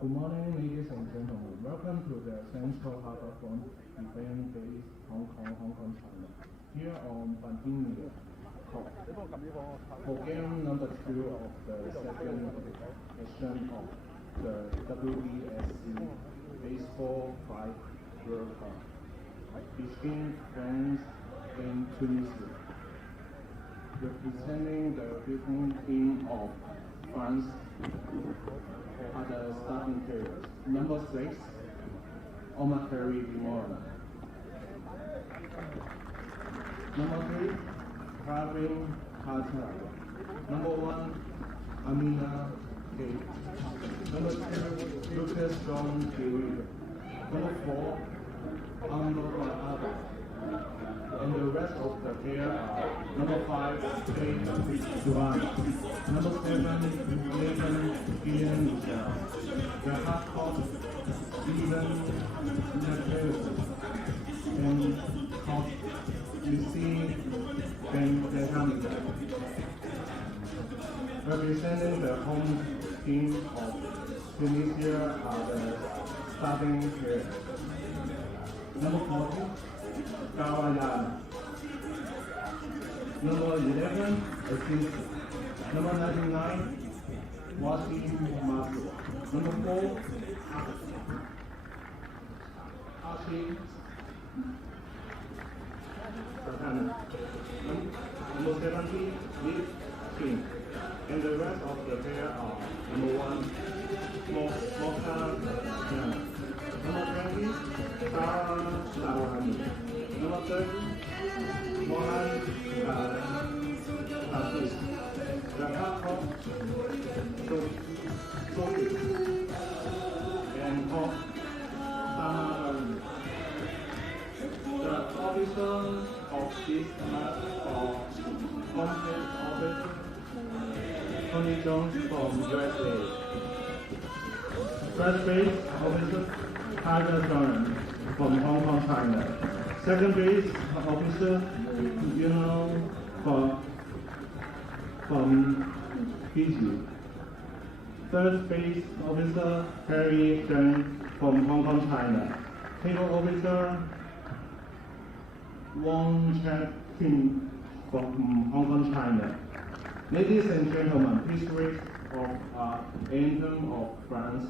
Good morning, ladies and gentlemen. Welcome to the Central Harbourfront event based Hong Kong, China. Here on Banting Court, for game number 2 of the second edition of the WBSC Baseball5 WorldCup between France and Tunisia. Representing the visiting team of France are the starting players. Number 6, Omar Kerry Dimora. Number 3, Pravin Carter. Number 1, Amina Kate. Number 2, Lucas John Dewey. Number 4, Amro Abba. And the rest of the players are number 5, Kate Duran. Number 7, Nathan Ian Michel. The half-court, Stephen Nephew. And coach, Lucy Ben. Representing the home team of Tunisia are the starting players. Number 40, Kawayan. Number 11, Aziz. Number 99, Wasim Masu. Number 4, Ashim Satana. Number 70, Lee King. And the rest of the players are number 1, Mokhtar Jan. Number 20, Sarah Lawani. Number 30, Mohan Aziz. The half-court, Sophie. And Hawk Samaran. The officers of this match are Contact Officer Tony Jones from USA. First base officer Tiger John from Hong Kong, China. Second base officer from Fiji. Third base officer Harry Zheng from Hong Kong, China. Table officer Wong Chan Kim from Hong Kong, China. Ladies and gentlemen, please raise of anthem of France.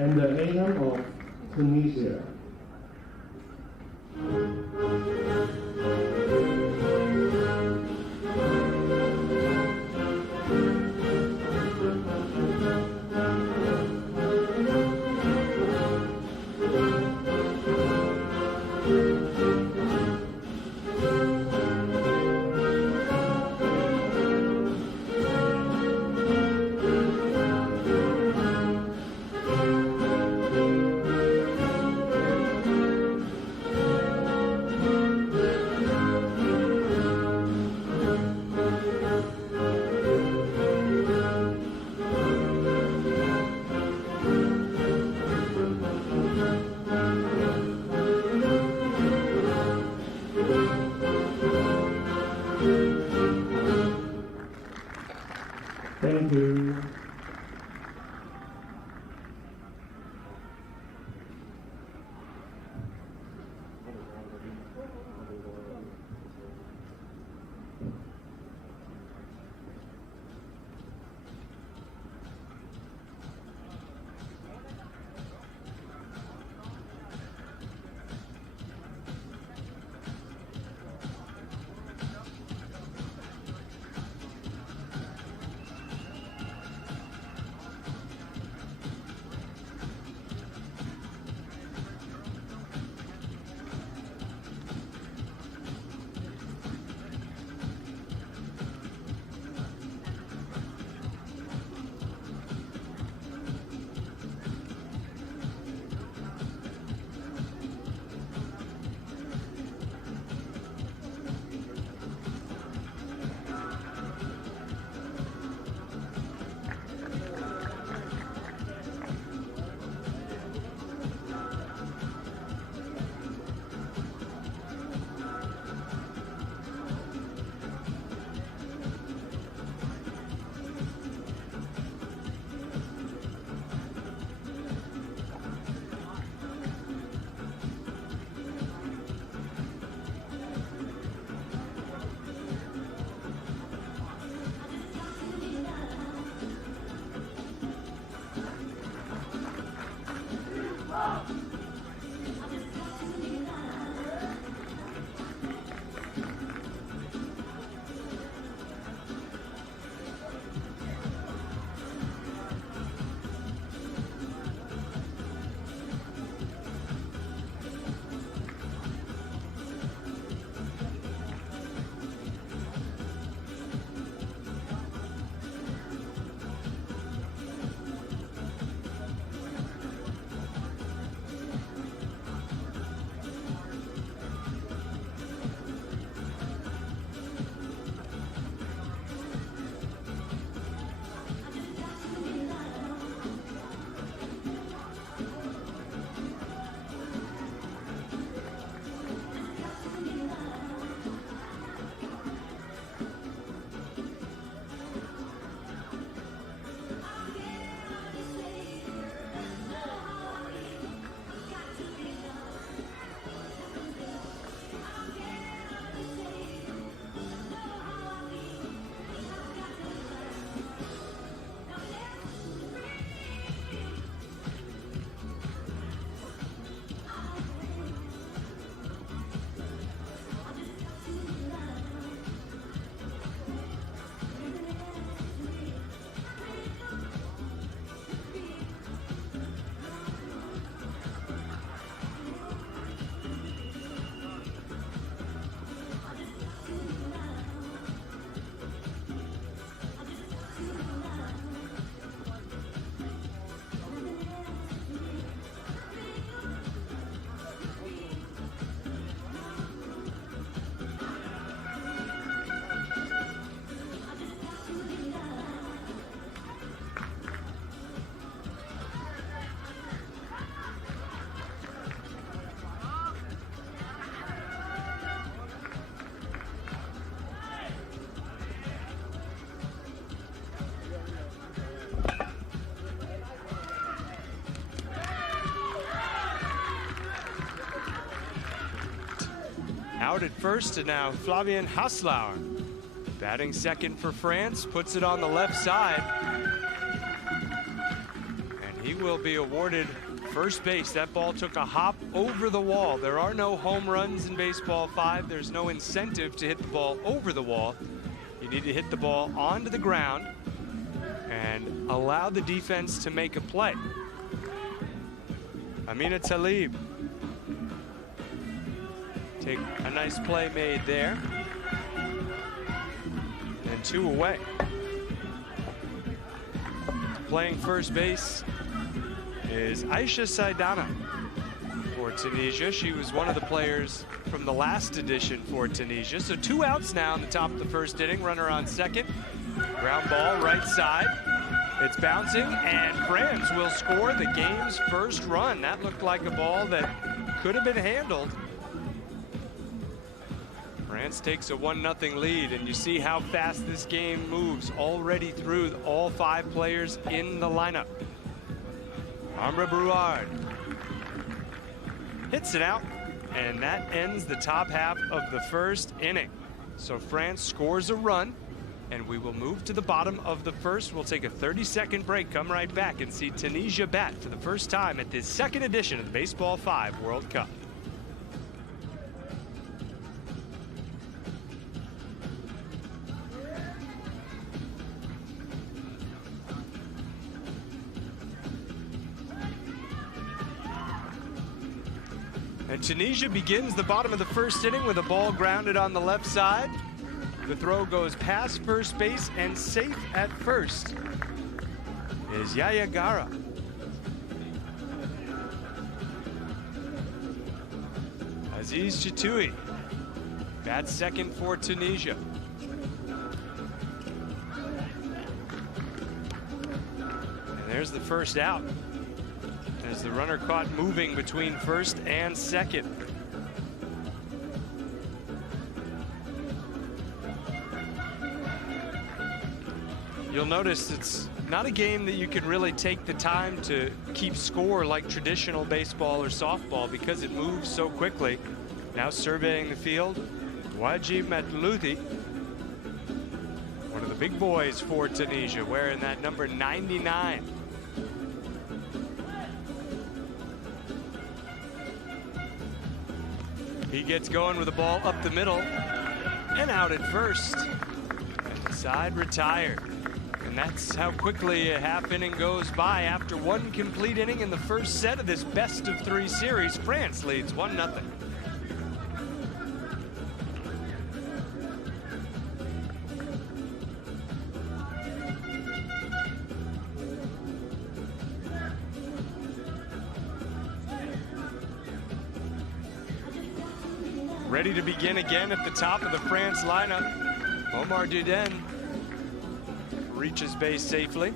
And the anthem of Tunisia. Out at first, and now Fabian Haslauer batting second for France, puts it on the left side. And he will be awarded first base. That ball took a hop over the wall. There are no home runs in Baseball 5. There's no incentive to hit the ball over the wall. You need to hit the ball onto the ground and allow the defense to make a play. Amina Talib. Take a nice play made there. And 2 away. Playing first base is Aisha Saidana for Tunisia. She was one of the players from the last edition for Tunisia. So 2 outs now in the top of the first inning. Runner on second. Ground ball right side. It's bouncing, and France will score the game's first run. That looked like a ball that could have been handled. France takes a 1-0 lead, and you see how fast this game moves already through all 5 players in the lineup. Amra Brouard hits it out, and that ends the top half of the first inning. So France scores a run, and we will move to the bottom of the first. We'll take a 30-second break, come right back, and see Tunisia bat for the first time at this second edition of the Baseball 5 World Cup. And Tunisia begins the bottom of the first inning with a ball grounded on the left side. The throw goes past first base, and safe at first is Yaya Gara. Aziz Chitoui bats second for Tunisia. And there's the first out, as the runner caught moving between first and second. You'll notice it's not a game that you can really take the time to keep score like traditional baseball or softball, because it moves so quickly. Now surveying the field, Wajib Matlouthi, one of the big boys for Tunisia, wearing that number 99. He gets going with the ball up the middle and out at first. And the side retired. And that's how quickly a half inning goes by. After 1 complete inning in the first set of this best-of-3 series, France leads 1-0. Ready to begin again at the top of the France lineup. Omar Duden reaches base safely.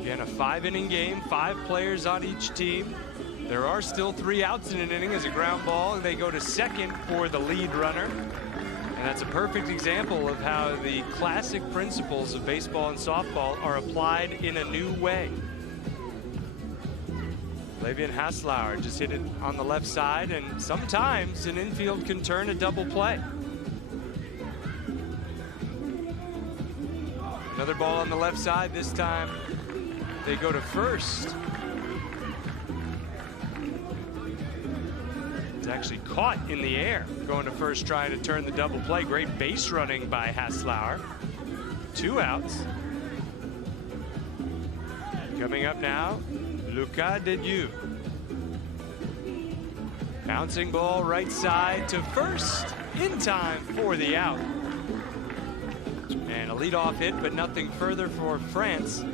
Again, a 5-inning game, 5 players on each team. There are still 3 outs in an inning as a ground ball, and they go to second for the lead runner. And that's a perfect example of how the classic principles of baseball and softball are applied in a new way. Fabian Haslauer just hit it on the left side, and sometimes an infield can turn a double play. Another ball on the left side. This time they go to first. It's actually caught in the air, going to first, trying to turn the double play. Great base running by Haslauer. 2 outs. Coming up now, Luca Dedieu. Bouncing ball right side to first, in time for the out. And a leadoff hit, but nothing further for France.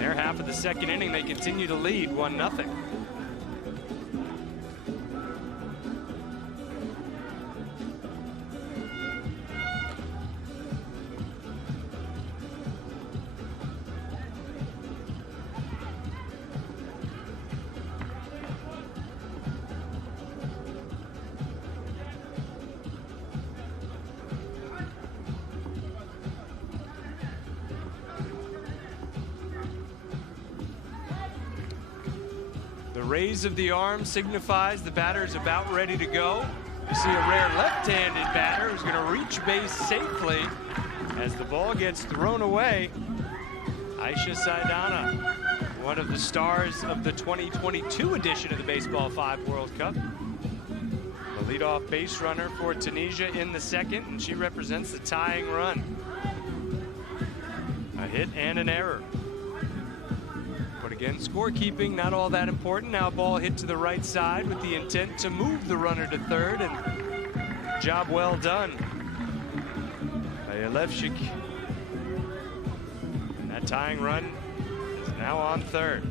Their half of the second inning, they continue to lead 1-0. raise of the arm signifies the batter's about ready to go. You see a rare left-handed batter who's going to reach base safely as the ball gets thrown away. Aisha Saidana, one of the stars of the 2022 edition of the Baseball5 World Cup. The leadoff base runner for Tunisia in the second, and she represents the tying run. A hit and an error. But again, scorekeeping not all that important. Now ball hit to the right side with the intent to move the runner to third, and job well done by Alevchik. And that tying run is now on third.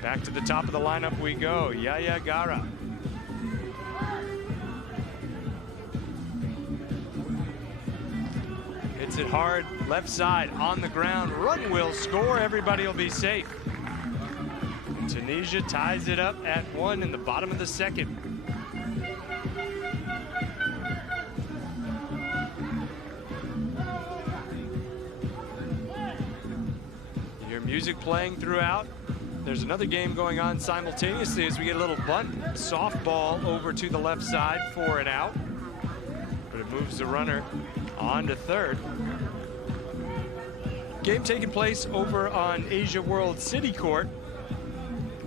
Back to the top of the lineup we go. Yaya Gara. Hits it hard, left side, on the ground. Run will score, everybody will be safe. Tunisia ties it up at 1 in the bottom of the second. You hear music playing throughout. There's another game going on simultaneously as we get a little bunt softball over to the left side for an out. But it moves the runner on to third. Game taking place over on Asia World City Court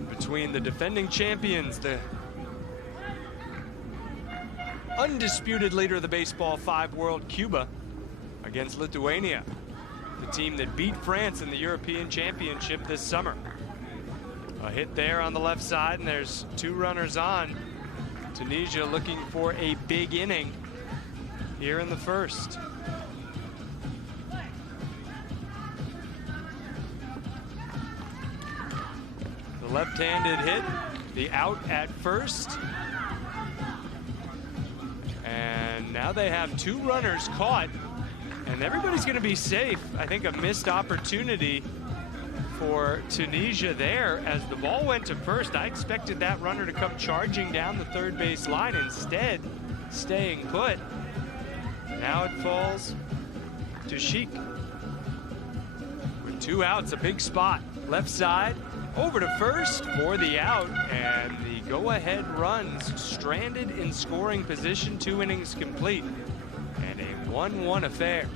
between the defending champions, the undisputed leader of the Baseball5 World, Cuba, against Lithuania, the team that beat France in the European Championship this summer. A hit there on the left side, and there's 2 runners on. Tunisia looking for a big inning here in the first. The left-handed hit, the out at first. And now they have 2 runners caught, and everybody's going to be safe. I think a missed opportunity for Tunisia there as the ball went to first. I expected that runner to come charging down the third base line, instead staying put. Now it falls to Sheik. With 2 outs, a big spot. Left side, over to first for the out, and the go-ahead runs stranded in scoring position. 2 innings complete, and a 1-1 affair.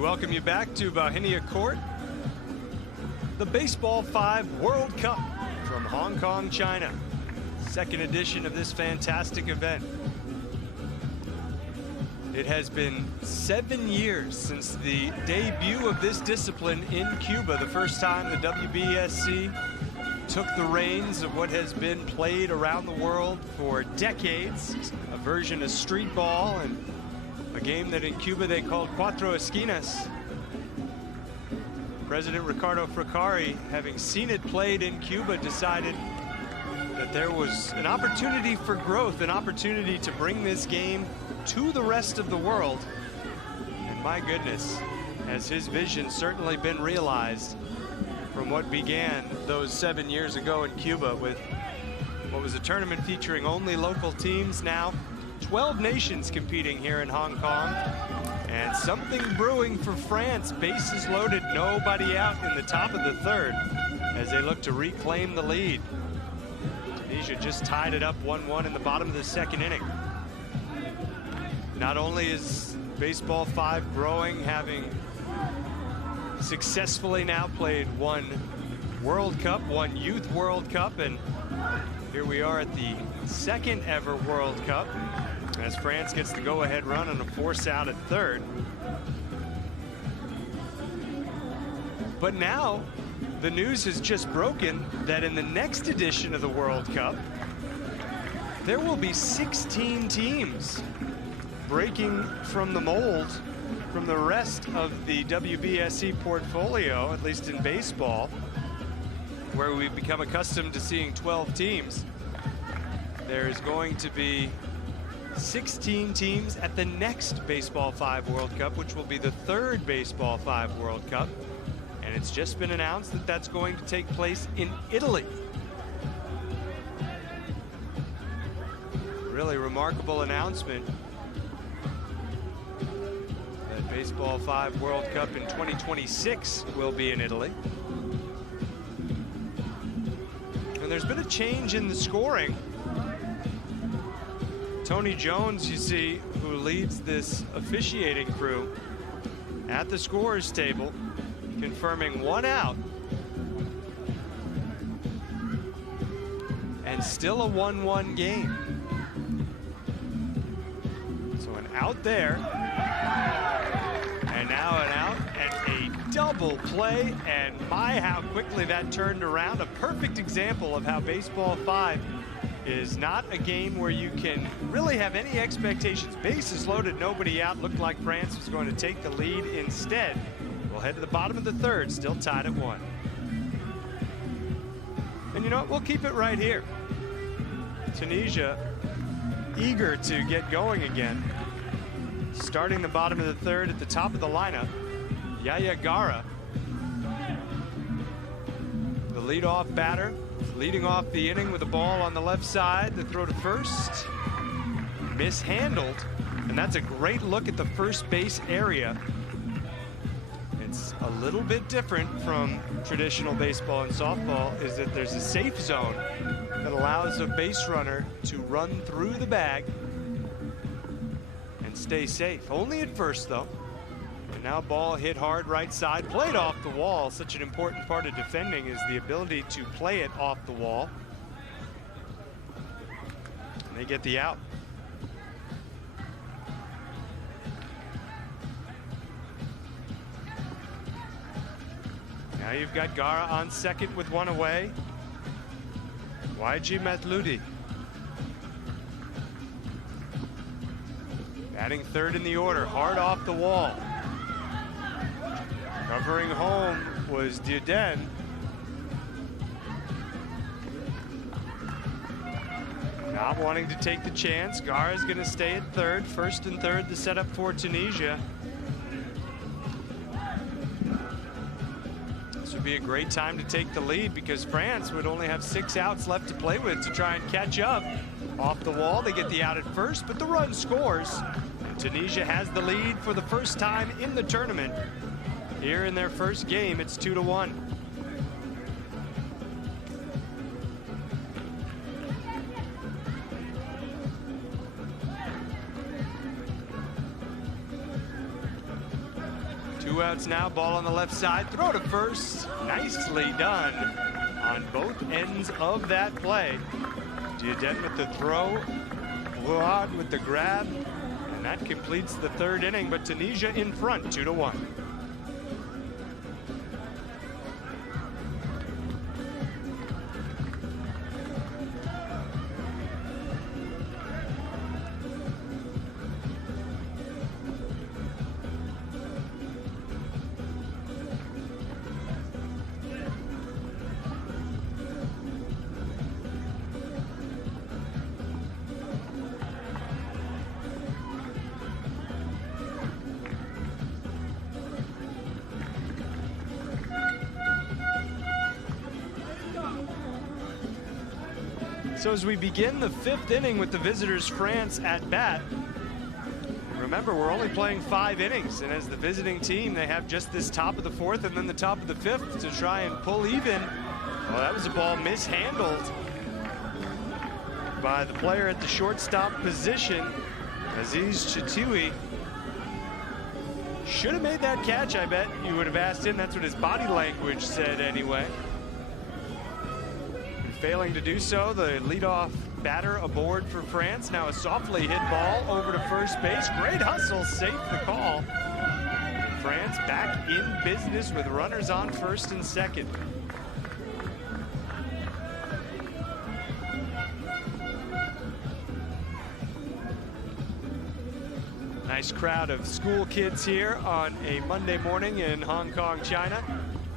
Welcome you back to Bauhinia Court, the Baseball5 World Cup from Hong Kong, China. Second edition of this fantastic event. It has been 7 years since the debut of this discipline in Cuba, the first time the WBSC took the reins of what has been played around the world for decades, a version of street ball, and a game that in Cuba they called Cuatro Esquinas. President Ricardo Fracari, having seen it played in Cuba, decided that there was an opportunity for growth, an opportunity to bring this game to the rest of the world. And my goodness, has his vision certainly been realized from what began those 7 years ago in Cuba with what was a tournament featuring only local teams. Now 12 nations competing here in Hong Kong, and something brewing for France. Bases loaded, nobody out in the top of the third as they look to reclaim the lead. Tunisia just tied it up 1-1 in the bottom of the second inning. Not only is Baseball5 growing, having successfully now played 1 World Cup, 1 Youth World Cup, and here we are at the 2nd ever World Cup as France gets the go-ahead run on a force out at third. But now the news has just broken that in the next edition of the World Cup, there will be 16 teams breaking from the mold from the rest of the WBSC portfolio, at least in baseball, where we've become accustomed to seeing 12 teams. There's going to be 16 teams at the next Baseball5 World Cup, which will be the third Baseball5 World Cup. And it's just been announced that that's going to take place in Italy. Really remarkable announcement that Baseball5 World Cup in 2026 will be in Italy. And there's been a change in the scoring. Tony Jones, you see, who leads this officiating crew at the scorers table, confirming 1 out. And still a 1-1 game. So an out there. And now an out and a double play. And my, how quickly that turned around. A perfect example of how Baseball5 is not a game where you can really have any expectations. Bases loaded, nobody out. Looked like France was going to take the lead. Instead, we'll head to the bottom of the third, still tied at 1. And you know what? We'll keep it right here. Tunisia eager to get going again. Starting the bottom of the third at the top of the lineup, Yaya Gara, the leadoff batter, leading off the inning with a ball on the left side. The throw to first, mishandled, and that's a great look at the first base area. It's a little bit different from traditional baseball and softball, is that there's a safe zone that allows a base runner to run through the bag and stay safe. Only at first, though. And now ball hit hard right side, played off the wall. Such an important part of defending is the ability to play it off the wall. And they get the out. Now you've got Gara on second with 1 away. YG Matludi batting third in the order, hard off the wall. Covering home was Duden. Not wanting to take the chance. Gara is going to stay at third. First and third, the setup for Tunisia. This would be a great time to take the lead because France would only have 6 outs left to play with to try and catch up. Off the wall, they get the out at first, but the run scores. And Tunisia has the lead for the first time in the tournament. Here in their first game, it's 2-1. Two outs now, ball on the left side, throw to first. Nicely done on both ends of that play. Duden with the throw, Rouad with the grab, and that completes the third inning, but Tunisia in front, 2-1. So as we begin the 5th inning with the visitors France at bat, remember we're only playing 5 innings, and as the visiting team they have just this top of the 4th and then the top of the 5th to try and pull even. Well, that was a ball mishandled by the player at the shortstop position. Aziz Chatoui should have made that catch. I bet you would have asked him. That's what his body language said anyway. Failing to do so, the leadoff batter aboard for France. Now a softly hit ball over to first base. Great hustle, safe the call. France back in business with runners on first and second. Nice crowd of school kids here on a Monday morning in Hong Kong, China.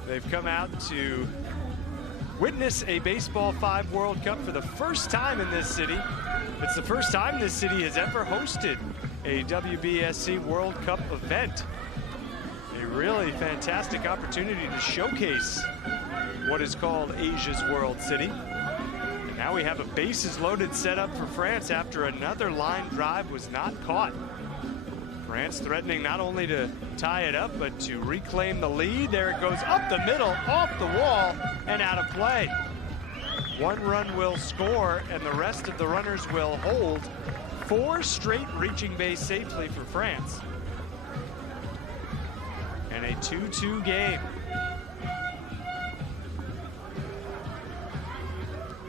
They've come out to witness a Baseball5 World Cup for the first time in this city. It's the first time this city has ever hosted a WBSC World Cup event. A really fantastic opportunity to showcase what is called Asia's World City. And now we have a bases loaded setup for France after another line drive was not caught. France threatening not only to tie it up, but to reclaim the lead. There it goes up the middle, off the wall, and out of play. One run will score, and the rest of the runners will hold. 4 straight reaching base safely for France. And a 2-2 game.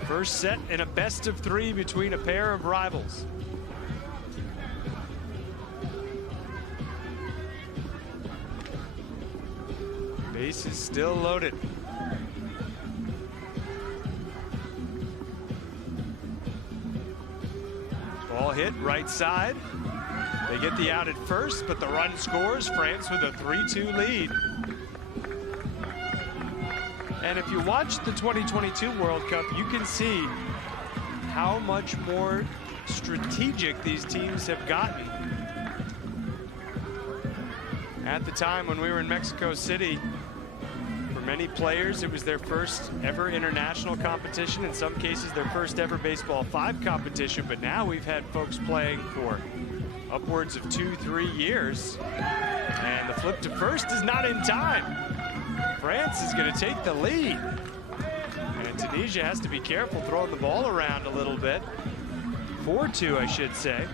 First set in a best-of-3 between a pair of rivals. Base is still loaded. Ball hit right side. They get the out at first, but the run scores. France with a 3-2 lead. And if you watch the 2022 World Cup, you can see how much more strategic these teams have gotten. At the time when we were in Mexico City, for many players, it was their first ever international competition. In some cases, their first ever Baseball5 competition. But now we've had folks playing for upwards of 2-3 years. And the flip to first is not in time. France is going to take the lead. And Tunisia has to be careful throwing the ball around a little bit. 4-2, I should say.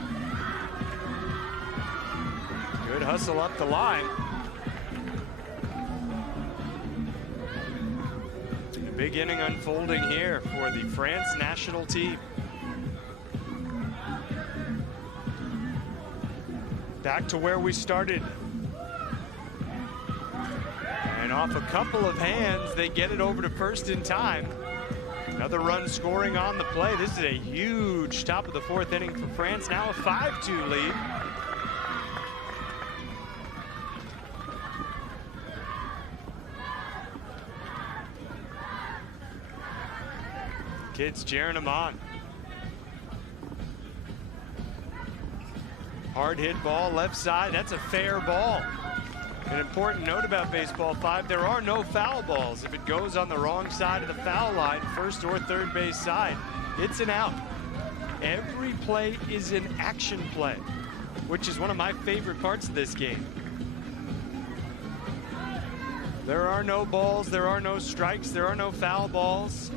Good hustle up the line. A big inning unfolding here for the France national team. Back to where we started. And off a couple of hands, they get it over to first in time. Another run scoring on the play. This is a huge top of the 4th inning for France. Now a 5-2 lead. Kids cheering them on. Hard hit ball left side. That's a fair ball. An important note about Baseball5, there are no foul balls. If it goes on the wrong side of the foul line, first or third base side, it's an out. Every play is an action play, which is one of my favorite parts of this game. There are no balls, there are no strikes, there are no foul balls.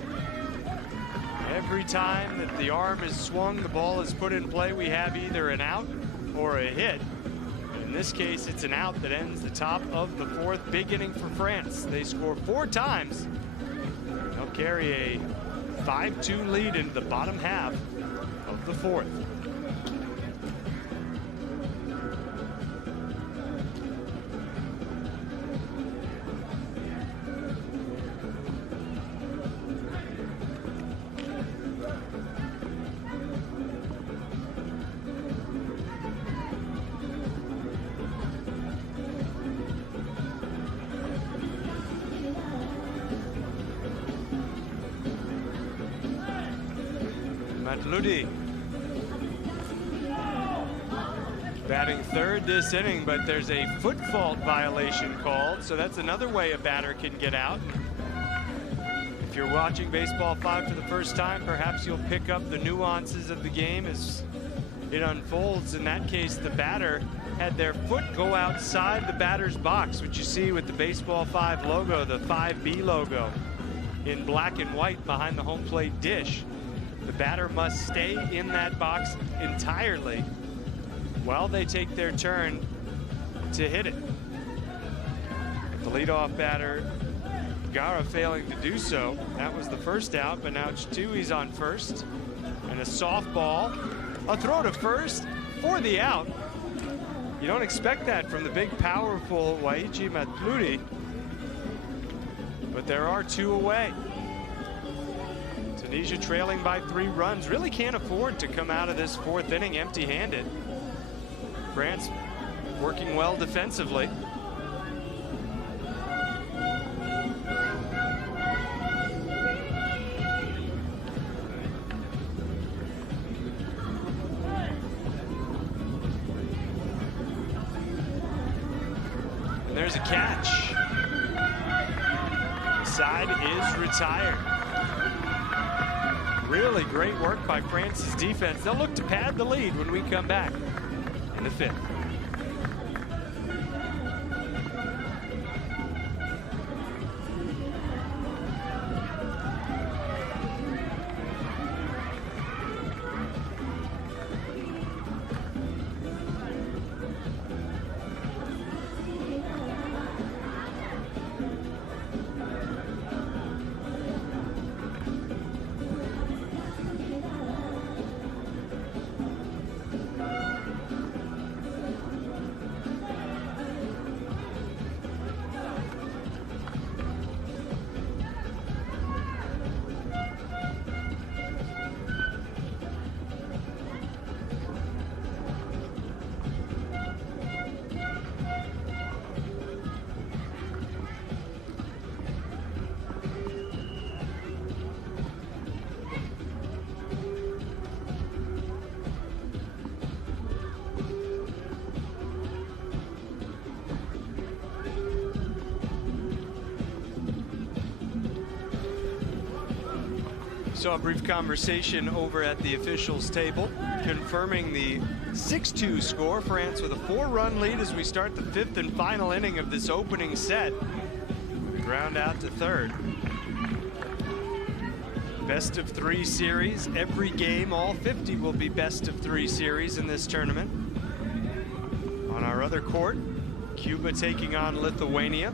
Every time that the arm is swung, the ball is put in play, we have either an out or a hit. In this case, it's an out that ends the top of the 4th. Big inning for France. They score 4 times. They'll carry a 5-2 lead into the bottom half of the 4th. Ludi batting third this inning, but there's a foot fault violation called, so that's another way a batter can get out. If you're watching Baseball5 for the first time, perhaps you'll pick up the nuances of the game as it unfolds. In that case, the batter had their foot go outside the batter's box, which you see with the Baseball5 logo, the 5B logo in black and white behind the home plate dish. The batter must stay in that box entirely while they take their turn to hit it. The leadoff batter, Gara, failing to do so. That was the first out, but now Chitui's on first. And a softball, a throw to first for the out. You don't expect that from the big, powerful Waichi Matludi, but there are 2 away. Tunisia trailing by 3 runs, really can't afford to come out of this 4th inning empty-handed. France working well defensively. And there's a catch. The side is retired. Really great work by France's defense. They'll look to pad the lead when we come back in the 5th. So a brief conversation over at the officials table, confirming the 6-2 score. France with a 4-run lead as we start the 5th and final inning of this opening set. Ground out to 3rd. Best of 3 series. Every game, all 50 will be best of 3 series in this tournament. On our other court, Cuba taking on Lithuania.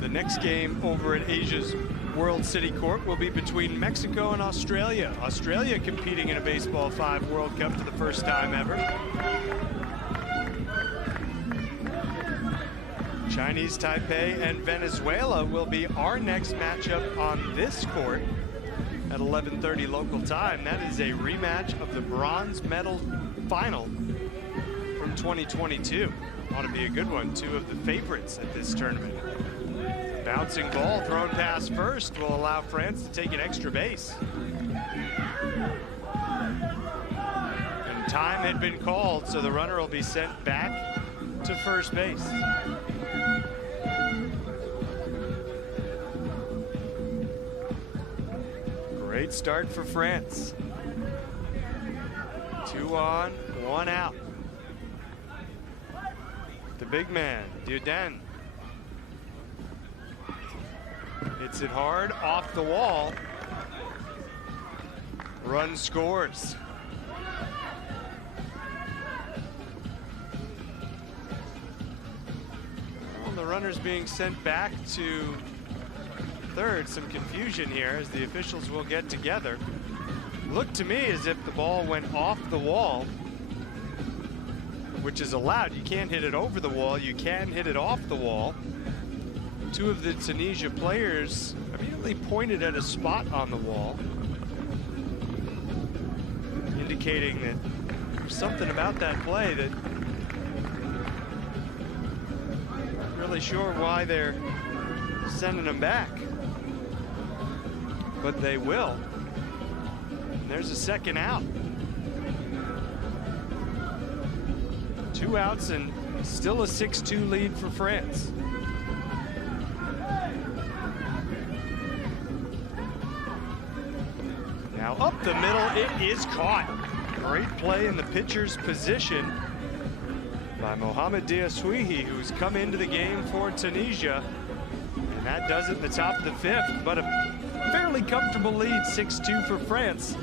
The next game over at Asia's World City Court will be between Mexico and Australia. Australia competing in a Baseball 5 World Cup for the first time ever. Chinese Taipei and Venezuela will be our next matchup on this court at 11:30 local time. That is a rematch of the bronze medal final from 2022. Ought to be a good one. 2 of the favorites at this tournament. Bouncing ball thrown past first will allow France to take an extra base. And time had been called, so the runner will be sent back to first base. Great start for France. 2 on, 1 out. The big man, Duden. Hits it hard off the wall. Run scores. Well, the runner's being sent back to 3rd. Some confusion here as the officials will get together. Looked to me as if the ball went off the wall, which is allowed. You can't hit it over the wall. You can hit it off the wall. 2 of the Tunisia players immediately pointed at a spot on the wall, indicating that there's something about that play that not really sure why they're sending them back, but they will. And there's a 2nd out. 2 outs and still a 6-2 lead for France. Now up the middle, it is caught. Great play in the pitcher's position by Mohamed Diaswihi, who's come into the game for Tunisia. And that does it in the top of the 5th, but a fairly comfortable lead, 6-2 for France.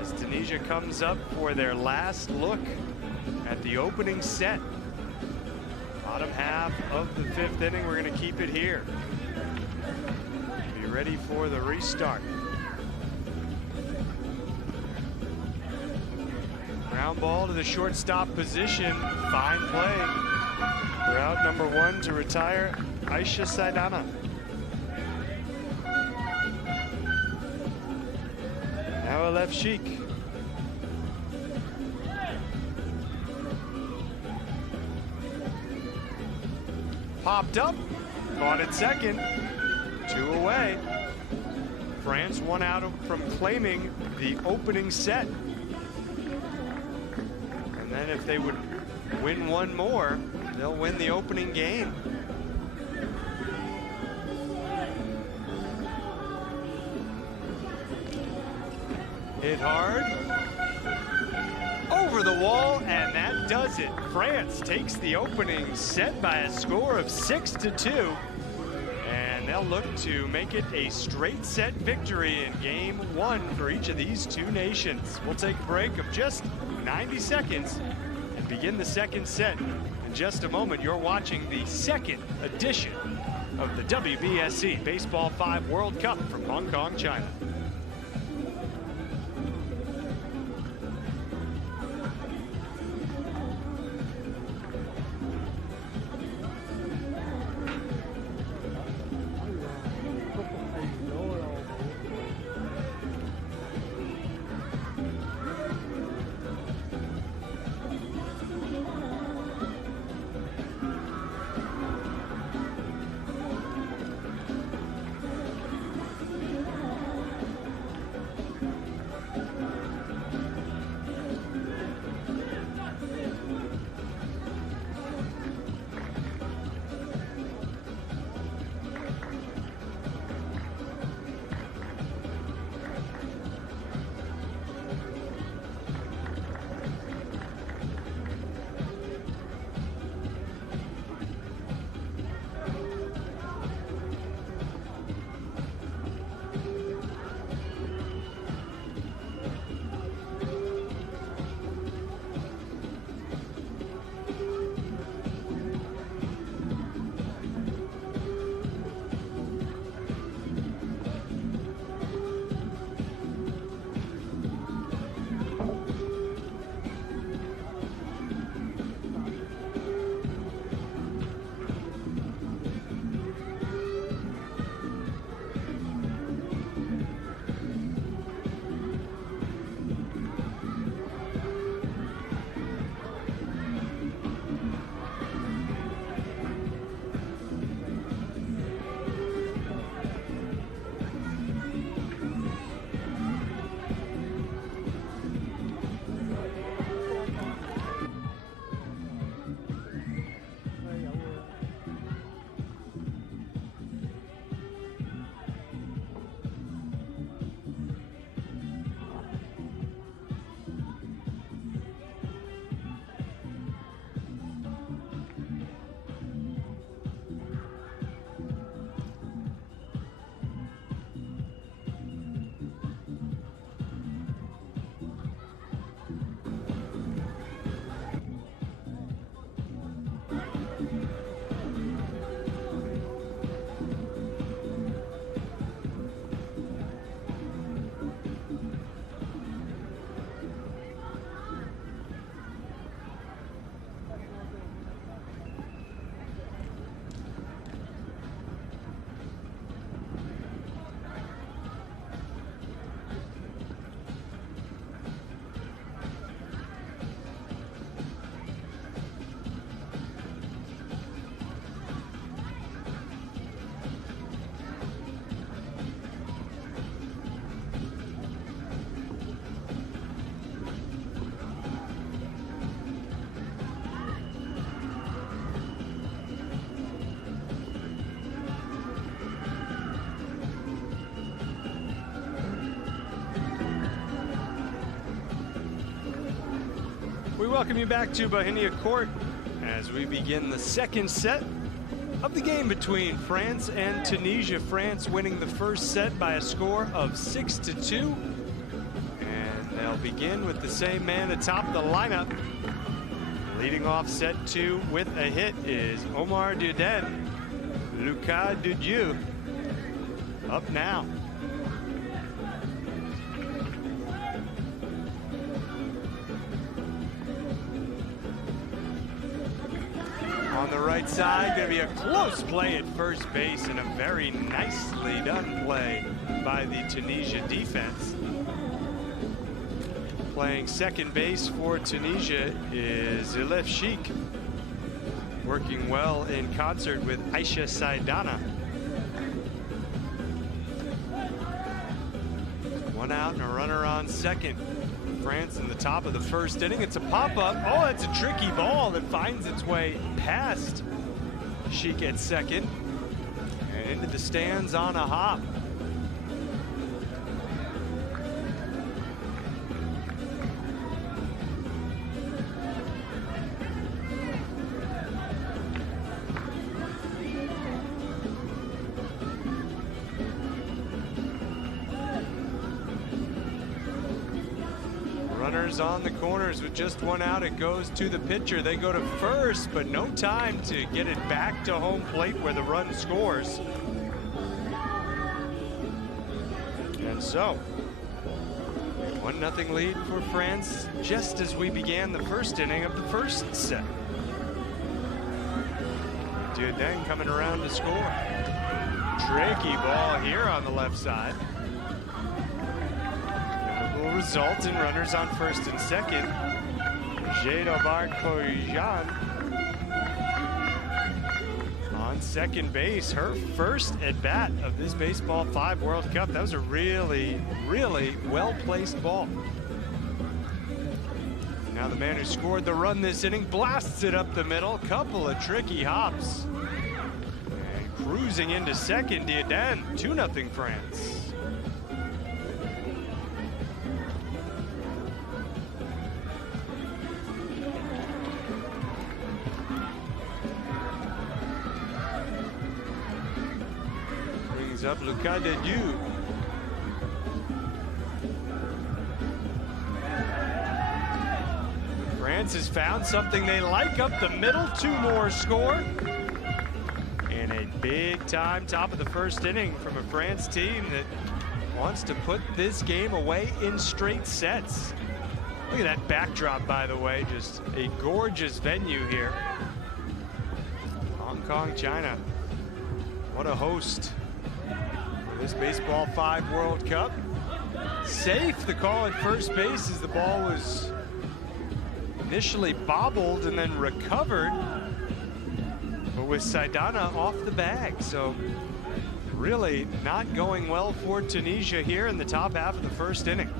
As Tunisia comes up for their last look at the opening set. Bottom half of the 5th inning, we're going to keep it here. Be ready for the restart. Ground ball to the shortstop position. Fine play. Route number 1 to retire Aisha Saidana. Now a left Sheik. popped up, caught it second, 2 away. France 1 out from claiming the opening set. And then if they would win 1 more, they'll win the opening game. Hit hard. Over the wall, and that does it. France takes the opening set by a score of 6-2. And they'll look to make it a straight set victory in game 1 for each of these 2 nations. We'll take a break of just 90 seconds and begin the second set. In just a moment, you're watching the second edition of the WBSC Baseball 5 World Cup from Hong Kong, China. We welcome you back to Bauhinia Court as we begin the second set of the game between France and Tunisia. France winning the first set by a score of 6-2. And they'll begin with the same man atop the lineup. Leading off set 2 with a hit is Omar Duden. Lucas Dudieu up now. On the right side, going to be a close play at first base and a very nicely done play by the Tunisia defense. Playing second base for Tunisia is Elif Sheikh. working well in concert with Aisha Saidana. One out and a runner on second. France in the top of the first inning. It's a pop-up. Oh, it's a tricky ball that finds its way past Sheik at second and into the stands on a hop. Runners on the corners with just one out. It goes to the pitcher. They go to first, but no time to get it back to home plate where the run scores. And so, 1-0 lead for France just as we began the first inning of the first set. Deng coming around to score. Tricky ball here on the left side. Will result in runners on first and second. Jadobar Kojan on second base. Her first at bat of this Baseball 5 World Cup. That was a really, really well-placed ball. Now the man who scored the run this inning blasts it up the middle. Couple of tricky hops. And cruising into second, Deng. 2-0 France. Up Lucas de Dieu. France has found something they like up the middle. 2 more score. And a big time top of the first inning from a France team that wants to put this game away in straight sets. Look at that backdrop, by the way. Just a gorgeous venue here. Hong Kong, China. What a host. This Baseball 5 World Cup. Safe, the call at first base as the ball was initially bobbled and then recovered, but with Saidana off the bag. So really not going well for Tunisia here in the top half of the first inning.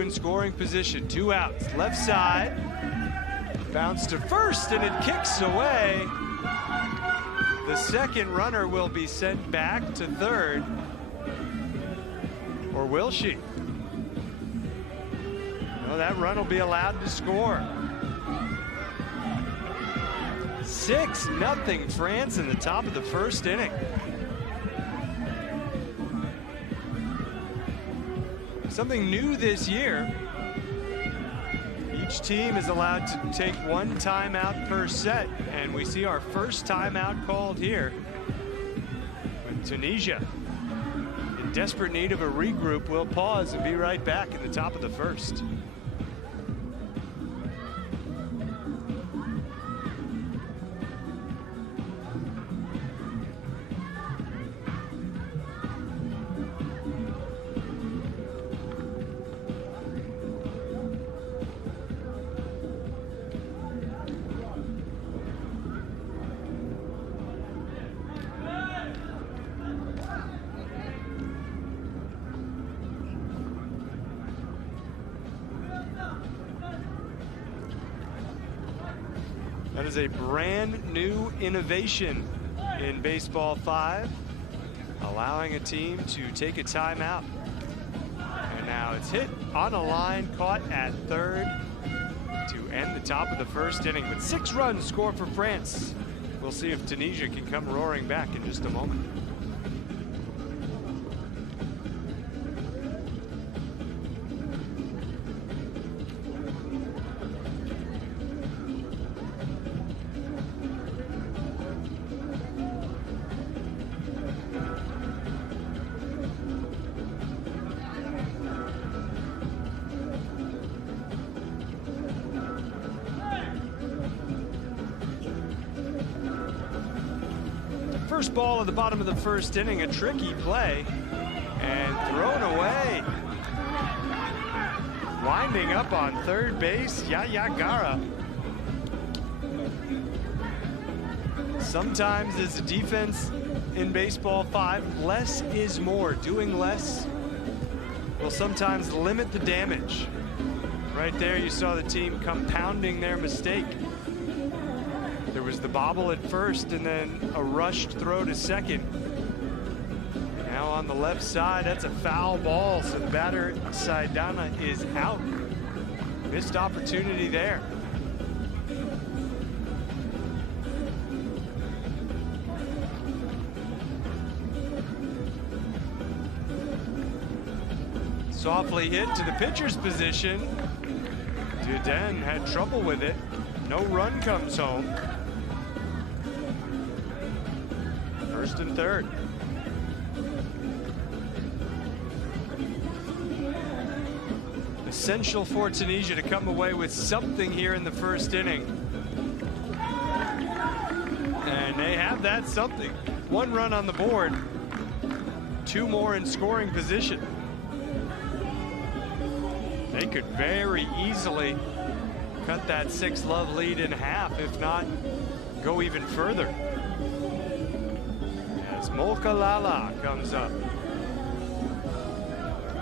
In scoring position, 2 outs, left side, bounce to first, and it kicks away. The second runner will be sent back to third, or will she? No, that run will be allowed to score. 6-0 France in the top of the first inning. Something new this year. Each team is allowed to take 1 timeout per set, and we see our first timeout called here with Tunisia. In desperate need of a regroup, we'll pause and be right back in the top of the first. That is a brand new innovation in Baseball 5, allowing a team to take a timeout. And now it's hit on a line, caught at third to end the top of the first inning. But 6 runs score for France. We'll see if Tunisia can come roaring back in just a moment. First ball at the bottom of the first inning, a tricky play, And thrown away. Winding up on third base, Yaya Gara. Sometimes as a defense in Baseball 5, less is more. Doing less will sometimes limit the damage. Right there, you saw the team compounding their mistake. There was the bobble at first and then a rushed throw to second. Now on the left side, that's a foul ball, so the batter Saidana is out. Missed opportunity there. Softly hit to the pitcher's position. Duden had trouble with it. No run comes home. First and third. Essential for Tunisia to come away with something here in the first inning. And they have that something. 1 run on the board. 2 more in scoring position. They could very easily cut that 6-love lead in half, if not go even further. As Molkalala comes up.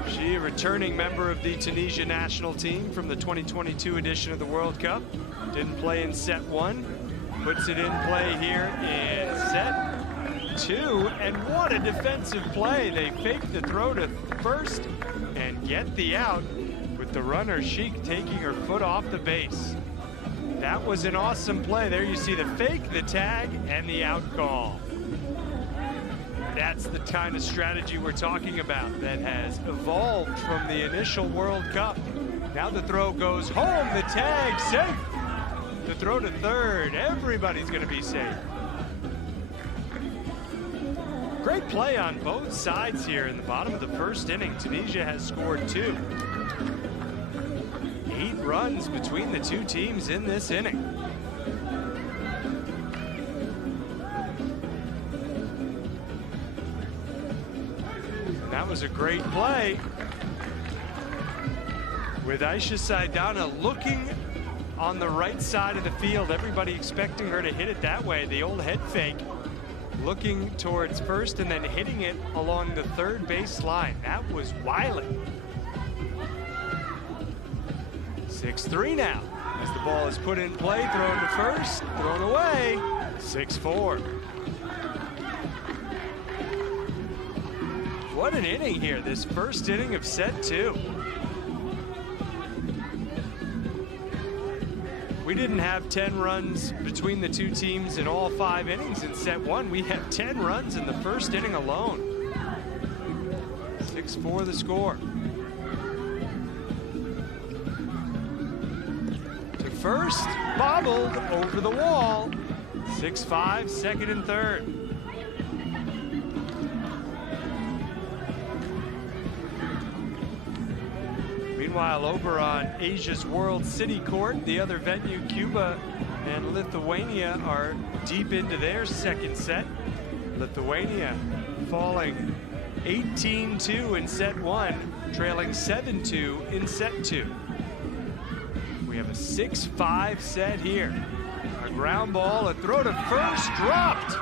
She, a returning member of the Tunisia national team from the 2022 edition of the World Cup. Didn't play in set 1, puts it in play here in set 2, and what a defensive play. They fake the throw to first and get the out, with the runner Sheik taking her foot off the base. That was an awesome play. There you see the fake, the tag, and the out call. That's the kind of strategy we're talking about that has evolved from the initial World Cup. Now the throw goes home, the tag, safe. The throw to third, everybody's gonna be safe. Great play on both sides here in the bottom of the first inning. Tunisia has scored 2. 8 runs between the two teams in this inning. And that was a great play with Aisha Saidana looking on the right side of the field. Everybody expecting her to hit it that way. The old head fake, looking towards first and then hitting it along the third base line. That was wily. 6-3 now, as the ball is put in play, thrown to first, thrown away, 6-4. What an inning here, this first inning of set 2. We didn't have 10 runs between the two teams in all 5 innings in set 1. We had 10 runs in the first inning alone. 6-4 the score. First, bobbled over the wall. 6-5, second and third. Meanwhile, over on Asia's World City Court, the other venue, Cuba and Lithuania are deep into their second set. Lithuania falling 18-2 in set 1, trailing 7-2 in set 2. We have a 6-5 set here. A ground ball, a throw to first, dropped.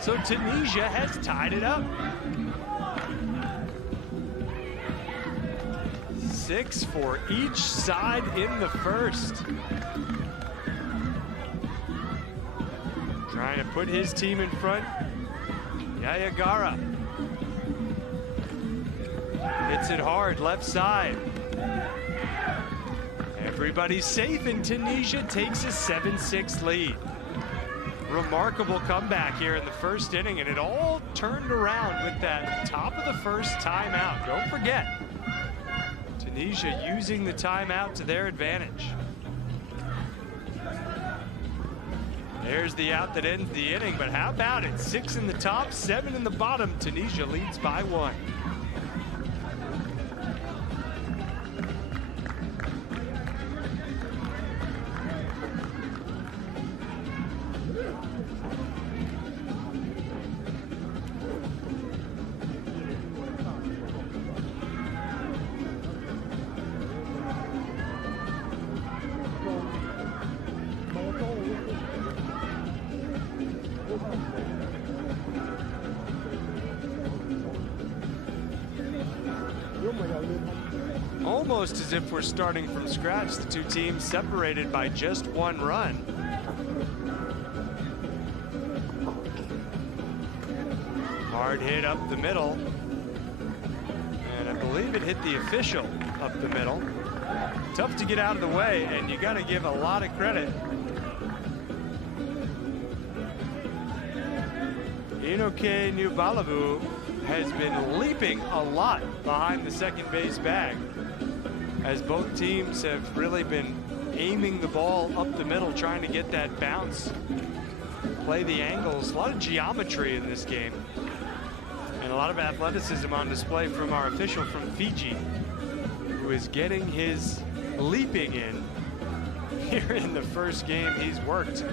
So Tunisia has tied it up. 6 for each side in the first. Trying to put his team in front. Yaya Gara hits it hard, left side. Everybody's safe, and Tunisia takes a 7-6 lead. Remarkable comeback here in the first inning, and it all turned around with that top of the first timeout. Don't forget, Tunisia using the timeout to their advantage. There's the out that ends the inning, but how about it? 6 in the top, 7 in the bottom. Tunisia leads by 1. Almost as if we're starting from scratch. The two teams separated by just 1 run. Hard hit up the middle. And I believe it hit the official up the middle. Tough to get out of the way, and you got to give a lot of credit. Inoke Nubalavu has been leaping a lot behind the second base bag, as both teams have really been aiming the ball up the middle, trying to get that bounce, play the angles. A lot of geometry in this game, and a lot of athleticism on display from our official from Fiji, who is getting his leaping in here in the first game he's worked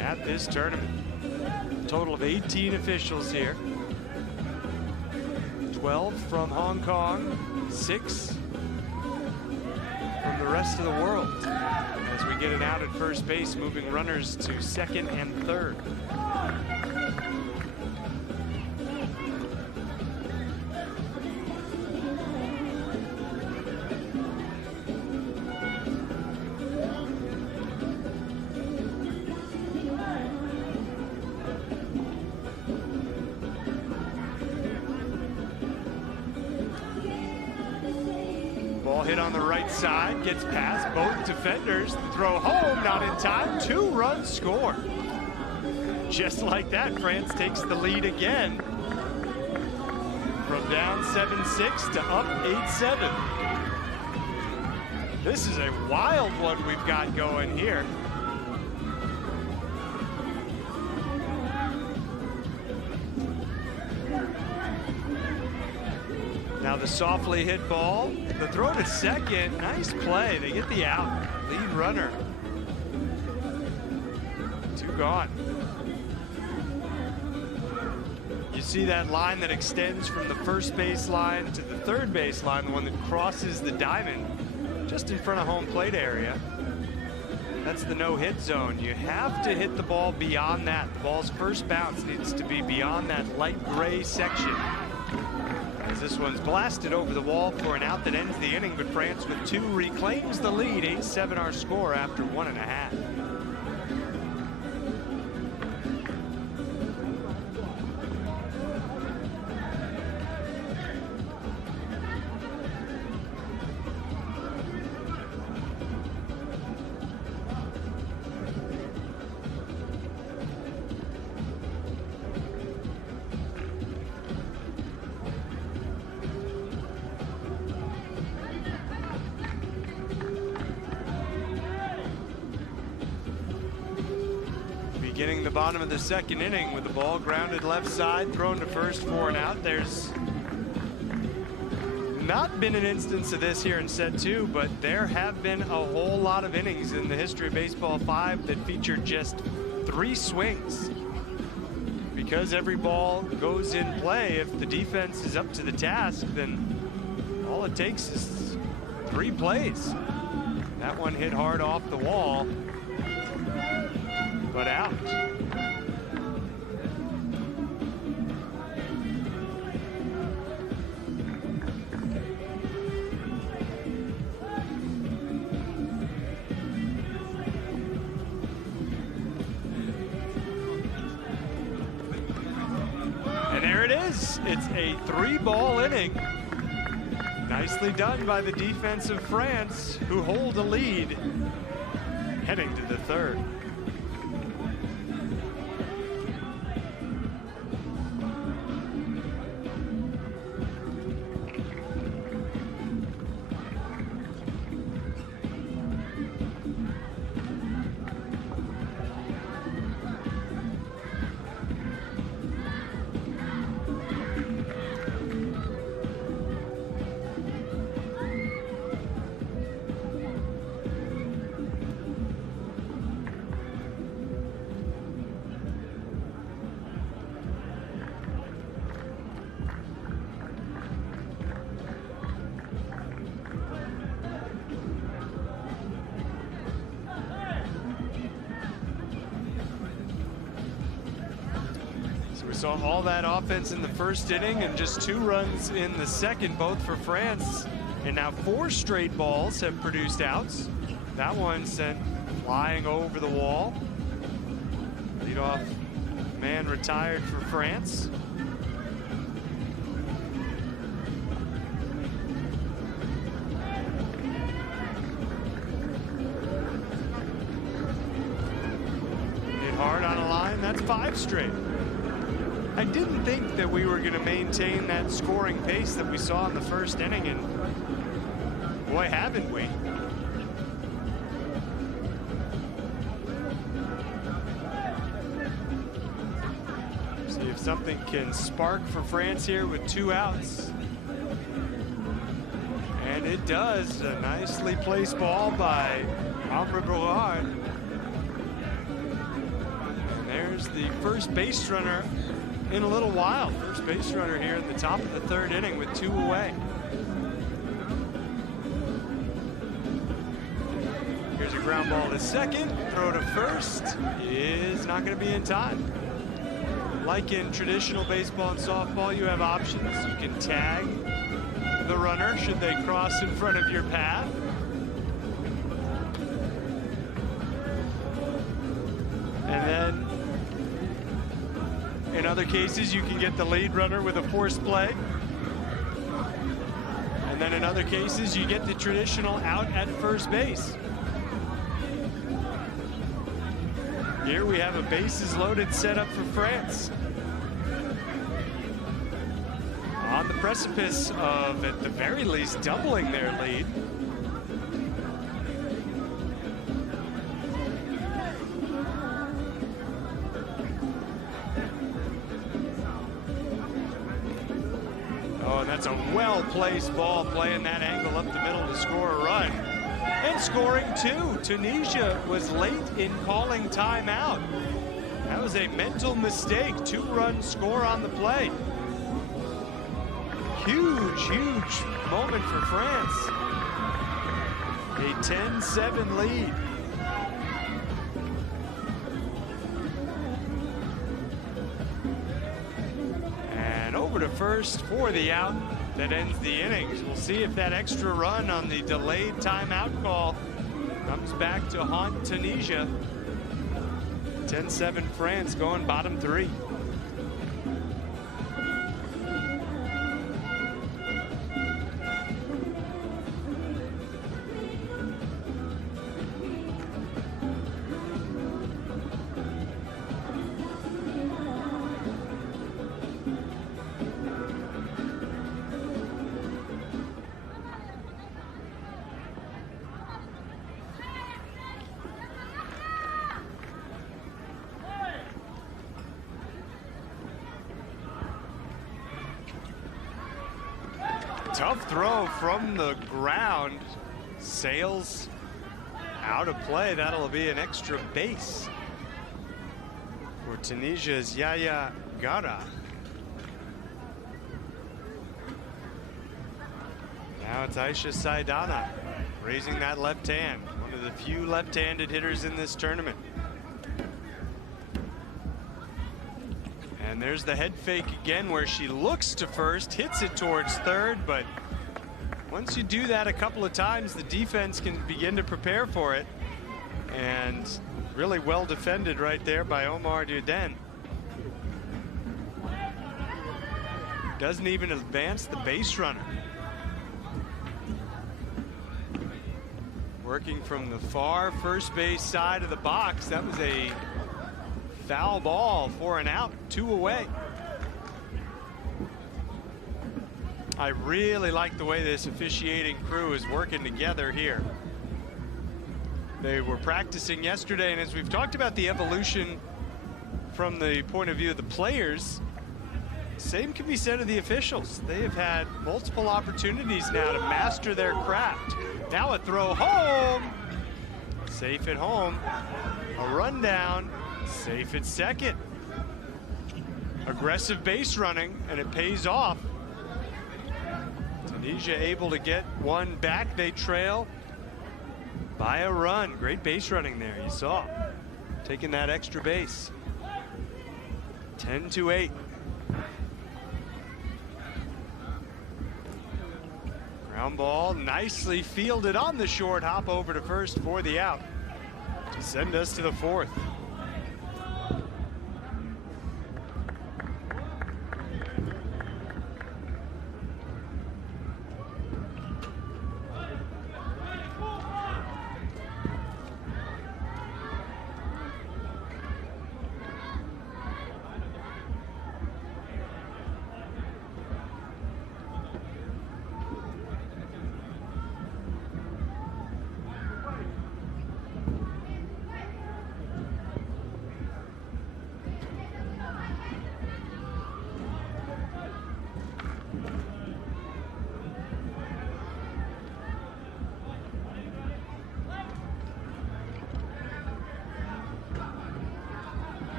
at this tournament. A total of 18 officials here. 12 from Hong Kong, 6 from the rest of the world, as we get it out at first base, moving runners to second and third. Hit on the right side, gets past both defenders. The throw home, not in time. 2-run score. Just like that, France takes the lead again. From down 7-6 to up 8-7. This is a wild one we've got going here. Now the softly hit ball, the throw to second, nice play. They get the out, lead runner. 2 gone. You see that line that extends from the first base line to the third base line, the one that crosses the diamond just in front of home plate area. That's the no-hit zone. You have to hit the ball beyond that. The ball's first bounce needs to be beyond that light gray section. As this one's blasted over the wall for an out that ends the inning, but France with 2 reclaims the lead. 8-7 our score after 1.5. Beginning the bottom of the second inning with the ball grounded left side, thrown to first for an out. There's not been an instance of this here in set 2, but there have been a whole lot of innings in the history of Baseball 5 that featured just 3 swings. Because every ball goes in play, if the defense is up to the task, then all it takes is 3 plays. That one hit hard off the wall, but out. And there it is. It's a 3-ball inning. Nicely done by the defense of France, who hold a lead heading to the third. saw all that offense in the first inning and just 2 runs in the second, both for France. And now 4 straight balls have produced outs. That one sent flying over the wall. Leadoff man retired for France. Hit hard on a line. That's 5 straight. I didn't think that we were going to maintain that scoring pace that we saw in the first inning, and boy, haven't we. See if something can spark for France here with 2 outs. And it does. A nicely placed ball by Harbourfront. And there's the first base runner in a little while. First base runner here in the top of the 3rd inning with 2 away. Here's a ground ball to second. Throw to first is not going to be in time. Like in traditional baseball and softball, you have options. You can tag the runner should they cross in front of your path. And then in other cases, you can get the lead runner with a forced play. And then in other cases, you get the traditional out at first base. Here we have a bases loaded setup for France. On the precipice of, at the very least, doubling their lead. Oh, and that's a well-placed ball, playing that angle up the middle to score a run. And scoring 2. Tunisia was late in calling timeout. That was a mental mistake. 2-run score on the play. Huge, huge moment for France. A 10-7 lead. And over to first for the out that ends the innings. We'll see if that extra run on the delayed timeout call comes back to haunt Tunisia. 10-7 France going bottom 3. Tough throw from the ground. Sails out of play. That'll be an extra base for Tunisia's Yaya Gara. Now it's Aisha Saidana raising that left hand. One of the few left-handed hitters in this tournament. And there's the head fake again, where she looks to first, hits it towards third, but once you do that a couple of times, the defense can begin to prepare for it. And really well defended right there by Omar Duden. Doesn't even advance the base runner. Working from the far first base side of the box. That was a foul ball for an out, 2 away. I really like the way this officiating crew is working together here. They were practicing yesterday, and as we've talked about the evolution from the point of view of the players, same can be said of the officials. They have had multiple opportunities now to master their craft. Now a throw home, safe at home, a rundown, safe at second. Aggressive base running, and it pays off. Tunisia able to get one back. They trail by a run. Great base running there, you saw. Taking that extra base. 10-8. Ground ball nicely fielded on the short hop over to first for the out to send us to the fourth.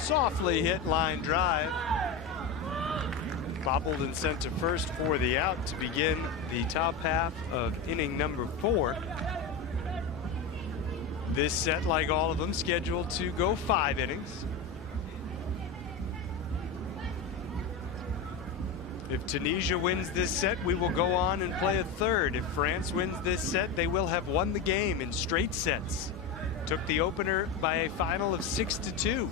Softly hit line drive. Bobbled and sent to first for the out to begin the top half of inning number 4. This set, like all of them, scheduled to go 5 innings. If Tunisia wins this set, we will go on and play a third. If France wins this set, they will have won the game in straight sets. Took the opener by a final of 6-2.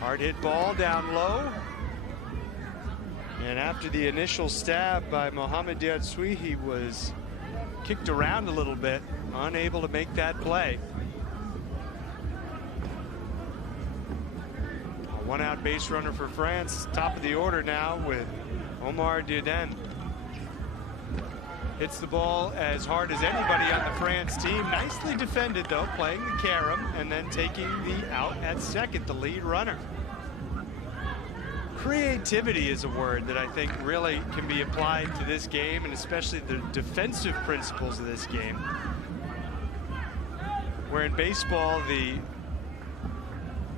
Hard hit ball down low. And after the initial stab by Mohamed Diatsui, he was kicked around a little bit, unable to make that play. A one-out base runner for France, top of the order now with Omar Dieudonné. Hits the ball as hard as anybody on the France team. Nicely defended though, playing the carom and then taking the out at second, the lead runner. Creativity is a word that I think really can be applied to this game, and especially the defensive principles of this game. Where in baseball, the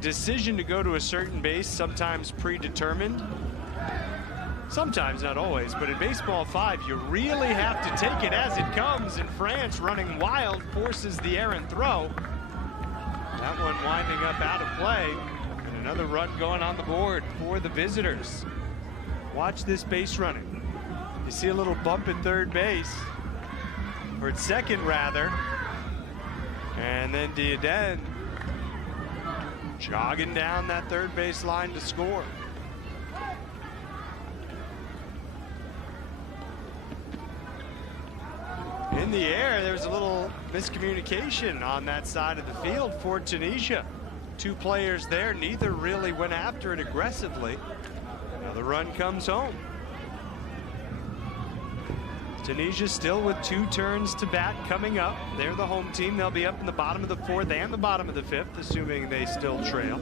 decision to go to a certain base, sometimes predetermined, sometimes, not always, but in Baseball 5, you really have to take it as it comes, and France, running wild, forces the errant throw. That one winding up out of play. Another run going on the board for the visitors. Watch this base running. You see a little bump at third base, or at second rather. And then Dieudonné jogging down that third base line to score. In the air, there's a little miscommunication on that side of the field for Tunisia. 2 players there, neither really went after it aggressively. Now the run comes home. Tunisia still with 2 turns to bat coming up. They're the home team. They'll be up in the bottom of the 4th and the bottom of the 5th, assuming they still trail.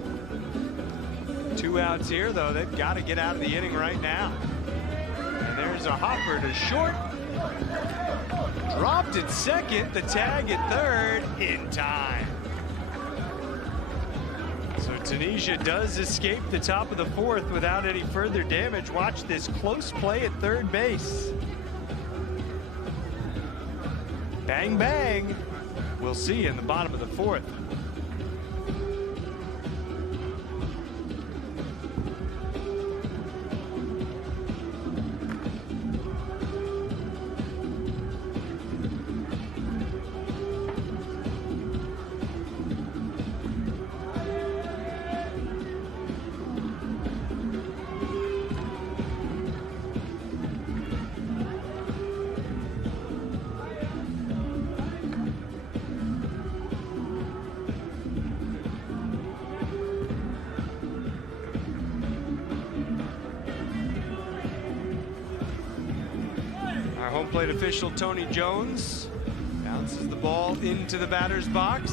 2 outs here, though. They've got to get out of the inning right now. And there's a hopper to short. Dropped at second, the tag at third in time. So Tunisia does escape the top of the 4th without any further damage. Watch this close play at third base. Bang, bang. We'll see in the bottom of the 4th. Home plate official Tony Jones bounces the ball into the batter's box.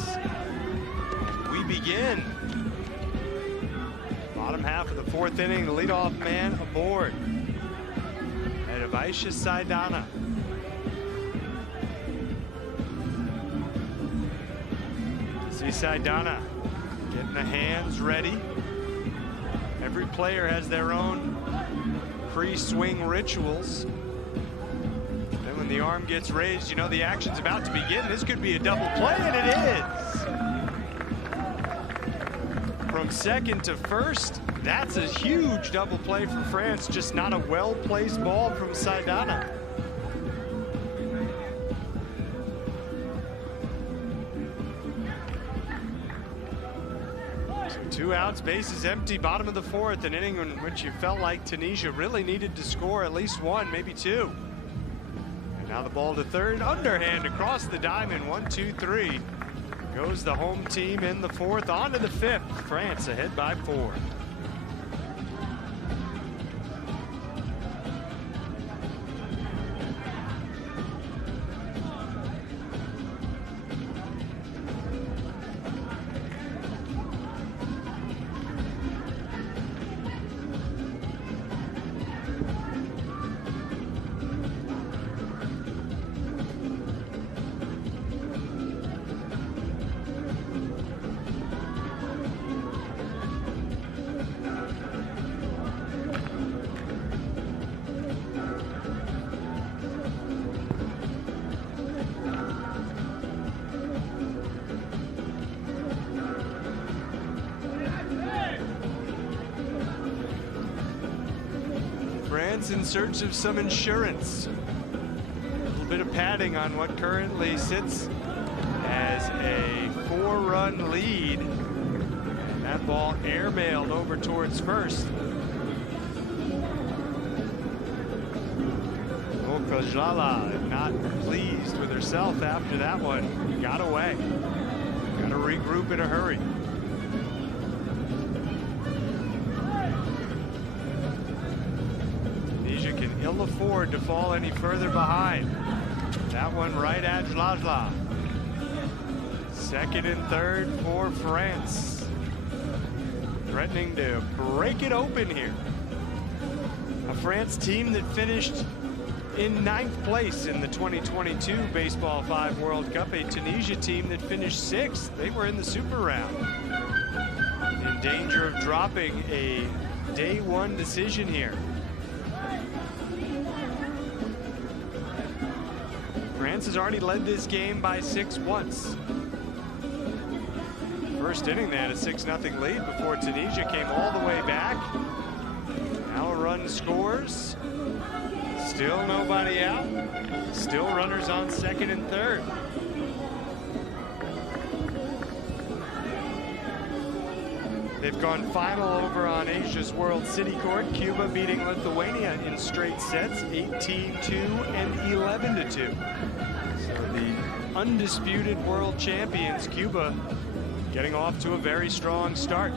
We begin. Bottom half of the 4th inning, the leadoff man aboard. Head of Aisha Saidana. See Saidana getting the hands ready. Every player has their own pre-swing rituals. When the arm gets raised, you know the action's about to begin. This could be a double play, and it is. from second to first. That's a huge double play for France, just not a well-placed ball from Saidana. So 2 outs, bases empty, bottom of the 4th, an inning in which you felt like Tunisia really needed to score at least 1, maybe 2. And now the ball to third, underhand across the diamond, 1, 2, 3. Goes the home team in the 4th, on to the 5th. France ahead by 4. France in search of some insurance. A little bit of padding on what currently sits as a 4-run lead. And that ball airmailed over towards first. Okajala not pleased with herself after that one. Got away. Got to regroup in a hurry. Can ill afford to fall any further behind. That one right at Jlajla. Second and third for France. Threatening to break it open here. A France team that finished in 9th place in the 2022 Baseball 5 World Cup. A Tunisia team that finished 6th. They were in the super round. In danger of dropping a day 1 decision here. France has already led this game by 6 once. First inning, they had a 6-0 lead before Tunisia came all the way back. Now a run scores. Still nobody out. Still runners on second and third. They've gone final over on Asia's World City Court. Cuba beating Lithuania in straight sets, 18-2 and 11-2. So the undisputed world champions, Cuba, getting off to a very strong start.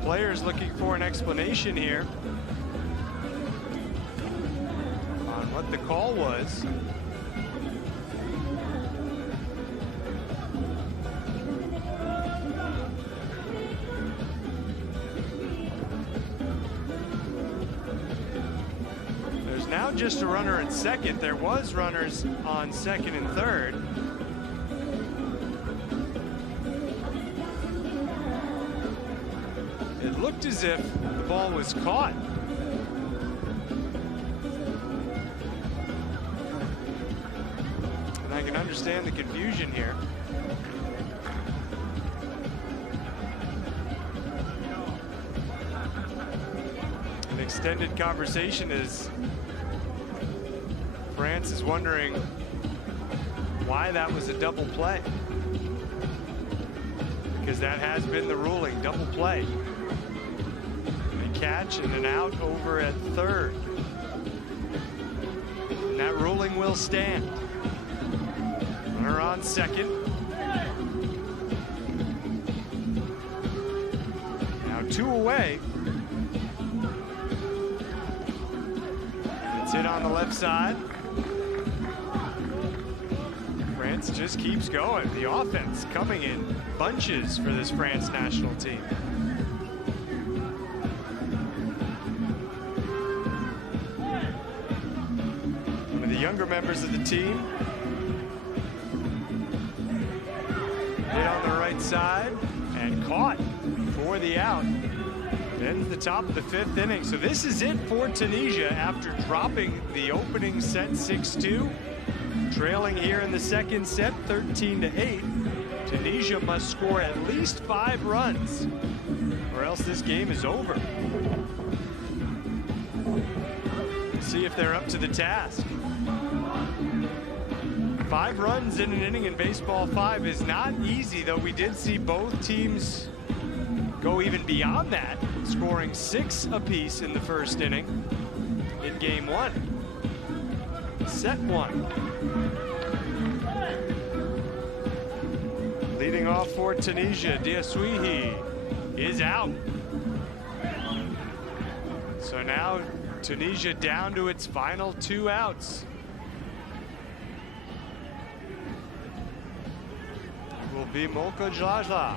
Players looking for an explanation here on what the call was. There's now just a runner at second. There was runners on second and third. It looked as if the ball was caught. And I can understand the confusion here. An extended conversation as France is wondering why that was a double play. Because that has been the ruling, double play. Catch and an out over at third. And that ruling will stand. Runner on second. Now 2 away. It's hit on the left side. France just keeps going. The offense coming in bunches for this France national team. Younger members of the team. Hit on the right side and caught for the out. ends the top of the 5th inning. So this is it for Tunisia after dropping the opening set 6-2. Trailing here in the 2nd set, 13-8. Tunisia must score at least 5 runs, or else this game is over. See if they're up to the task. 5 runs in an inning in Baseball 5 is not easy, though we did see both teams go even beyond that, scoring 6 apiece in the 1st inning in game 1. Set 1. Leading off for Tunisia, Diaswihi is out. So now Tunisia down to its final 2 outs. It will be Molko Jlajla.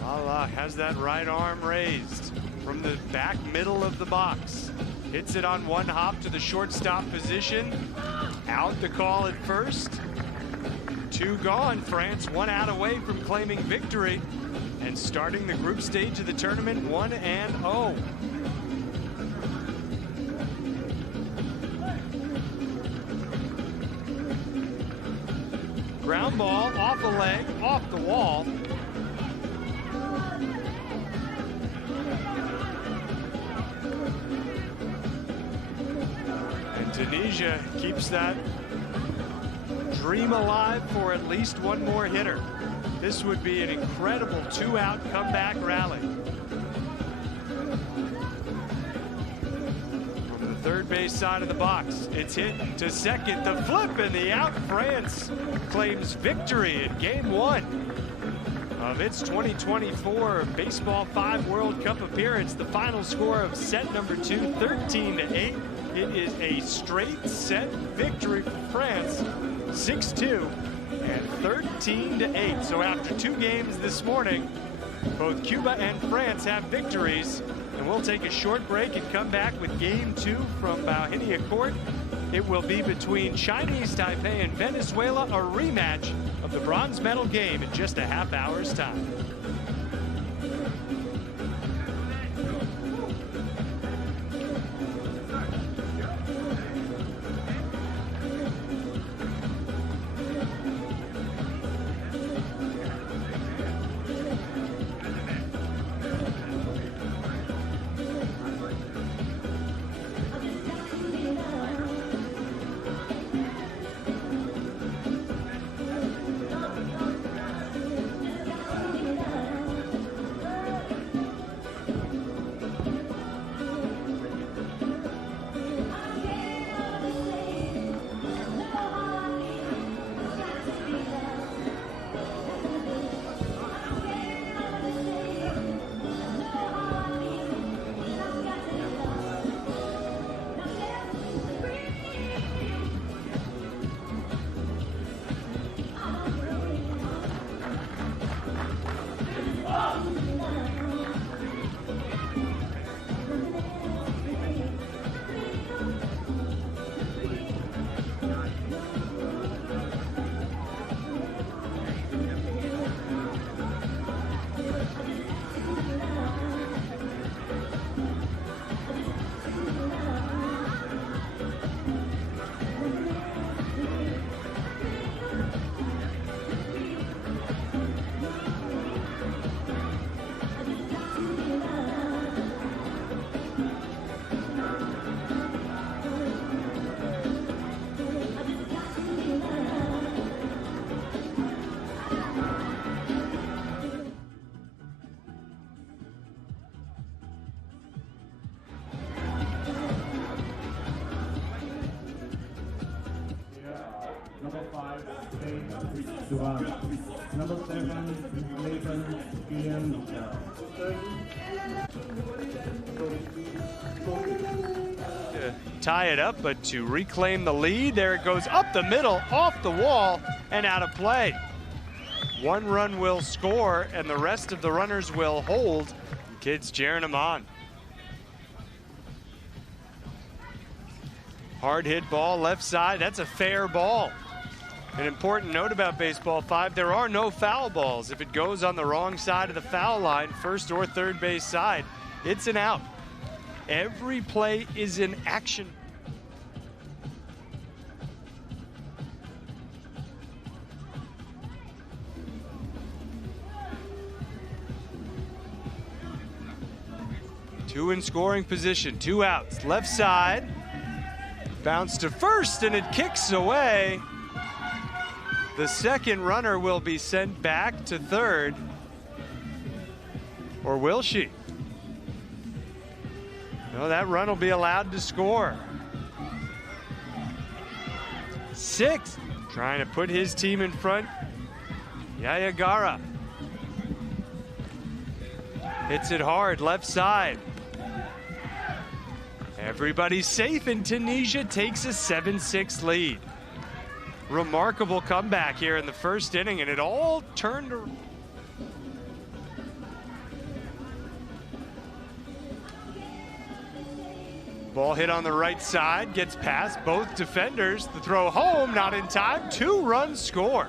Lala has that right arm raised from the back middle of the box. Hits it on 1 hop to the shortstop position. Out the call at first. 2 gone. France 1 out away from claiming victory and starting the group stage of the tournament 1-0. Ground ball off a leg, off the wall. And Tunisia keeps that dream alive for at least 1 more hitter. This would be an incredible 2-out comeback rally. From the 3rd base side of the box, it's hit to 2nd, the flip and the out. France claims victory in game 1 of its 2024 Baseball 5 World Cup appearance. The final score of set number 2, 13-8. It is a straight set victory for France, 6-2 and 13-8. So after 2 games this morning, both Cuba and France have victories. And we'll take a short break and come back with game 2 from Bauhinia Court. It will be between Chinese Taipei and Venezuela, a rematch of the bronze medal game in just a half hour's time. Number 7, Nathan Ian. Tie it up, but to reclaim the lead, there it goes up the middle, off the wall, and out of play. 1 run will score, and the rest of the runners will hold. Kids cheering them on. Hard hit ball left side. That's a fair ball. An important note about Baseball 5, there are no foul balls. If it goes on the wrong side of the foul line, first or third base side, it's an out. Every play is in action. Two in scoring position, 2 outs. Left side, bounce to first, and it kicks away. The second runner will be sent back to third. Or will she? No, that run will be allowed to score. 6, trying to put his team in front. Yayagara hits it hard, left side. Everybody's safe, and Tunisia takes a 7-6 lead. Remarkable comeback here in the first inning, and it all turned around. Ball hit on the right side, gets past both defenders. The throw home, not in time. 2-run score.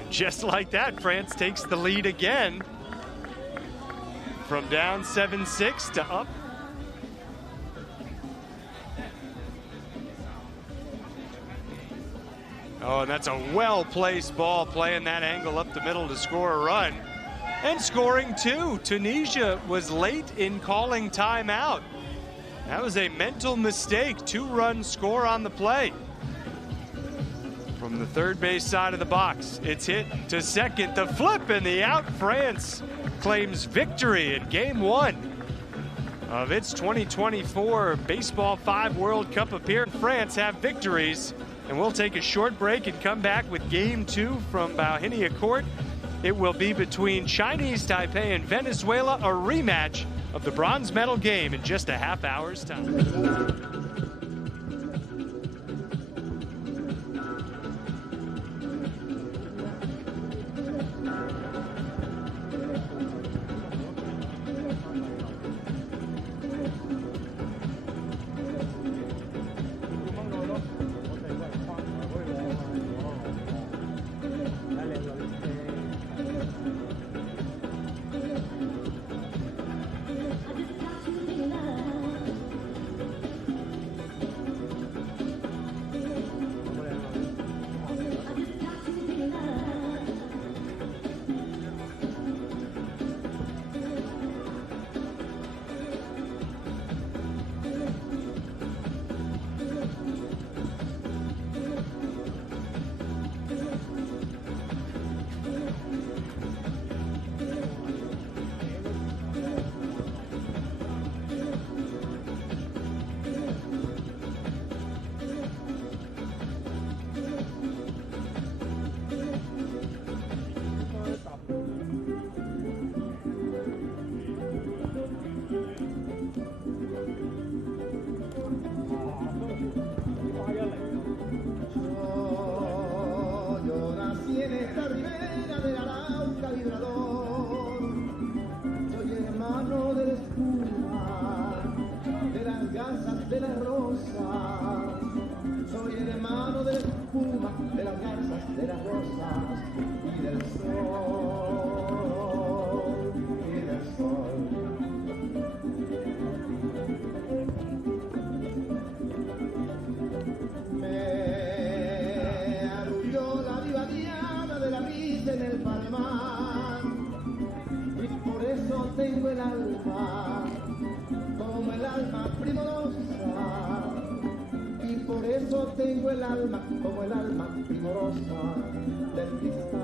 And just like that, France takes the lead again. From down 7-6 to up. Oh, and that's a well-placed ball, playing that angle up the middle to score a run. And scoring 2. Tunisia was late in calling timeout. That was a mental mistake. 2-run score on the play. From the third base side of the box, it's hit to second. The flip and the out. France claims victory in Game 1 of its 2024 Baseball 5 World Cup appearance. France have victories. And we'll take a short break and come back with Game 2 from Bauhinia Court. It will be between Chinese Taipei and Venezuela, a rematch of the bronze medal game in just a half hour's time. de las rosas, soy el hermano de la espuma, de las garzas, de las rosas y del sol, y del sol. Me arrulló la viva diana de la brisa en el palmar, y por eso tengo el alma como el alma primorosa, y por eso tengo el alma como el alma primorosa del cristal,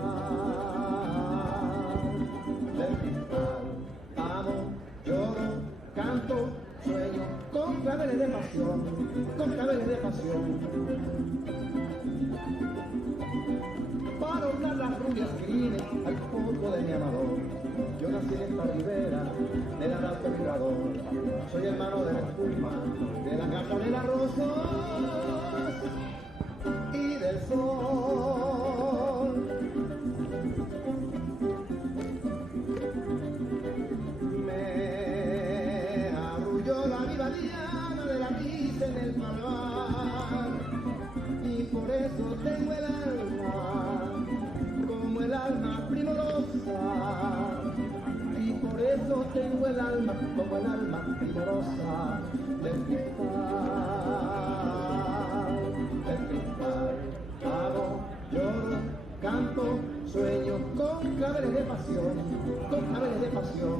amo, lloro, canto, sueño, con claveles de pasión, con claveles de pasión. Para ornar las rubias crines al fondo de mi amador, yo nací en esta ribera del arauco vibrador, soy hermano de la espuma, de la casa de las rosas y del sol. Me arrulló la viva diana de la brisa en el palmar, y por eso tengo el alma como el alma primorosa del cristal, del cristal. Amo, lloro, canto, sueño con claveles de pasión, con claveles de pasión.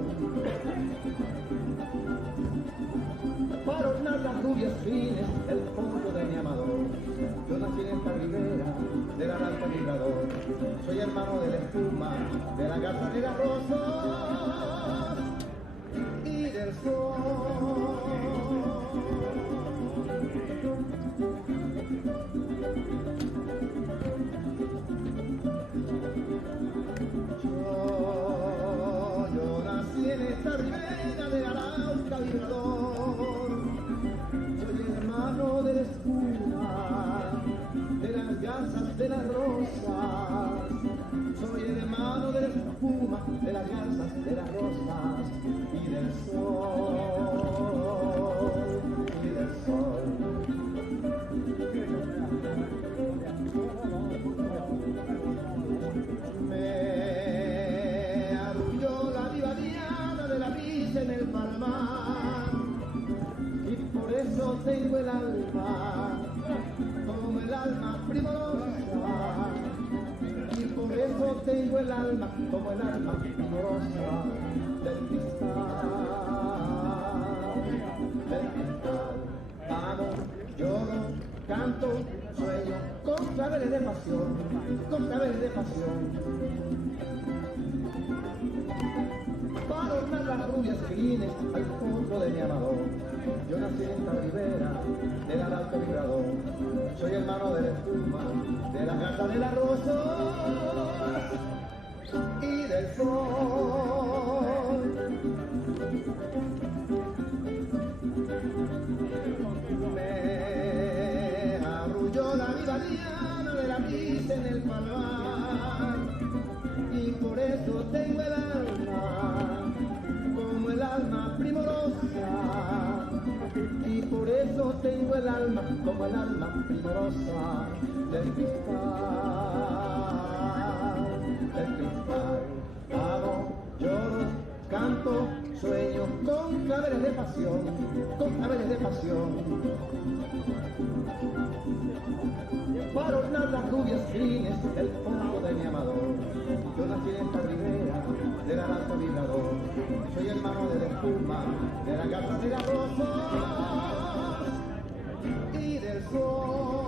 Para ornar las rubias fines el fondo de mi amador. Yo nací en esta ribera del arranca vibrador. Soy hermano de la espuma, de la gata de las rosas y del sol. Yo nací en esta ribera del arranca vibrador. Soy hermano de la espuma, de las garzas, de las rosas. Soy hermano de la espuma, de las garzas, de las rosas y del sol, y del sol. Me arrulló la viva diana de la brisa en el palmar. Y por eso tengo el alma, como el alma primorosa. Y por eso tengo el alma, como el alma primorosa del cristal, del cristal. Amo, lloro, canto, sueño, con claveles de pasión, con claveles de pasión. Para ornar las rubias crines al fondo de mi amador. Yo nací en esta ribera del arranca vibrador. Soy hermano de la espuma, de la gata de las rosas y del sol. Me arrulló la viva diana de la brisa en el palmar. Y por eso tengo el alma, como el alma primorosa. Y por eso tengo el alma, como el alma primorosa del cristal, del cristal. Amo, lloro, canto, sueño con claveles de pasión, con claveles de pasión. Para ornar las rubias fines el fondo de mi amador. Yo nací en esta ribera del arranca vibrador. Soy hermano de la espuma, de la gata de las rosas y del sol.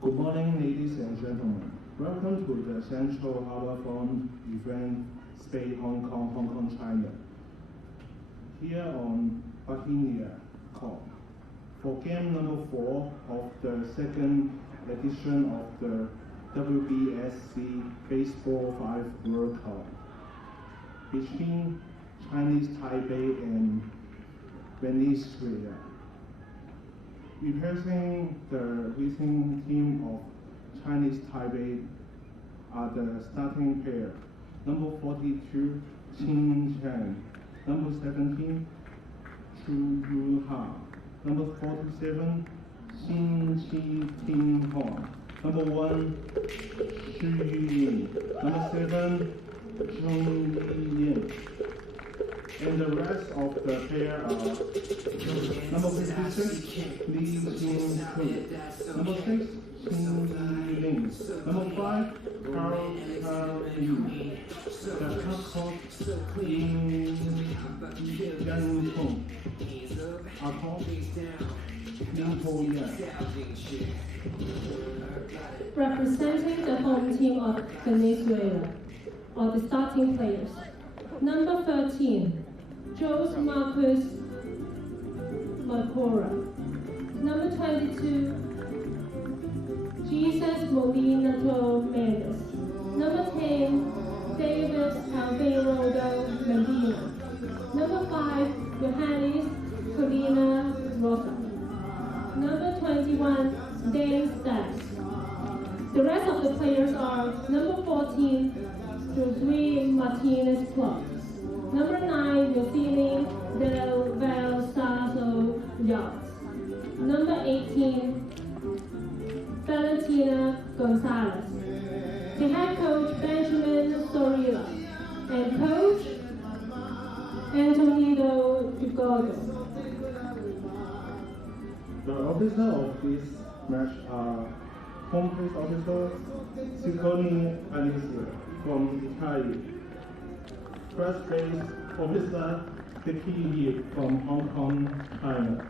Good morning, ladies and gentlemen. Welcome to the Central Harbourfront event, Spain, Hong Kong, China. Here on Buccaneer Court for game number 4 of the second edition of the WBSC Baseball5 WorldCup between Chinese Taipei and Venezuela. Representing the visiting team of Chinese Taipei are the starting pair. Number 42, Qin Chen. Number 17, Chu Yu Ha. Number 47, Xin Qi Ting Hong. Number 1, Xu Yin. Number 7, Zhong Yi Yin. And the rest of the pair are number 56, Li Xin-kun. Number 6, Xin Ling. Number 5, Carl Yu. The half-court Yin Yan-kong. Half-court Lin Po-yan. Representing the home team of Venezuela are the starting players. Number 13, Jose Marcus Macora. Number 22, Jesus Molina Mendes. Number 10, David Alvaro Medina. Number 5, Johannes Colina Rosa. Number 21, Dan Stas. The rest of the players are number 14, Josue Martinez Clark. Number 9, Yosini Del Valsazo Yachts. Number 18, Valentina Gonzalez. The head coach, Benjamin Sorilla. And coach, Antonio Dugogo. The officer of this match are home place officer Ciccone Alicia from Italy. First base officer Teki from Hong Kong, China.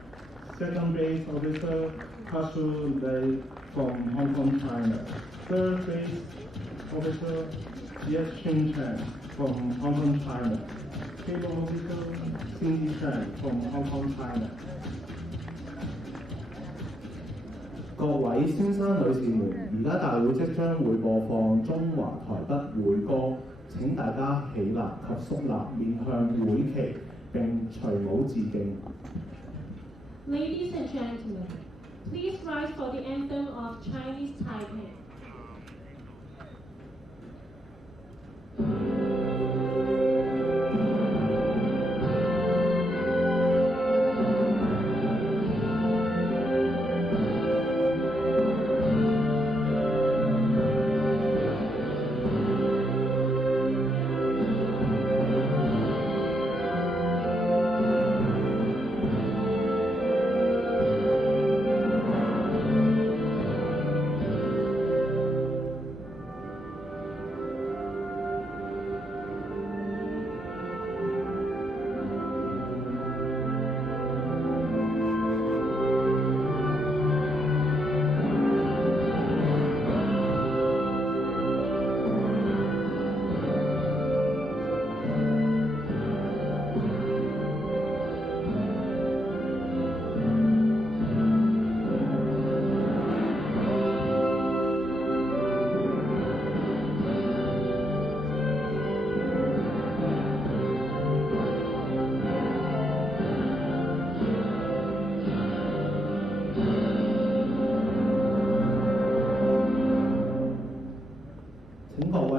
Second base officer Kashu Lei from Hong Kong, China. Third base officer Yes Ching Chan from Hong Kong, China. Cable officer Cindy Chan from Hong Kong, China. 各位先生、女士們，而家大會即將會播放中華台北會歌，請大家起立及肅立，面向會旗並隨舞致敬。Ladies and gentlemen, please rise for the anthem of Chinese Taipei.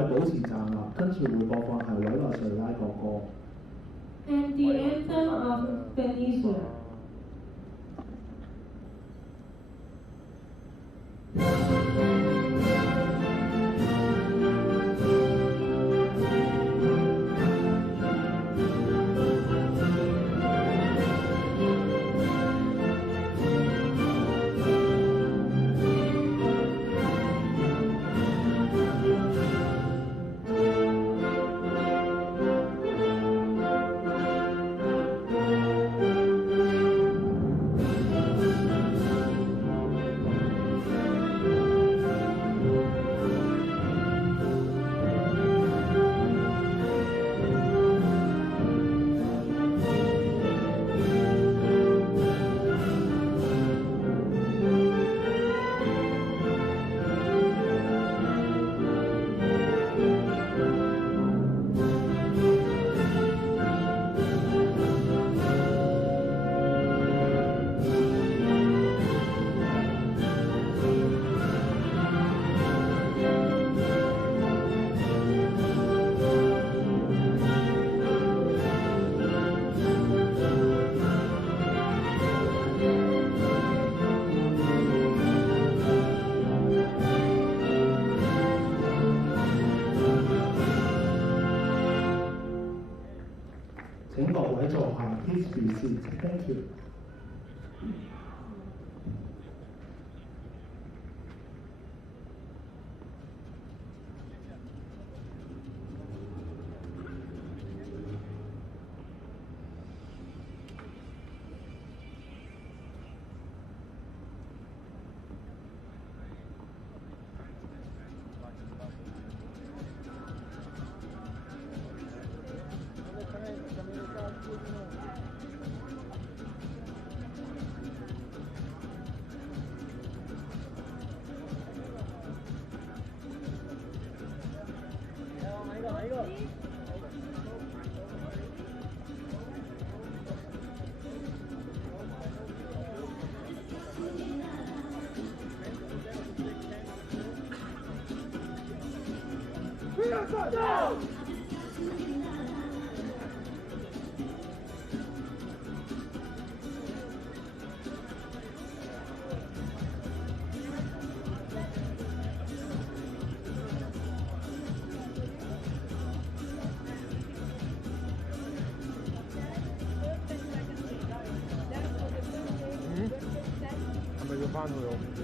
保持站立，跟住會播放係委內瑞拉國歌。And the anthem of Venezuela. Please be seated. Thank you. 請係咪要翻去我唔知。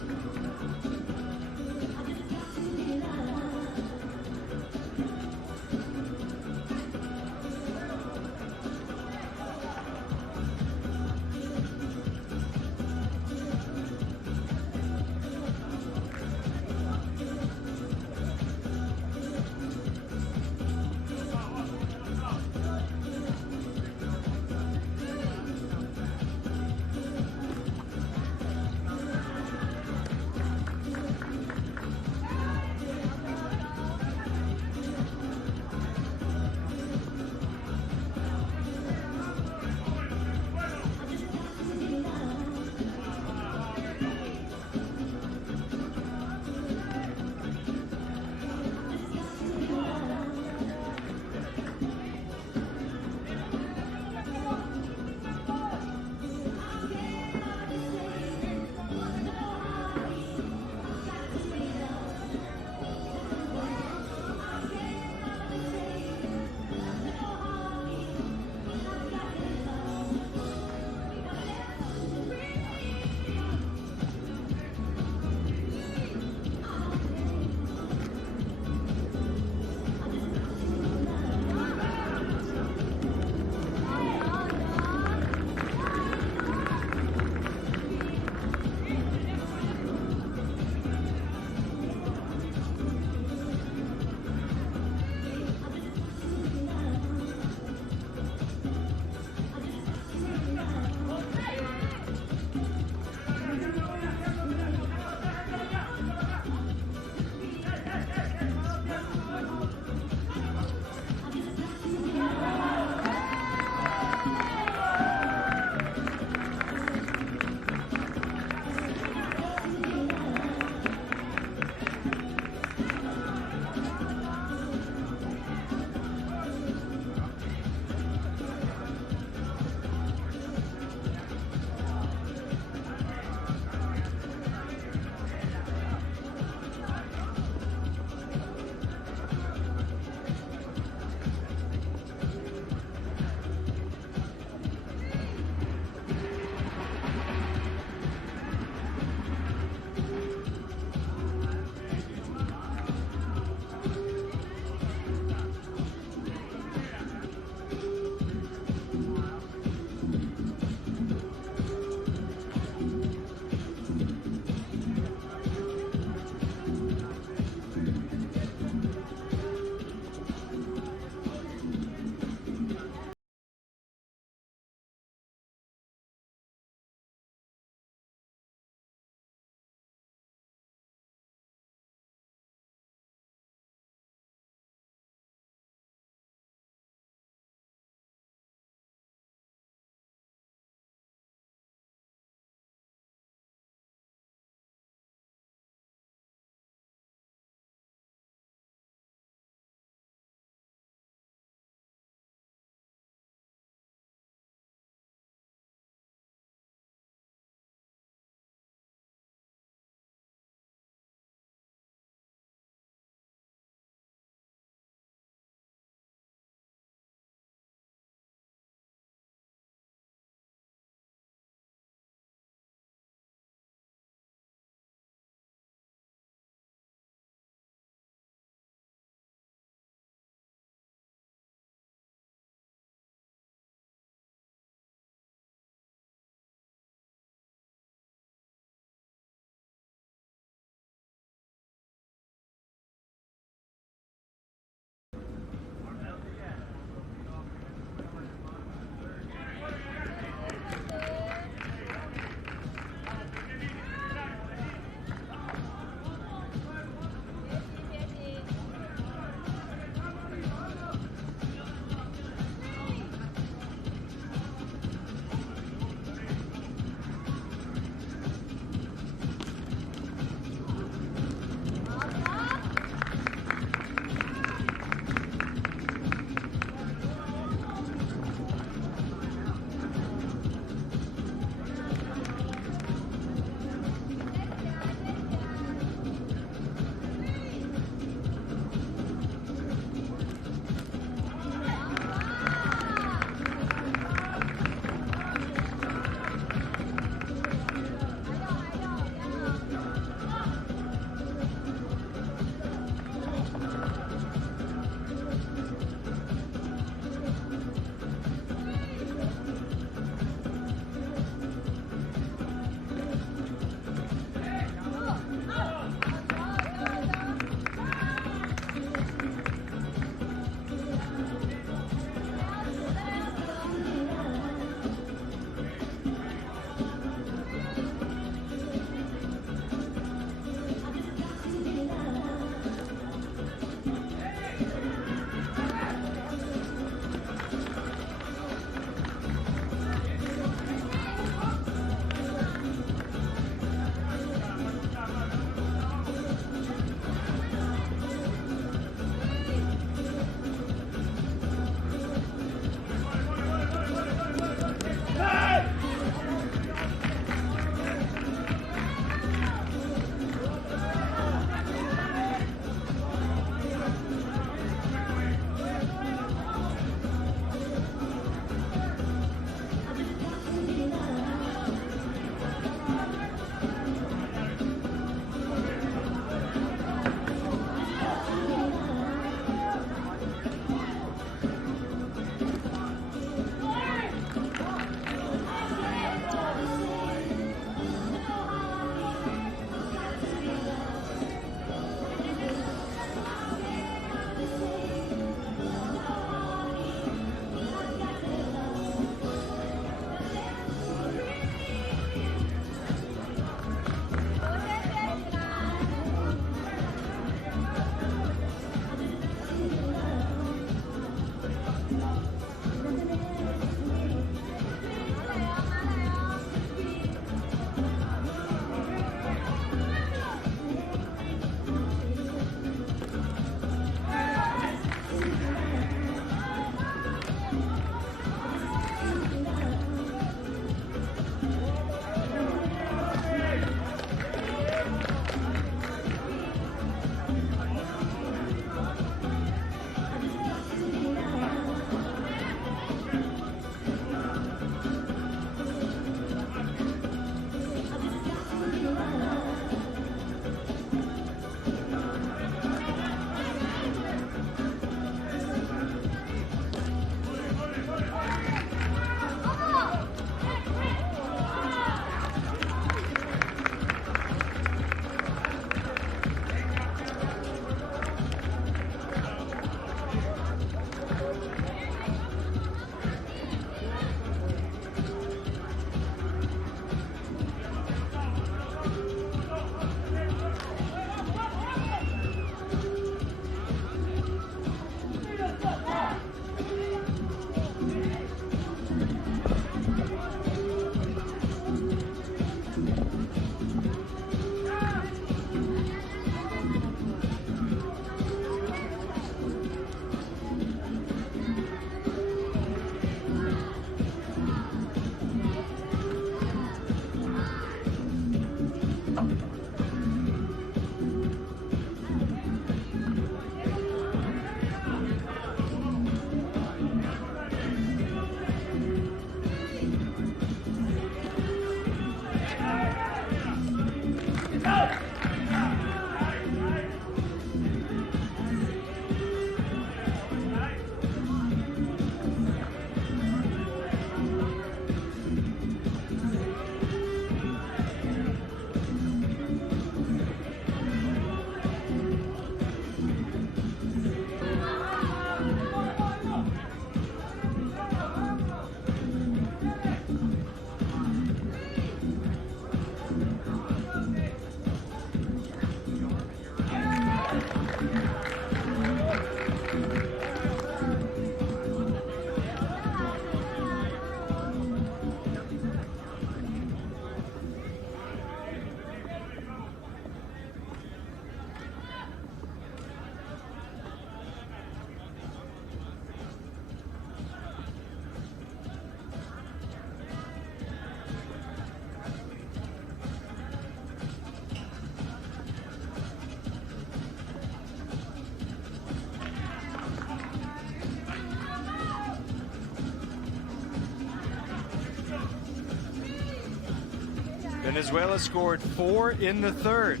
Venezuela scored 4 in the third.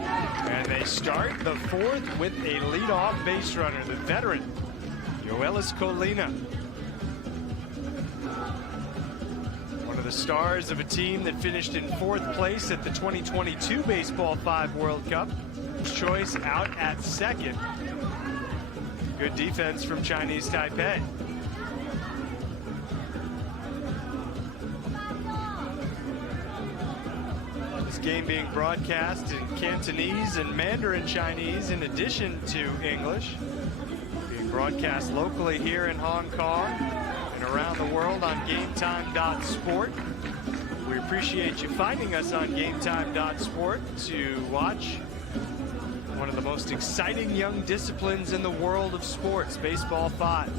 And they start the fourth with a leadoff base runner, the veteran, Yoelis Colina. One of the stars of a team that finished in 4th place at the 2022 Baseball5 World Cup. Choice out at second. Good defense from Chinese Taipei. This game being broadcast in Cantonese and Mandarin Chinese in addition to English. Being broadcast locally here in Hong Kong and around the world on GameTime.sport. We appreciate you finding us on GameTime.sport to watch one of the most exciting young disciplines in the world of sports, Baseball 5.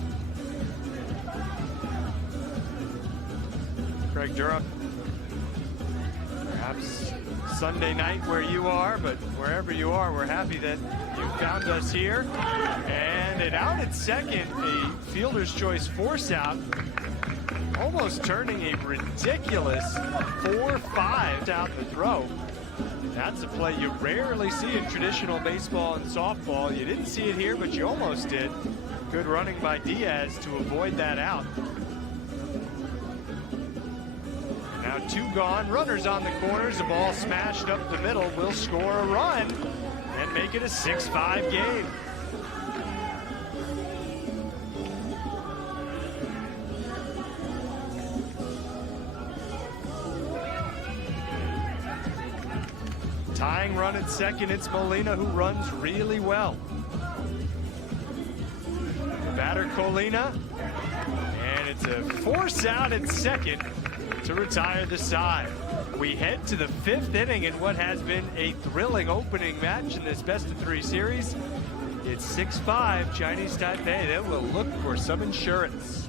Craig Durham, perhaps Sunday night where you are, but wherever you are, we're happy that you found us here. And an out at second, a fielder's choice force out, almost turning a ridiculous 4-5 out the throw. That's a play you rarely see in traditional baseball and softball. You didn't see it here, but you almost did. Good running by Diaz to avoid that out. Now 2 gone, runners on the corners, the ball smashed up the middle, will score a run and make it a 6-5 game. Tying run at second, it's Molina who runs really well. The batter Colina, and it's a force out at second to retire the side. We head to the 5th inning in what has been a thrilling opening match in this best-of-3 series. It's 6-5 Chinese Taipei. They will look for some insurance.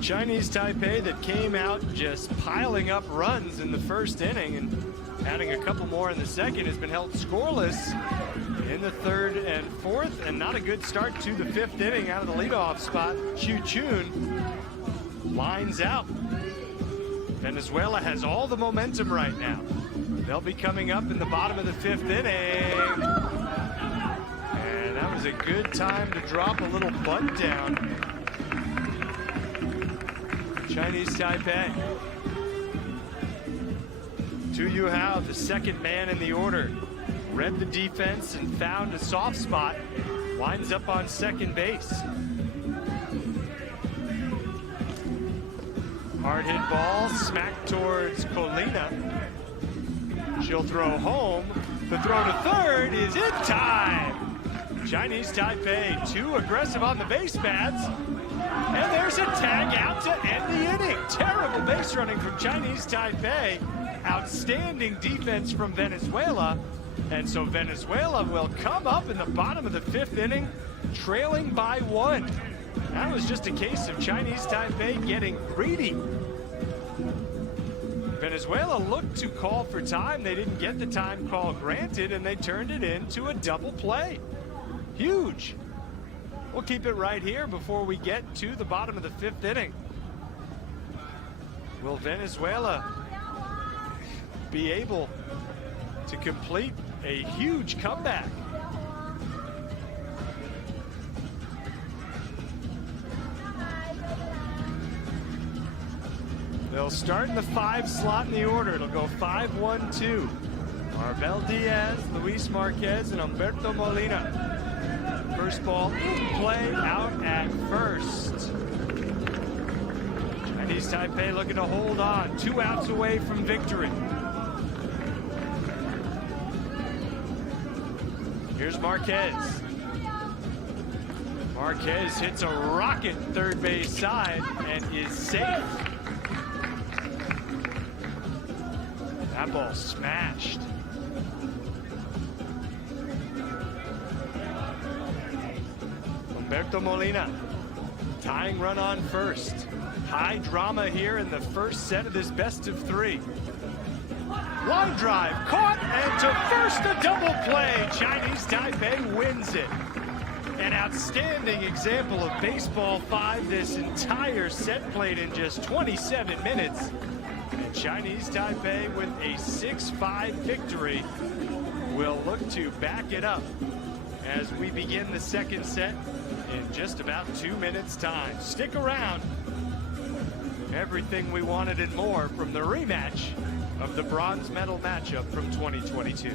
Chinese Taipei that came out just piling up runs in the first inning and adding a couple more in the second has been held scoreless in the 3rd and 4th, and not a good start to the 5th inning out of the leadoff spot. Chu Chun lines out. Venezuela has all the momentum right now. They'll be coming up in the bottom of the 5th inning. And that was a good time to drop a little bunt down. Chinese Taipei. Tu Yu Hao, the second man in the order, read the defense and found a soft spot. Winds up on second base. Hard hit ball, smacked towards Colina. She'll throw home. The throw to third is in time. Chinese Taipei, too aggressive on the base pads. And there's a tag out to end the inning. Terrible base running from Chinese Taipei. Outstanding defense from Venezuela. And so Venezuela will come up in the bottom of the 5th inning, trailing by 1. That was just a case of Chinese Taipei getting greedy. Venezuela looked to call for time. They didn't get the time call granted, and they turned it into a double play. Huge. We'll keep it right here before we get to the bottom of the 5th inning. Will Venezuela be able to complete a huge comeback? They'll start in the 5 slot in the order. It'll go 5-1-2. Maribel Diaz, Luis Marquez, and Humberto Molina. First ball in play, out at first. Chinese Taipei looking to hold on. 2 outs away from victory. Here's Marquez. Marquez hits a rocket third base side and is safe. That ball smashed. Humberto Molina, tying run on first. High drama here in the first set of this best of 3. Long drive, caught, and to first, a double play. Chinese Taipei wins it. An outstanding example of Baseball 5. This entire set played in just 27 minutes. And Chinese Taipei with a 6-5 victory will look to back it up as we begin the second set in just about 2 minutes time. Stick around. Everything we wanted and more from the rematch of the bronze medal matchup from 2022.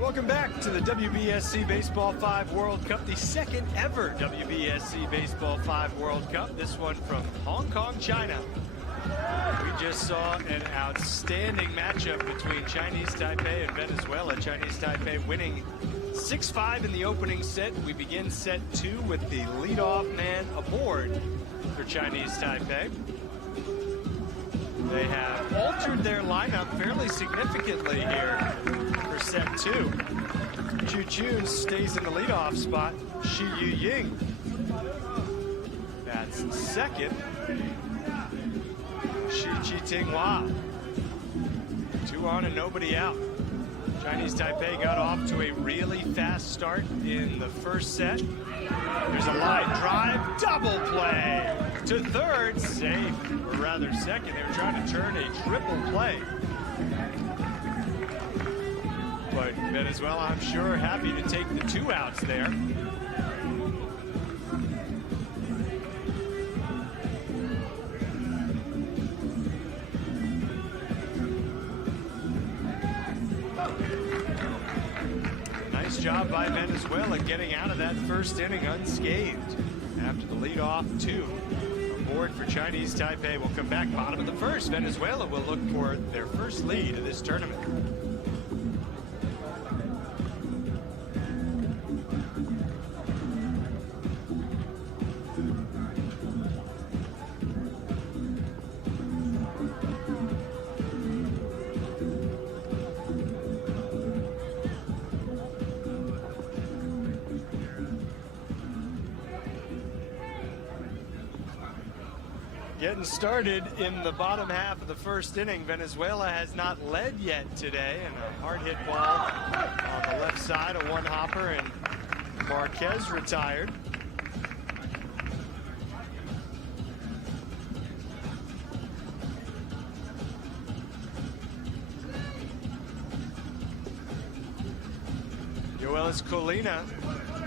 Welcome back to the WBSC Baseball 5 World Cup, the second ever WBSC Baseball 5 World Cup. This one from Hong Kong, China. We just saw an outstanding matchup between Chinese Taipei and Venezuela. Chinese Taipei winning 6-5 in the opening set. We begin set 2 with the leadoff man aboard for Chinese Taipei. They have altered their lineup fairly significantly here for set 2. Chu Chun stays in the leadoff spot. Shi Yu Ying bats second. Shi Chi Ting Hua. 2 on and nobody out. Chinese Taipei got off to a really fast start in the first set. There's a line drive, double play to third, safe, or rather second. They were trying to turn a triple play. But Venezuela, I'm sure, happy to take the 2 outs there. Nice job by Venezuela getting out of that first inning unscathed after the leadoff 2. Aboard for Chinese Taipei. We'll come back bottom of the first. Venezuela will look for their first lead of this tournament. Getting started in the bottom half of the first inning. Venezuela has not led yet today, and a hard hit ball on the left side, a one hopper, and Marquez retired. Yoelis Colina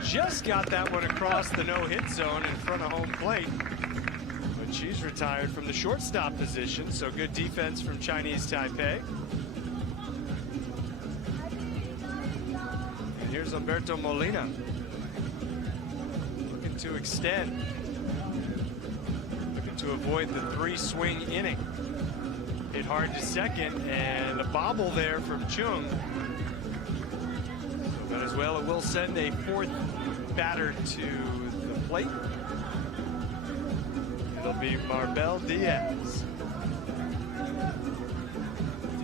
just got that one across the no-hit zone in front of home plate. But she's retired from the shortstop position, so good defense from Chinese Taipei. And here's Alberto Molina, looking to extend, looking to avoid the three-swing inning. Hit hard to second, and a bobble there from Chung. Venezuela will send a fourth batter to the plate. It'll be Marbel Diaz.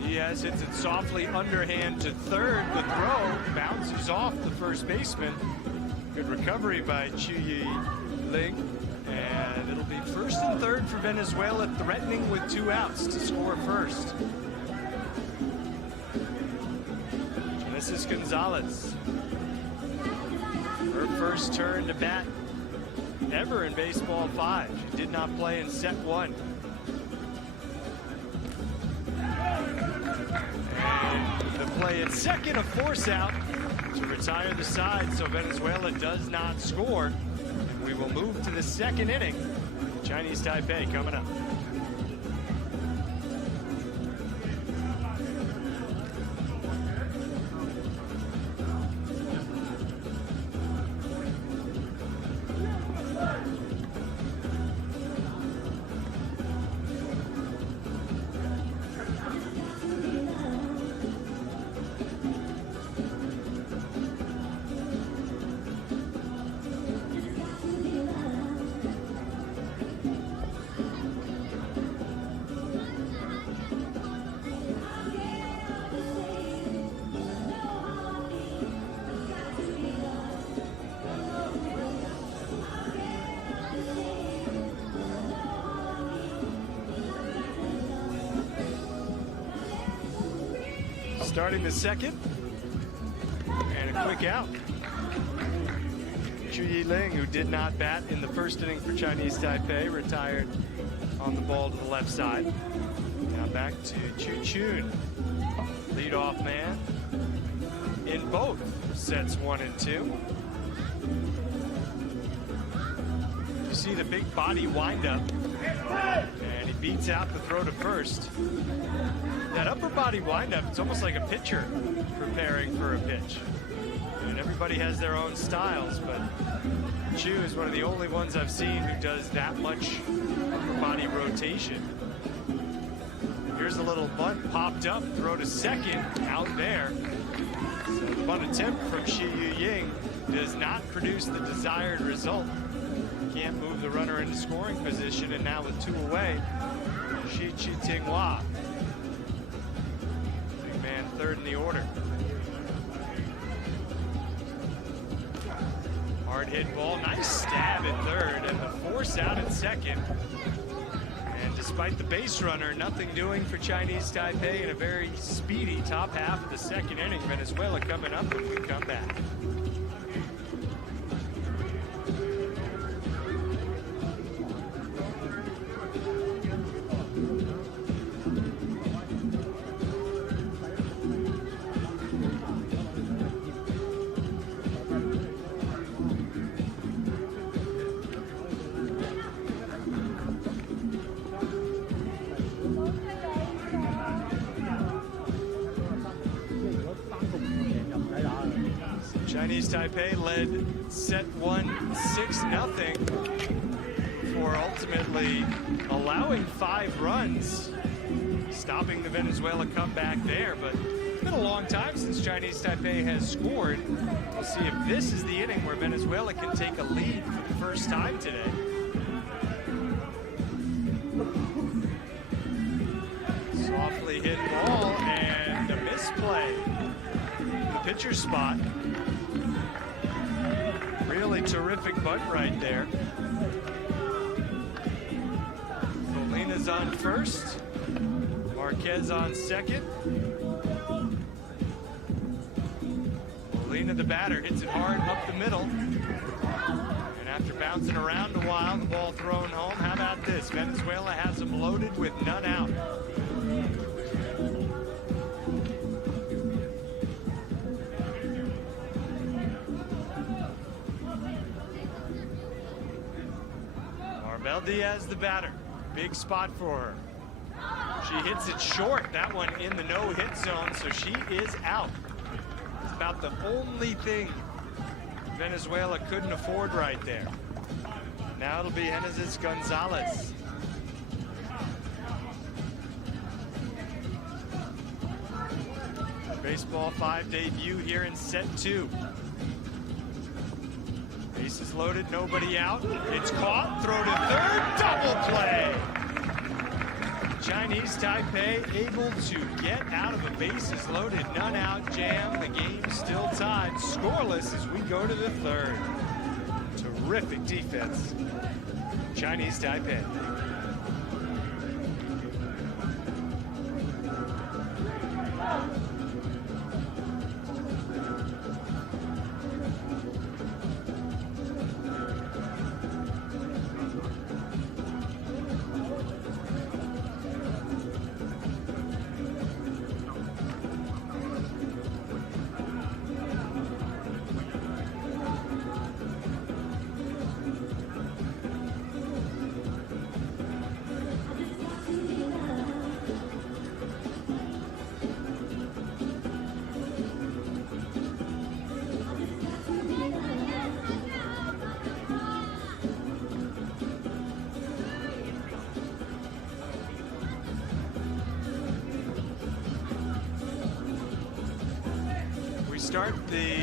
Diaz hits it softly underhand to third. The throw bounces off the first baseman. Good recovery by Chuyi Ling. And it'll be first and third for Venezuela, threatening with 2 outs to score first. Genesis Gonzalez. Her first turn to bat ever in Baseball 5. She did not play in set 1. And the play at second, a force out to retire the side, so Venezuela does not score. And we will move to the second inning. Chinese Taipei coming up. Starting the second, and a quick out. Chuyi Ling, who did not bat in the first inning for Chinese Taipei, retired on the ball to the left side. Now back to Chu Chun, leadoff man in both sets 1 and 2. You see the big body windup, and he beats out the throw to first. That upper body windup, it's almost like a pitcher preparing for a pitch. And everybody has their own styles, but Chu is one of the only ones I've seen who does that much upper body rotation. Here's a little bunt popped up, throw to second, out there. So the bunt attempt from Shi Yu Ying does not produce the desired result. Can't move the runner into scoring position, and now with 2 away, Shi Chi Tinghua. Third in the order. Hard hit ball, nice stab at third, and the force out at second. And despite the base runner, nothing doing for Chinese Taipei in a very speedy top half of the second inning. Venezuela coming up when we come back. Chinese Taipei led set 1 6-0 before ultimately allowing 5 runs, stopping the Venezuela comeback there. But it's been a long time since Chinese Taipei has scored. We'll see if this is the inning where Venezuela can take a lead for the first time today. Softly hit ball and a misplay. The pitcher's spot. Really terrific bunt right there. Molina's on first. Marquez on second. Molina, the batter, hits it hard up the middle. And after bouncing around a while, the ball thrown home. How about this? Venezuela has them loaded with none out. Marbel Diaz, the batter. Big spot for her. She hits it short, that one in the no-hit zone, so she is out. It's about the only thing Venezuela couldn't afford right there. Now it'll be Genesis Gonzalez. Baseball 5 debut here in set 2. Bases loaded, nobody out. It's caught, throw to third, double play. Chinese Taipei able to get out of a bases loaded, none out jam. The game's still tied, scoreless as we go to the third. Terrific defense, Chinese Taipei. Start the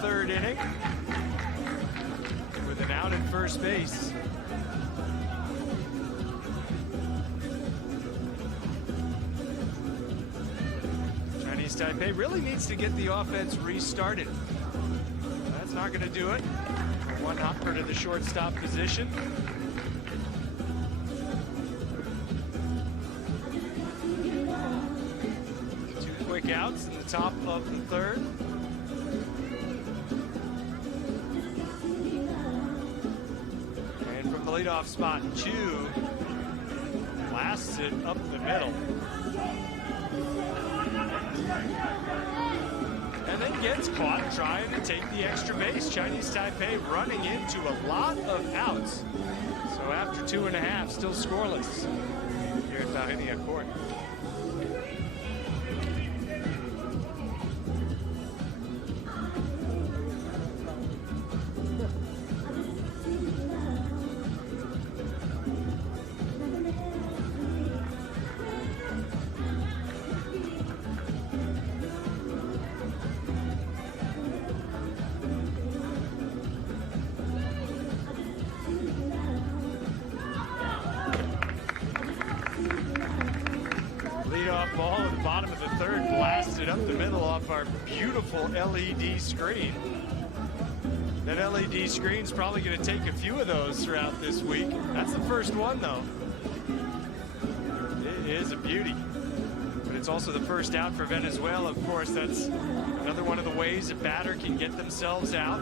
third inning with an out at first base. Chinese Taipei really needs to get the offense restarted. That's not going to do it. One hopper to the shortstop position. Quick outs in the top of the third. And from the leadoff spot, Chu blasts it up the middle. And then gets caught trying to take the extra base. Chinese Taipei running into a lot of outs. So after 2.5, still scoreless here at Bahenia Court. Ball at the bottom of the third, blasted up the middle off our beautiful LED screen. That LED screen's probably going to take a few of those throughout this week. That's the first one, though. It is a beauty. But it's also the first out for Venezuela. Of course, that's another one of the ways a batter can get themselves out.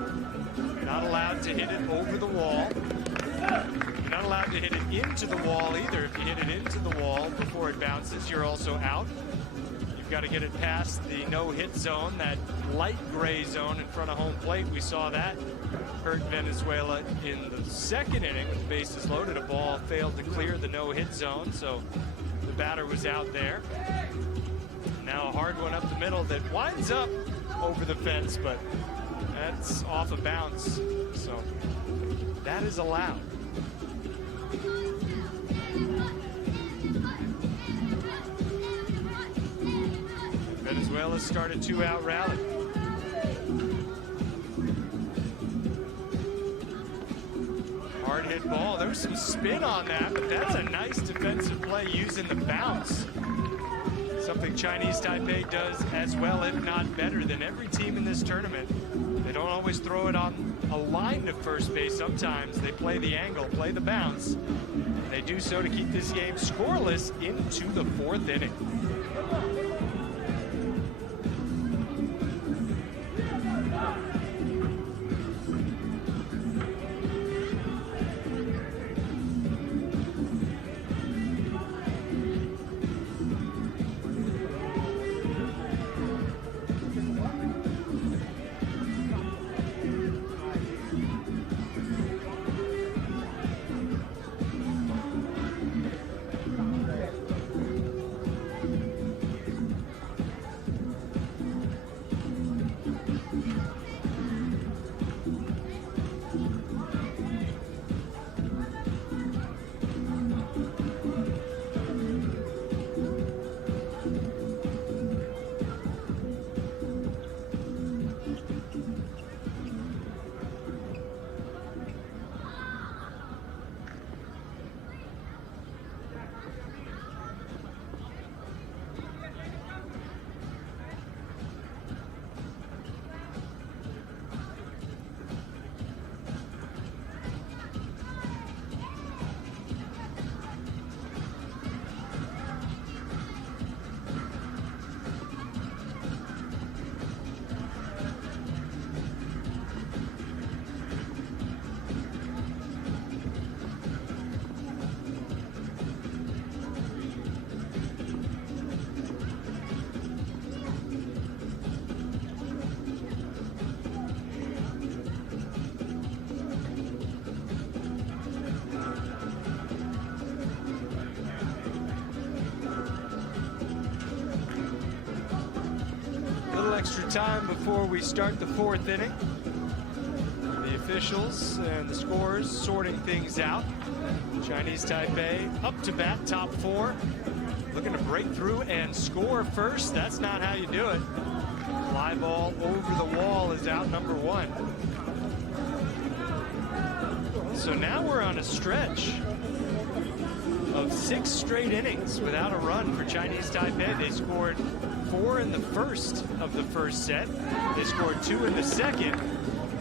Not allowed to hit it over the wall. You're not allowed to hit it into the wall either. If you hit it into the wall before it bounces, you're also out. You've got to get it past the no-hit zone, that light gray zone in front of home plate. We saw that hurt Venezuela in the second inning with the bases loaded. A ball failed to clear the no-hit zone, so the batter was out there. Now a hard one up the middle that winds up over the fence, but that's off a bounce, so that is allowed. Venezuela started 2-out rally. Hard hit ball. There was some spin on that, but that's a nice defensive play using the bounce. Something Chinese Taipei does as well, if not better, than every team in this tournament. They don't always throw it on a line to first base. Sometimes they play the angle, play the bounce. They do so to keep this game scoreless into the 4th inning. Extra time before we start the 4th inning. The officials and the scorers sorting things out. Chinese Taipei up to bat, top 4. Looking to break through and score first. That's not how you do it. Fly ball over the wall is out number 1. So now we're on a stretch of 6 straight innings without a run for Chinese Taipei. They scored 4 in the first of the first set. They scored 2 in the second.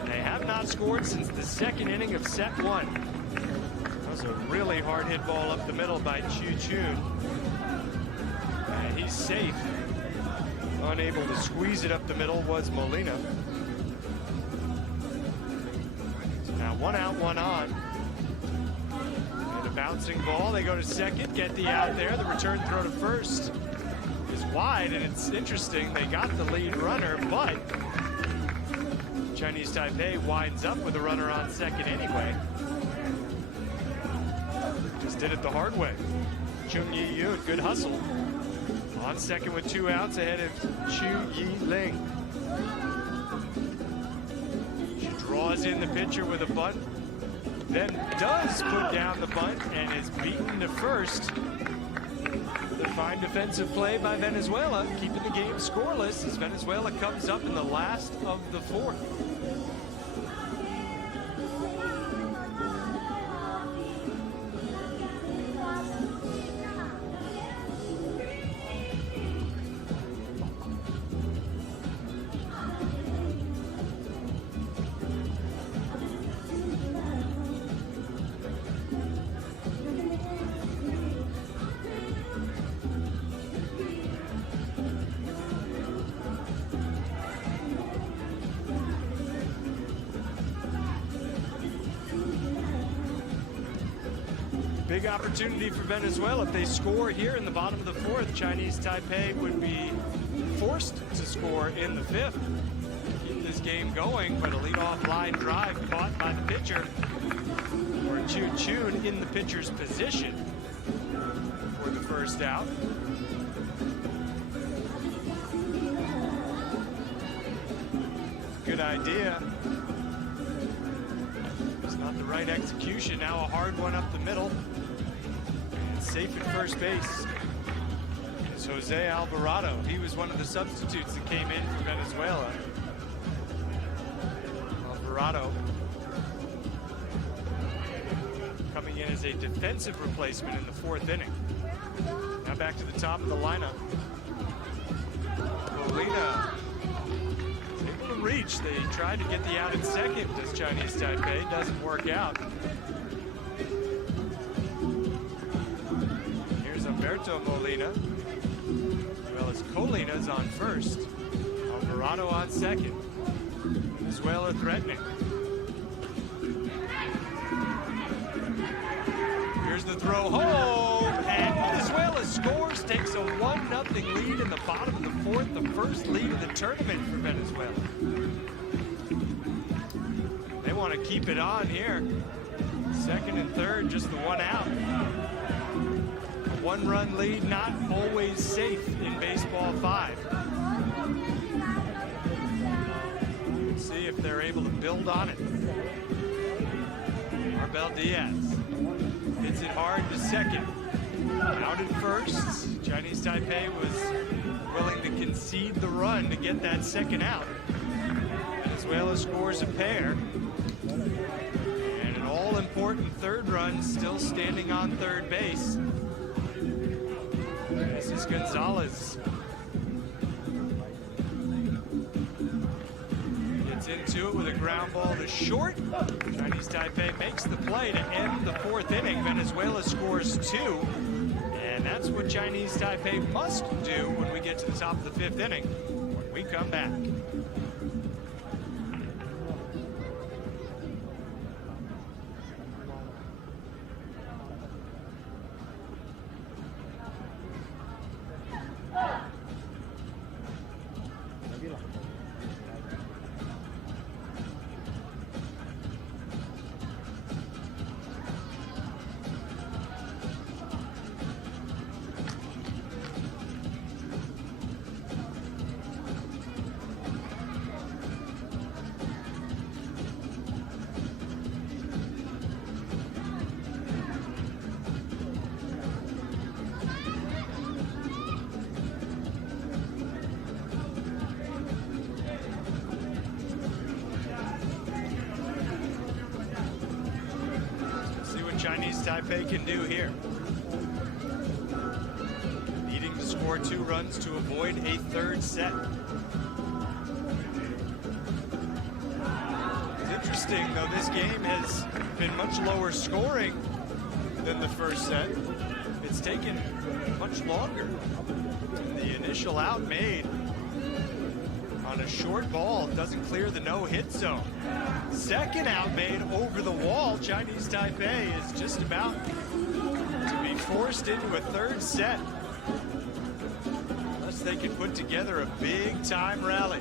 They have not scored since the 2nd inning of set 1. That was a really hard hit ball up the middle by Chu Chun. And he's safe. Unable to squeeze it up the middle was Molina. So now 1 out, 1 on. And a bouncing ball. They go to second, get the out there. The return throw to first is wide, and it's interesting. They got the lead runner, but Chinese Taipei winds up with a runner on second anyway. Just did it the hard way. Chung Yi-yoon, good hustle. On second with 2 outs ahead of Chu Yi-ling. She draws in the pitcher with a bunt, then does put down the bunt and is beaten to first. The fine defensive play by Venezuela, keeping the game scoreless as Venezuela comes up in the last of the 4th. Big opportunity for Venezuela. If they score here in the bottom of the 4th, Chinese Taipei would be forced to score in the 5th. Keep this game going, but a leadoff line drive caught by the pitcher. Or Chu Chun in the pitcher's position for the first out. Good idea. It's not the right execution. Now a hard one up the middle. Safe at first base is Jose Alvarado. He was one of the substitutes that came in for Venezuela. Alvarado coming in as a defensive replacement in the 4th inning. Now back to the top of the lineup. Molina is able to reach. They tried to get the out in second as Chinese Taipei. Doesn't work out. Here's Humberto Molina, as well as Colina's on first. Alvarado on second. Venezuela threatening. Here's the throw home, and Venezuela scores, takes a 1-0 lead in the bottom of the fourth, the first lead of the tournament for Venezuela. They want to keep it on here. Second and third, just the one out. A 1-run lead, not always safe in Baseball 5. We'll see if they're able to build on it. Arbel Diaz hits it hard to second. Out at first. Chinese Taipei was willing to concede the run to get that second out. Venezuela scores a pair. And an all-important third run still standing on third base. This is Gonzalez. Gets into it with a ground ball to short. Chinese Taipei makes the play to end the fourth inning. Venezuela scores 2. And that's what Chinese Taipei must do when we get to the top of the fifth inning, when we come back. Chinese Taipei can do here. Needing to score 2 runs to avoid a third set. It's interesting, though, this game has been much lower scoring than the first set. It's taken much longer. The initial out made on a short ball doesn't clear the no-hit zone. Second out made over the wall. Chinese Taipei is just about to be forced into a third set, unless they can put together a big-time rally.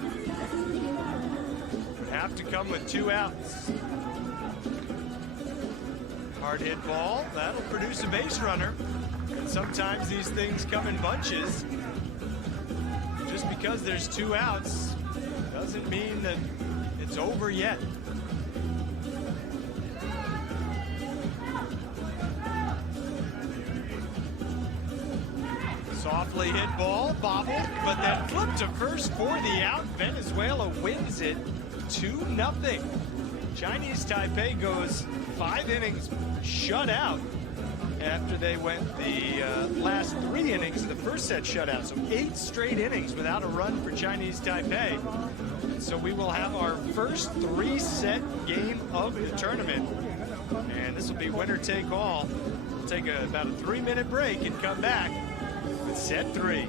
Would have to come with 2 outs. Hard hit ball, that'll produce a base runner. And sometimes these things come in bunches. Just because there's 2 outs doesn't mean that it's over yet. Softly hit ball, bobbled, but then flipped to first for the out. Venezuela wins it 2-0. Chinese Taipei goes 5 innings shut out after they went the last 3 innings of the first set shutout. So 8 straight innings without a run for Chinese Taipei. So we will have our first 3-set game of the tournament. And this will be winner take all. We'll take about a 3-minute break and come back with set 3.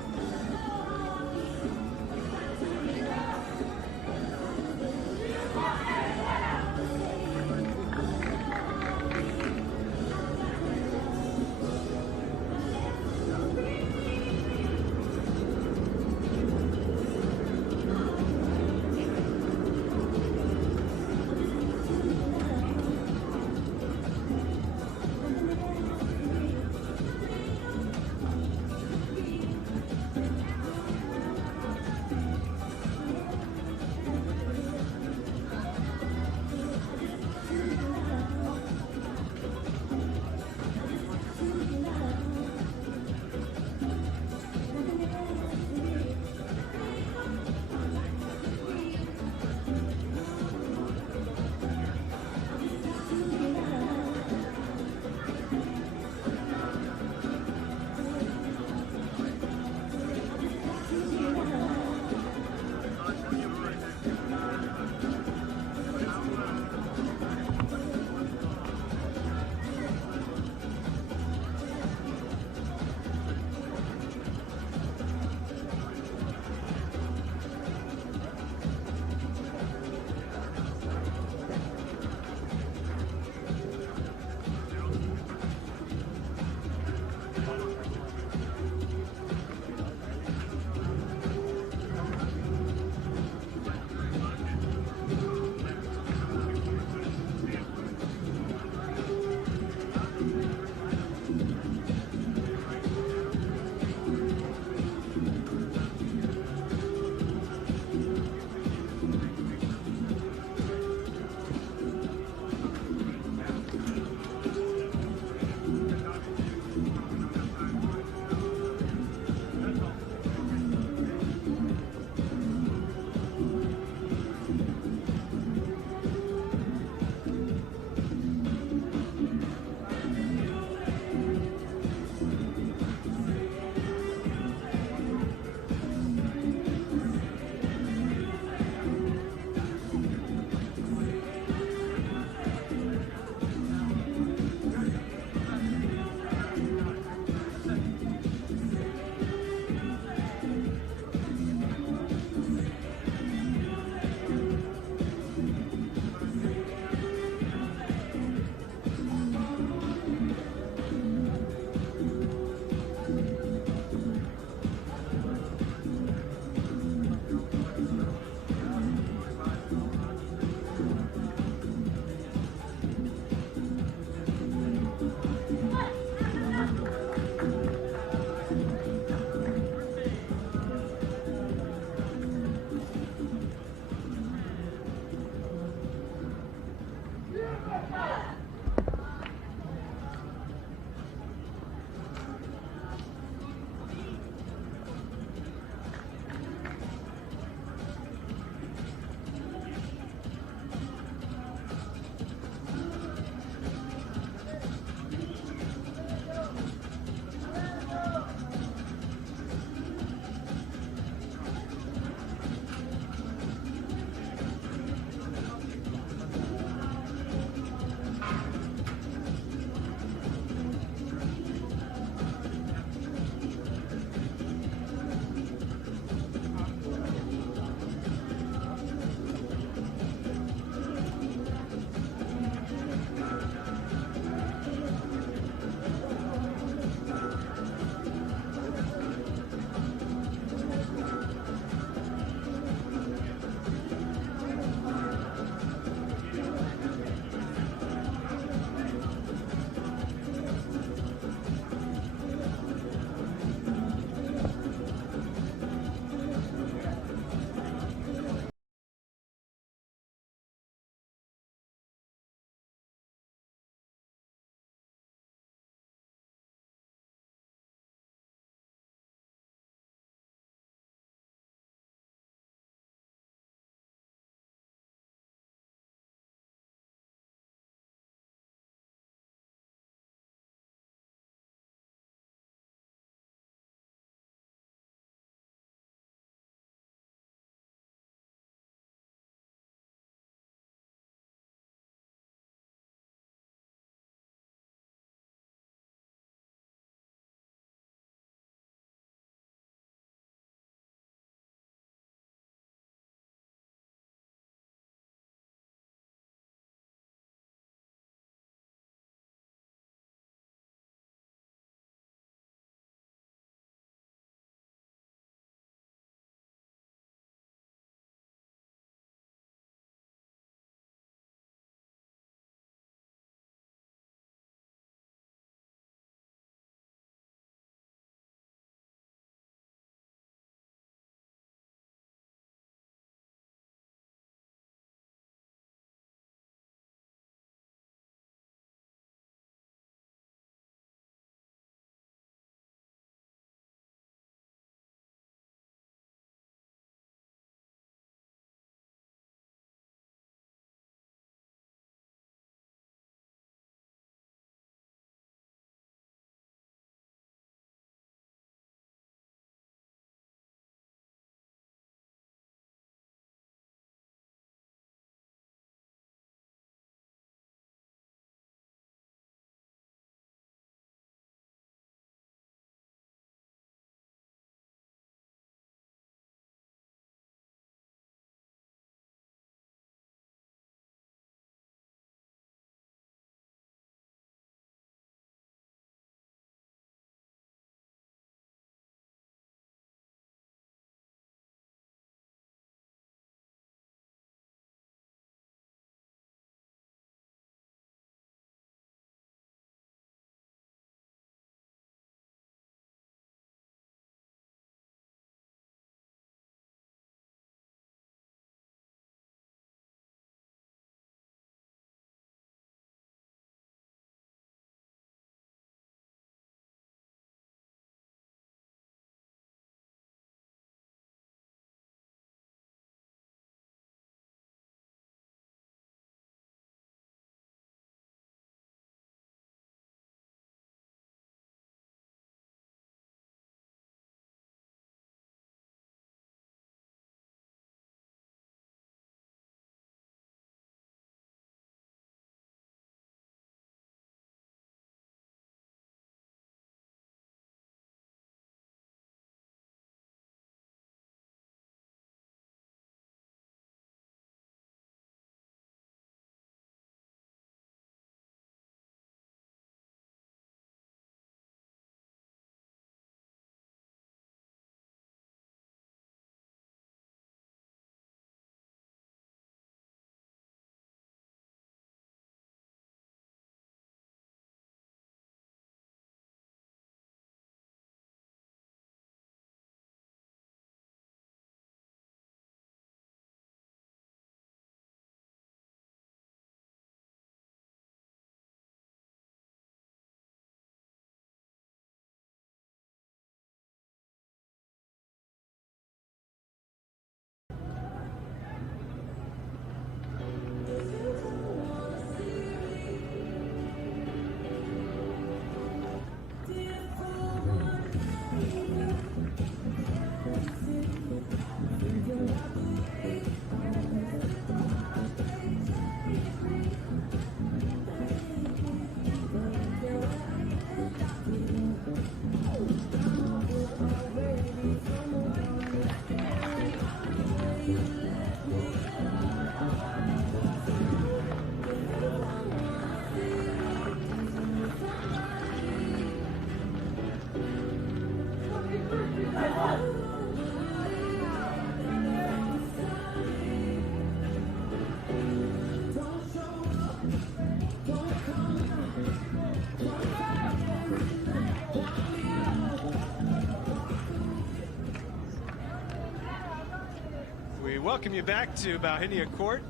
welcome you back to Bauhinia Court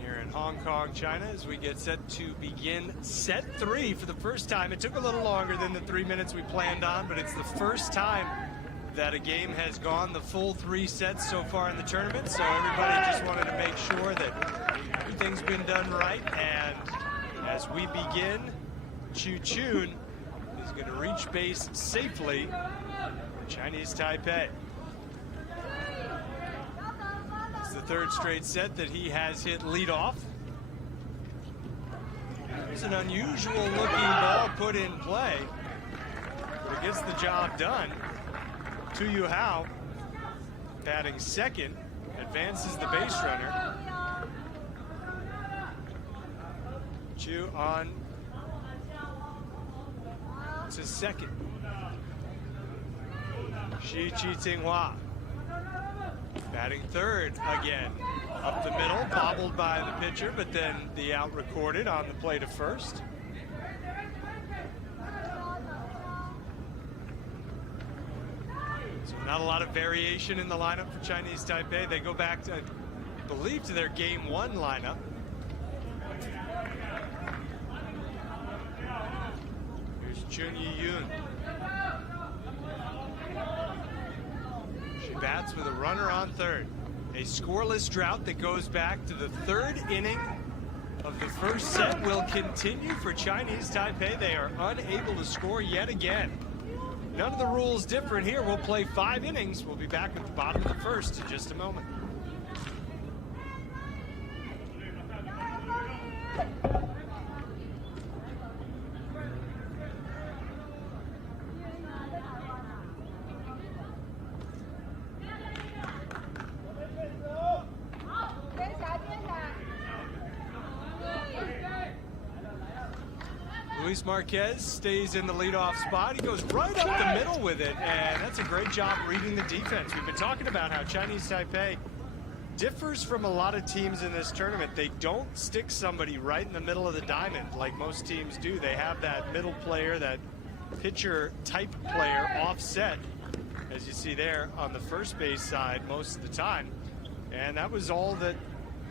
here in Hong Kong, China, as we get set to begin set 3 for the first time. It took a little longer than the 3 minutes we planned on, but it's the first time that a game has gone the full 3 sets so far in the tournament. So everybody just wanted to make sure that everything's been done right. And as we begin, Chu Chun is going to reach base safely for Chinese Taipei. It's the 3rd straight set that he has hit leadoff. It's an unusual looking ball put in play, but it gets the job done. Tu Yu Hao, batting 2nd, advances the base runner. Chu on to 2nd. Shi Qi-Tinghua batting 3rd again. Up the middle, bobbled by the pitcher, but then the out recorded on the play to 1st. So not a lot of variation in the lineup for Chinese Taipei. They go back to, I believe, to their Game 1 lineup. Here's Chun Yi-Yun. She bats with a runner on 3rd. A scoreless drought that goes back to the 3rd inning of the 1st set will continue for Chinese Taipei. They are unable to score yet again. None of the rules different here. We'll play 5 innings. We'll be back at the bottom of the 1st in just a moment. Luis Marquez stays in the leadoff spot. He goes right up the middle with it, and that's a great job reading the defense. We've been talking about how Chinese Taipei differs from a lot of teams in this tournament. They don't stick somebody right in the middle of the diamond like most teams do. They have that middle player, that pitcher type player offset, as you see there on the first base side most of the time. And that was all that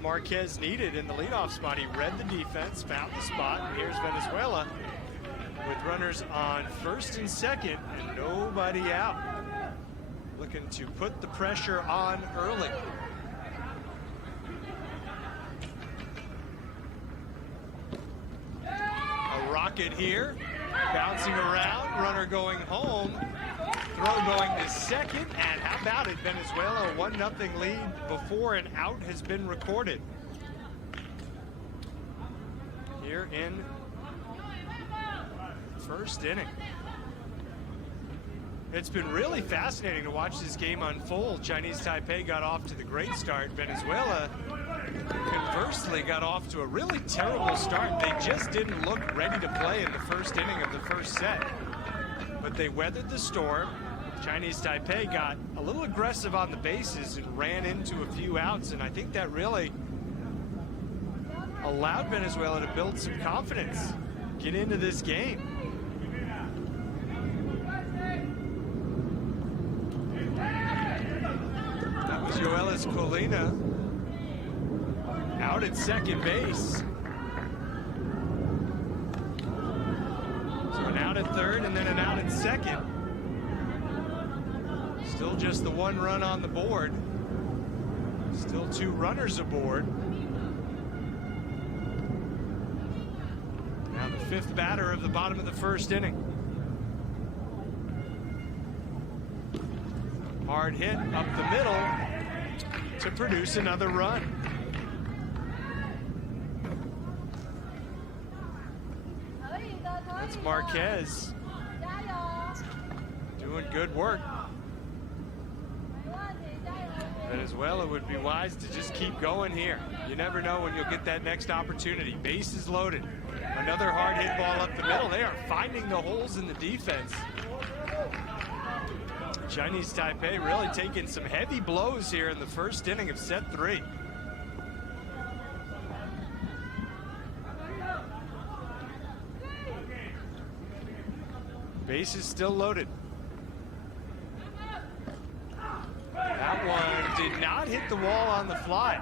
Marquez needed in the leadoff spot. He read the defense, found the spot, and here's Venezuela with runners on 1st and 2nd and nobody out. Looking to put the pressure on early. A rocket here, bouncing around, runner going home. Throw going to 2nd, and how about it, Venezuela, a 1-0 lead before an out has been recorded. Here in 1st inning. It's been really fascinating to watch this game unfold. Chinese Taipei got off to the great start. Venezuela, conversely, got off to a really terrible start. They just didn't look ready to play in the 1st inning of the 1st set. But they weathered the storm. Chinese Taipei got a little aggressive on the bases and ran into a few outs, and I think that really allowed Venezuela to build some confidence, get into this game. That was Yoelis Colina out at 2nd base. So an out at 3rd and then an out at 2nd. Still just the 1 run on the board. Still 2 runners aboard. Now the 5th batter of the bottom of the 1st inning. Hard hit up the middle to produce another run. That's Marquez doing good work. Venezuela would be wise to just keep going here. You never know when you'll get that next opportunity. Bases loaded. Another hard hit ball up the middle. They are finding the holes in the defense. Chinese Taipei really taking some heavy blows here in the 1st inning of set 3. Bases still loaded. That one did not hit the wall on the fly.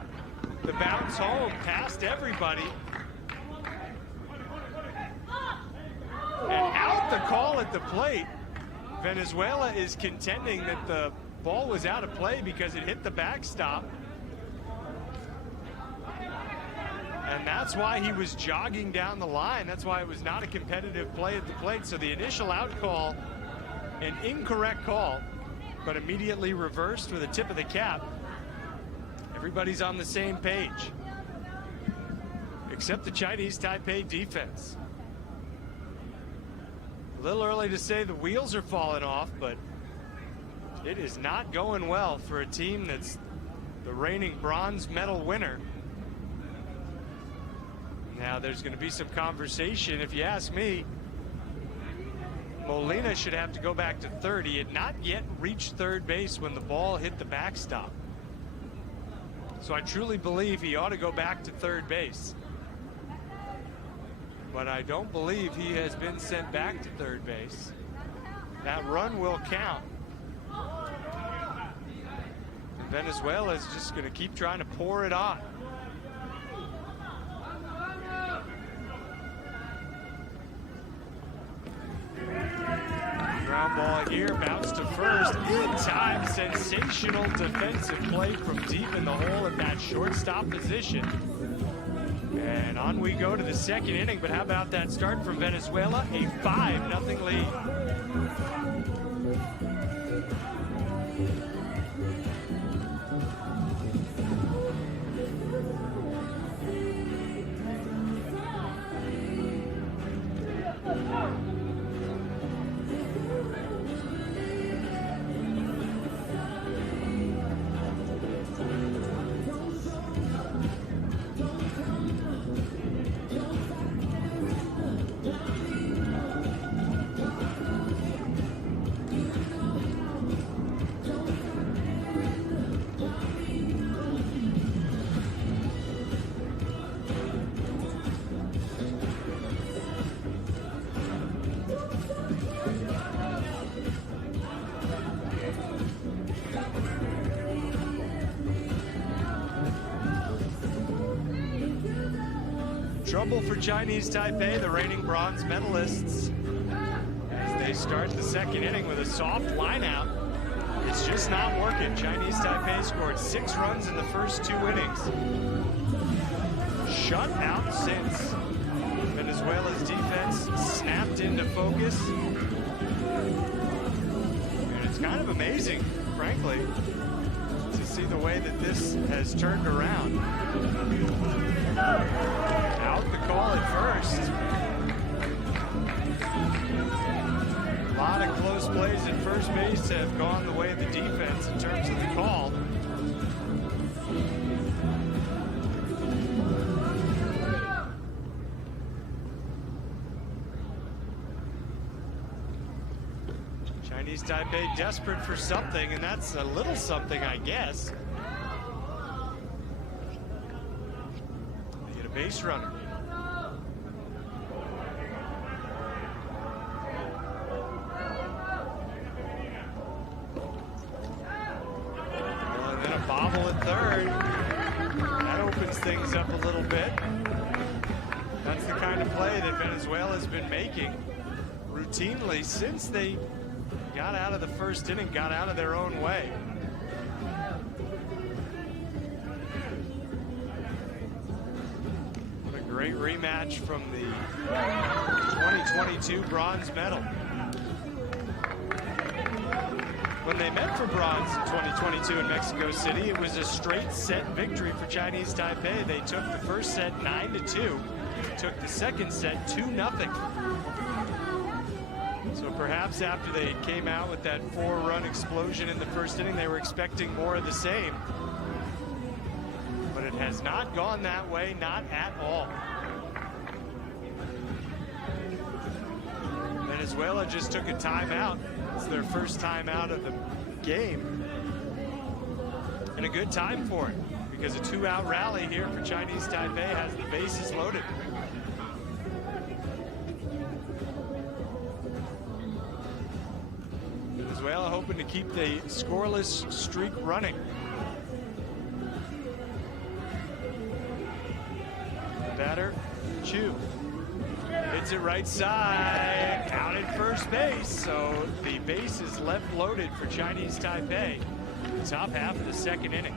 The bounce home past everybody. And out the call at the plate. Venezuela is contending that the ball was out of play because it hit the backstop. And that's why he was jogging down the line. That's why it was not a competitive play at the plate. So the initial out call, an incorrect call, but immediately reversed with a tip of the cap. Everybody's on the same page, except the Chinese Taipei defense. A little early to say the wheels are falling off, but it is not going well for a team that's the reigning bronze medal winner. Now there's going to be some conversation. If you ask me, Molina should have to go back to third. He had not yet reached third base when the ball hit the backstop. So I truly believe he ought to go back to third base. But I don't believe he has been sent back to third base. That run will count. And Venezuela is just going to keep trying to pour it on. Ground ball here, bounce to first. In time, sensational defensive play from deep in the hole at that shortstop position. And on we go to the second inning, but how about that start from Venezuela? A 5-0 lead. Trouble for Chinese Taipei, the reigning bronze medalists, as they start the second inning with a soft line out. It's just not working. Chinese Taipei scored 6 runs in the first 2 innings. Shut out since Venezuela's defense snapped into focus. And it's kind of amazing, frankly, to see the way that this has turned around. Out the call at first. A lot of close plays at first base have gone the way of the defense in terms of the call. Chinese Taipei desperate for something, and that's a little something, I guess. They get a base runner. And then a bobble at third. That opens things up a little bit. That's the kind of play that Venezuela's been making routinely since they got out of the first inning, got out of their own way. What a great rematch from the 2022 bronze medal. When they met for bronze in 2022 in Mexico City, it was a straight set victory for Chinese Taipei. They took the first set 9-2, took the second set 2-0. So perhaps after they came out with that 4-run explosion in the first inning, they were expecting more of the same. But it has not gone that way, not at all. Venezuela just took a timeout. It's their first timeout of the game. And a good time for it, because a 2-out rally here for Chinese Taipei has the bases loaded. Venezuela hoping to keep the scoreless streak running. Batter, Chu. Hits it right side, out at first base. So the base is left loaded for Chinese Taipei. Top half of the second inning.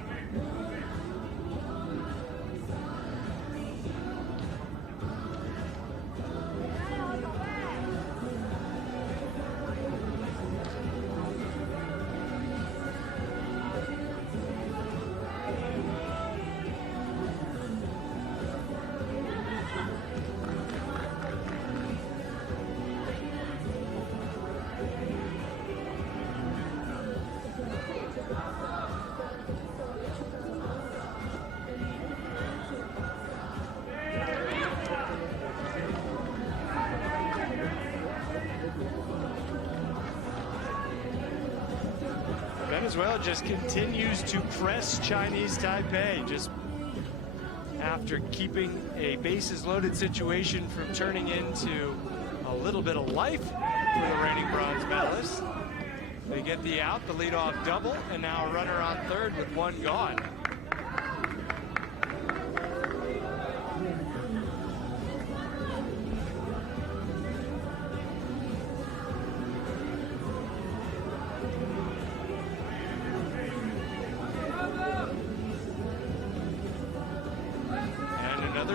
Venezuela just continues to press Chinese Taipei, just after keeping a bases loaded situation from turning into a little bit of life for the reigning bronze medalists. They get the out, the leadoff double, and now a runner on third with one gone.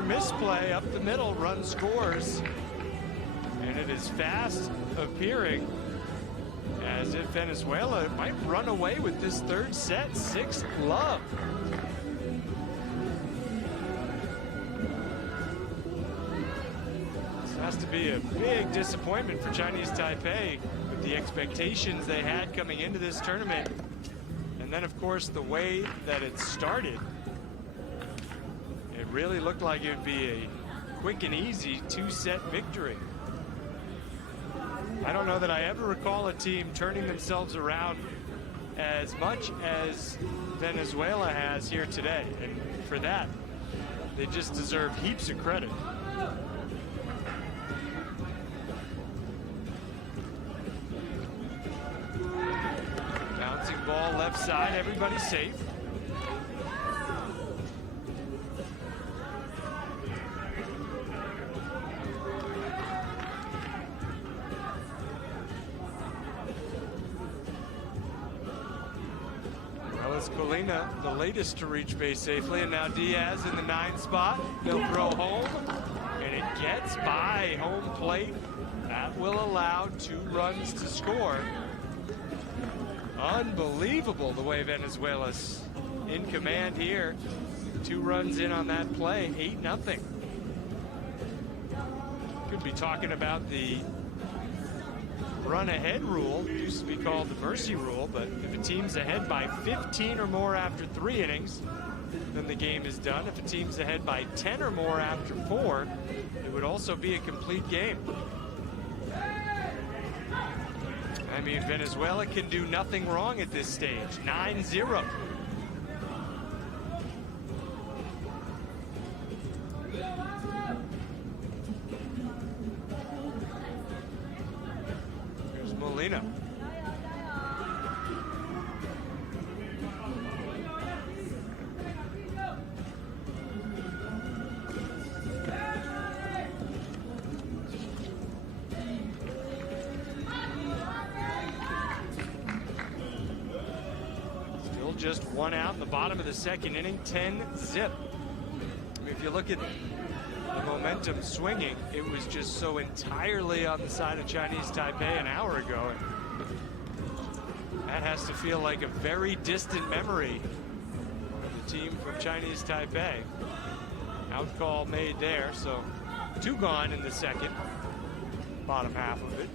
Misplay up the middle, run scores, and it is fast appearing as if Venezuela might run away with this third set, 6-love. This has to be a big disappointment for Chinese Taipei with the expectations they had coming into this tournament, and then of course the way that it started. It really looked like it would be a quick and easy two-set victory. I don't know that I ever recall a team turning themselves around as much as Venezuela has here today. And for that, they just deserve heaps of credit. Bouncing ball left side, everybody safe. Colina, the latest to reach base safely, and now Diaz in the 9th spot. They'll throw home, and it gets by home plate. That will allow 2 runs to score. Unbelievable the way Venezuela's in command here. 2 runs in on that play, 8-0. Could be talking about the run ahead rule. It used to be called the mercy rule, but if a team's ahead by 15 or more after 3 innings, then the game is done. If a team's ahead by 10 or more after 4, it would also be a complete game. I mean, Venezuela can do nothing wrong at this stage. 9-0. Molina. Still just 1 out in the bottom of the second inning, 10-zip. I mean, if you look at the momentum swinging, it was just so entirely on the side of Chinese Taipei an hour ago. And that has to feel like a very distant memory of the team from Chinese Taipei. Out call made there, so 2 gone in the second, bottom half of it.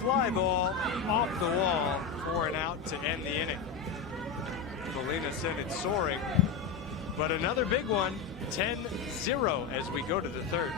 Fly ball off the wall for an out to end the inning. Molina sent it soaring, but another big one, 10-0 as we go to the third.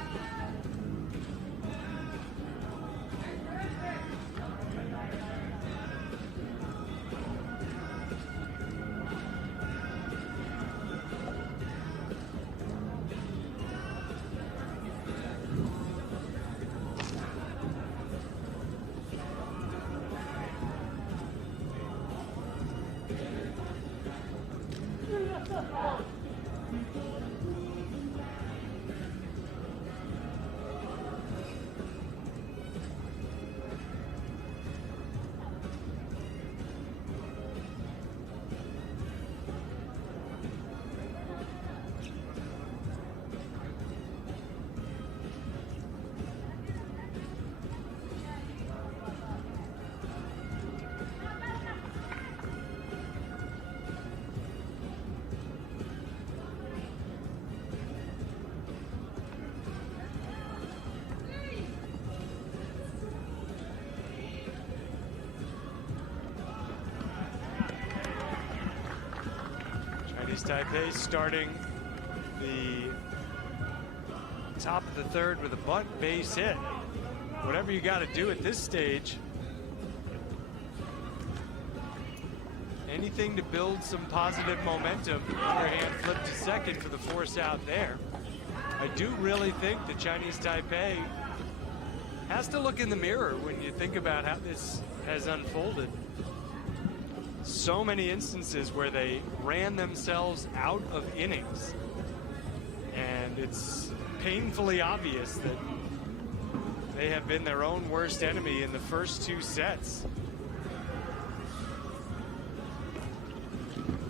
Taipei starting the top of the third with a bunt base hit. Whatever you got to do at this stage, anything to build some positive momentum. Underhand flip to second for the force out there. I do really think the Chinese Taipei has to look in the mirror when you think about how this has unfolded. So many instances where they ran themselves out of innings, and it's painfully obvious that they have been their own worst enemy in the first two sets.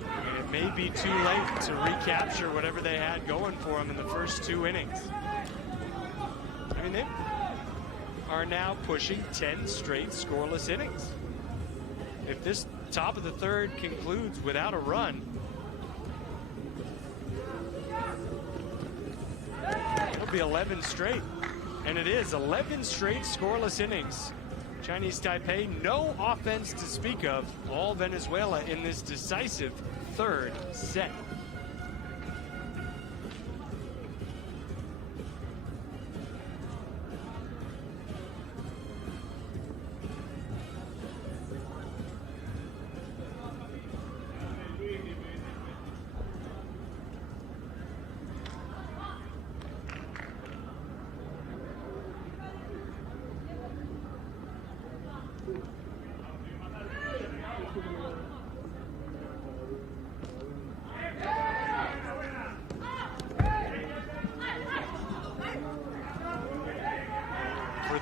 And it may be too late to recapture whatever they had going for them in the first two innings. I mean, they are now pushing 10 straight scoreless innings. If this top of the third concludes without a run, it'll be 11 straight. And it is 11 straight scoreless innings. Chinese Taipei, no offense to speak of, all Venezuela in this decisive third set.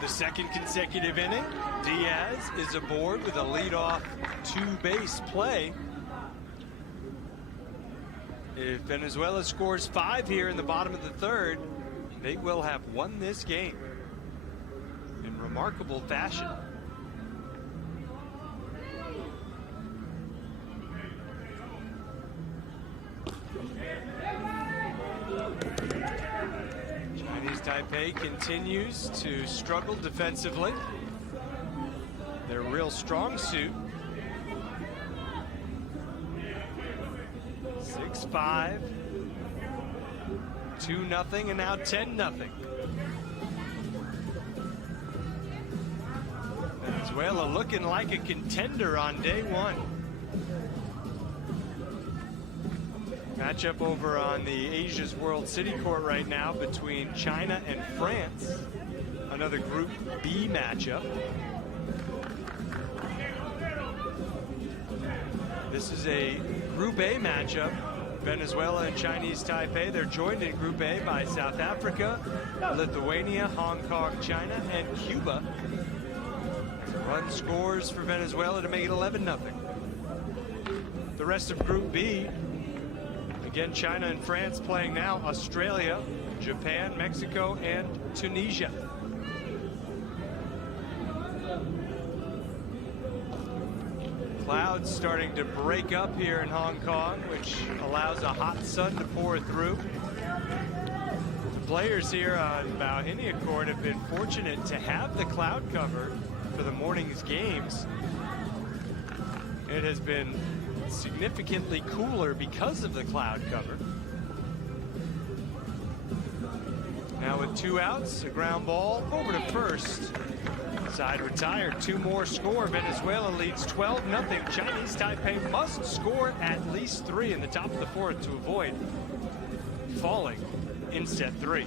Second consecutive inning, Diaz is aboard with a leadoff two-base play. If Venezuela scores 5 here in the bottom of the third, they will have won this game in remarkable fashion. Taipei continues to struggle defensively. Their real strong suit. 6-5, 2-0, and now 10-0. Venezuela looking like a contender on day one. Matchup over on the Asia's World City Court right now between China and France. Another Group B matchup. This is a Group A matchup. Venezuela and Chinese Taipei. They're joined in Group A by South Africa, Lithuania, Hong Kong, China, and Cuba. Run scores for Venezuela to make it 11-0. The rest of Group B, again, China and France playing now, Australia, Japan, Mexico, and Tunisia. Clouds starting to break up here in Hong Kong, which allows a hot sun to pour through. The players here on Bauhinia Court have been fortunate to have the cloud cover for the morning's games. It has been significantly cooler because of the cloud cover. Now with 2 outs, a ground ball over to first. Side retired, 2 more score. Venezuela leads 12-0. Chinese Taipei must score at least 3 in the top of the fourth to avoid falling in set 3.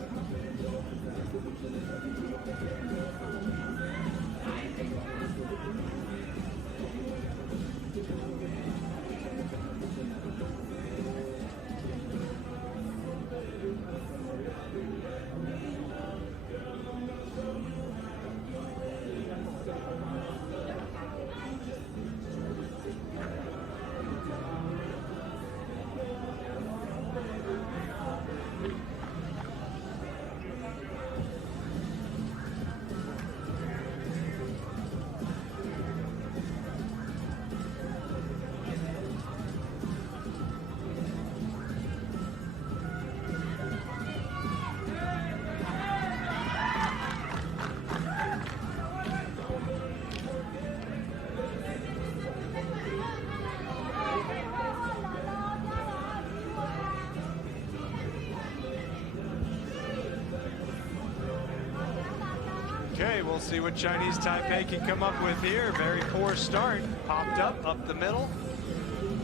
Okay, we'll see what Chinese Taipei can come up with here. Very poor start. Popped up the middle.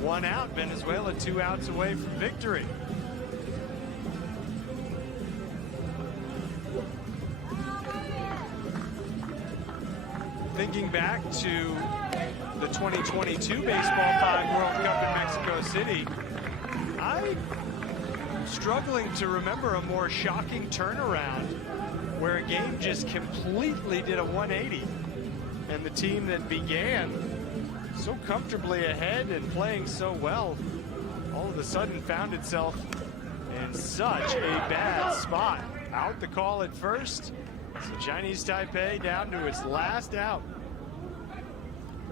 1 out. Venezuela 2 outs away from victory. Thinking back to the 2022 Baseball5 World Cup in Mexico City, I'm struggling to remember a more shocking turnaround where a game just completely did a 180, and the team that began so comfortably ahead and playing so well all of a sudden found itself in such a bad spot. Out the call at first, so Chinese Taipei down to its last out.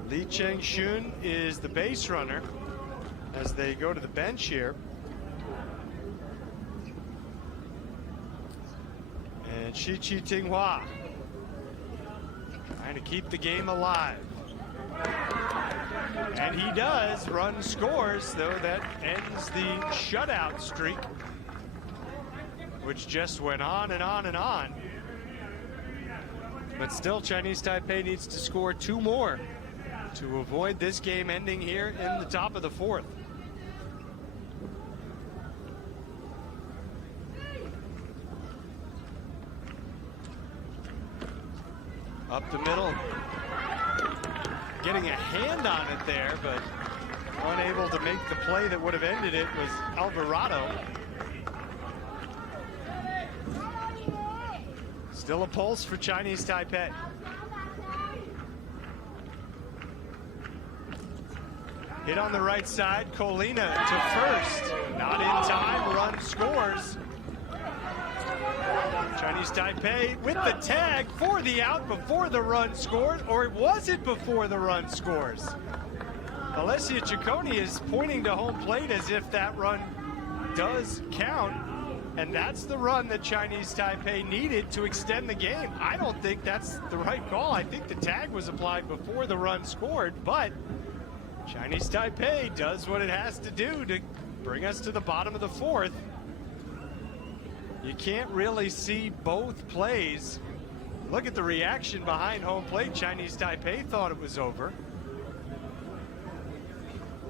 Li Chengshun is the base runner as they go to the bench here. And Shi Tinghua trying to keep the game alive. And he does. Run scores, though that ends the shutout streak, which just went on and on and on. But still, Chinese Taipei needs to score 2 more to avoid this game ending here in the top of the 4th. Up the middle, getting a hand on it there, but unable to make the play that would have ended it was Alvarado. Still a pulse for Chinese Taipei. Hit on the right side, Colina to first. Not in time, run scores. Chinese Taipei with the tag for the out before the run scored, or was it before the run scores? Alessia Ciccone is pointing to home plate as if that run does count, and that's the run that Chinese Taipei needed to extend the game. I don't think that's the right call. I think the tag was applied before the run scored, but Chinese Taipei does what it has to do to bring us to the bottom of the 4th. You can't really see both plays. Look at the reaction behind home plate. Chinese Taipei thought it was over.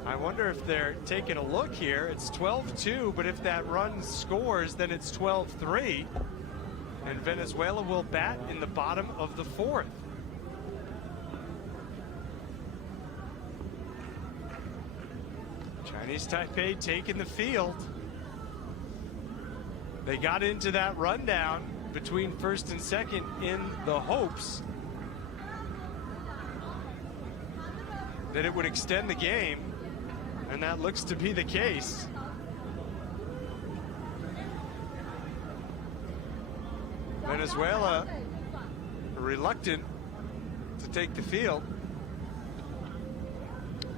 I wonder if they're taking a look here. It's 12-2, but if that run scores, then it's 12-3. And Venezuela will bat in the bottom of the 4th. Chinese Taipei taking the field. They got into that rundown between first and second in the hopes that it would extend the game, and that looks to be the case. Venezuela reluctant to take the field,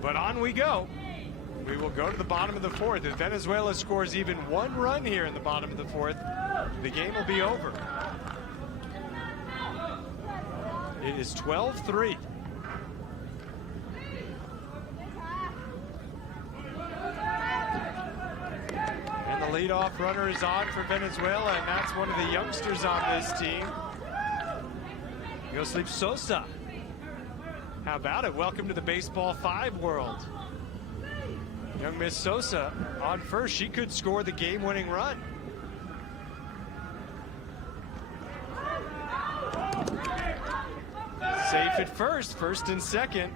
but on we go. We will go to the bottom of the 4th. If Venezuela scores even 1 run here in the bottom of the 4th, the game will be over. It is 12-3. And the leadoff runner is on for Venezuela, and that's one of the youngsters on this team, Yoslip Sosa. How about it? Welcome to the Baseball5 world. Young Miss Sosa on first. She could score the game-winning run. Safe at first, first and second.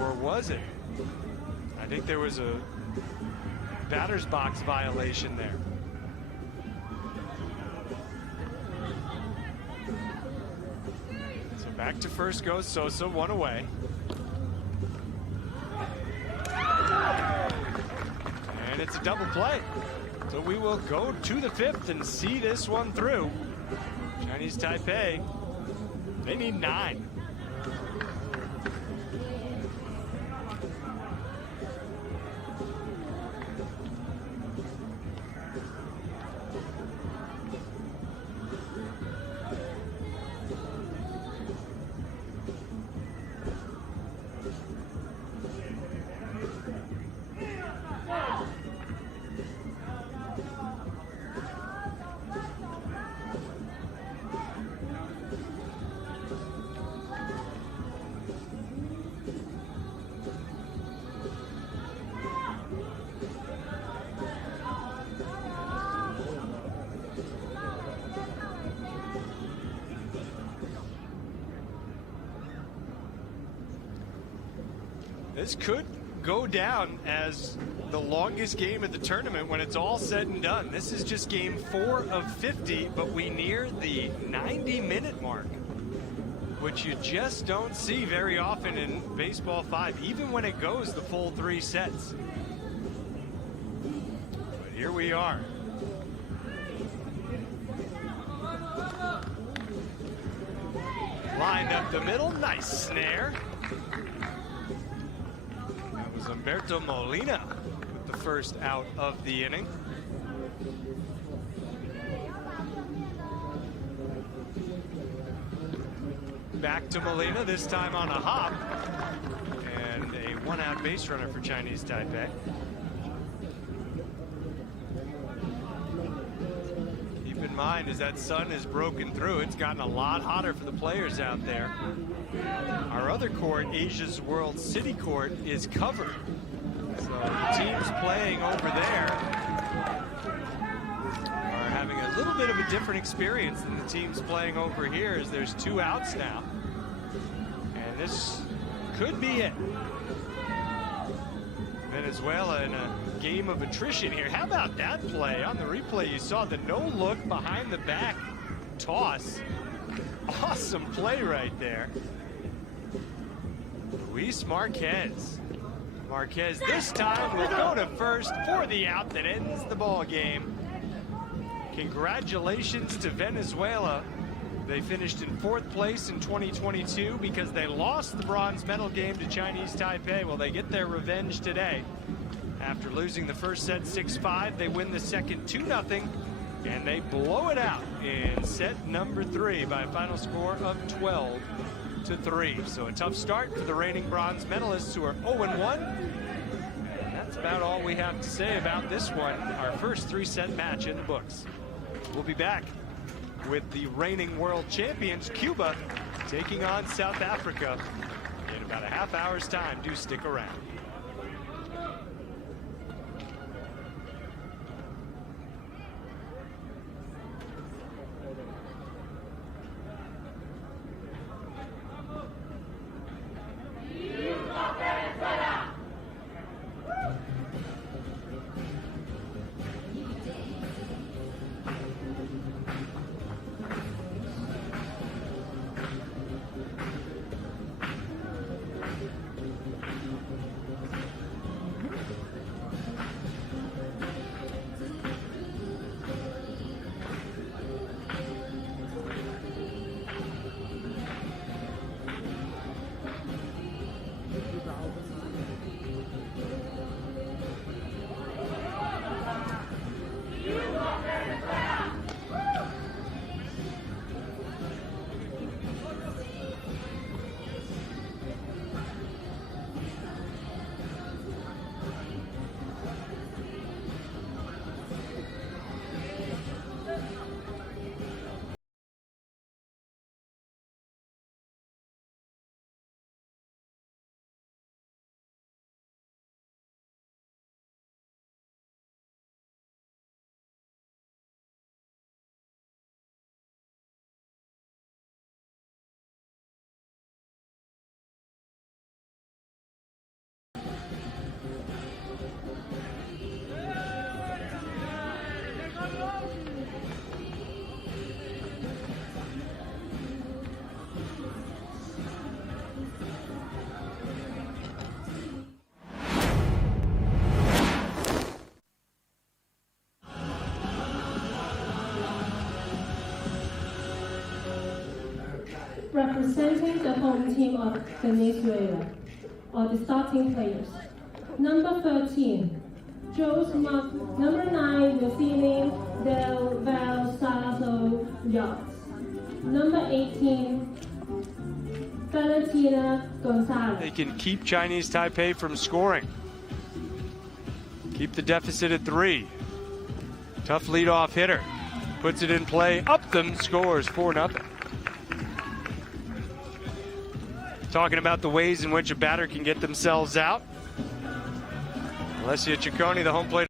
Or was it? I think there was a batter's box violation there. Back to first goes Sosa, 1 away. And it's a double play. So we will go to the 5th and see this one through. Chinese Taipei, they need 9. This could go down as the longest game of the tournament when it's all said and done. This is just game 4 of 50, but we near the 90-minute mark, which you just don't see very often in Baseball 5, even when it goes the full 3 sets. But here we are. Lined up the middle, nice snare. That was Humberto Molina with the first out of the inning. Back to Molina, this time on a hop. And a one-out base runner for Chinese Taipei. Keep in mind, as that sun has broken through, it's gotten a lot hotter for the players out there. Our other court, Asia's World City Court, is covered. So the teams playing over there are having a little bit of a different experience than the teams playing over here, as there's 2 outs now. And this could be it. Venezuela in a game of attrition here. How about that play? On the replay, you saw the no-look behind the back toss. Awesome play right there. Luis Marquez. Marquez this time will go to first for the out that ends the ball game. Congratulations to Venezuela. They finished in 4th place in 2022 because they lost the bronze medal game to Chinese Taipei. Well, they get their revenge today. After losing the first set 6-5, they win the second 2-0, and they blow it out in set number 3 by a final score of 12-3. So a tough start for the reigning bronze medalists, who are 0-1. And that's about all we have to say about this one, our first 3-set match in the books. We'll be back with the reigning world champions, Cuba, taking on South Africa in about a half hour's time. Do stick around. Representing the home team of Venezuela are the starting players. Number 13, number 9, Lucine del Valsazo Yachts. Number 18, Valentina Gonzalez. They can keep Chinese Taipei from scoring. Keep the deficit at 3. Tough leadoff hitter. Puts it in play, up them, scores 4-0. Talking about the ways in which a batter can get themselves out. Alessia Ciccone, the home plate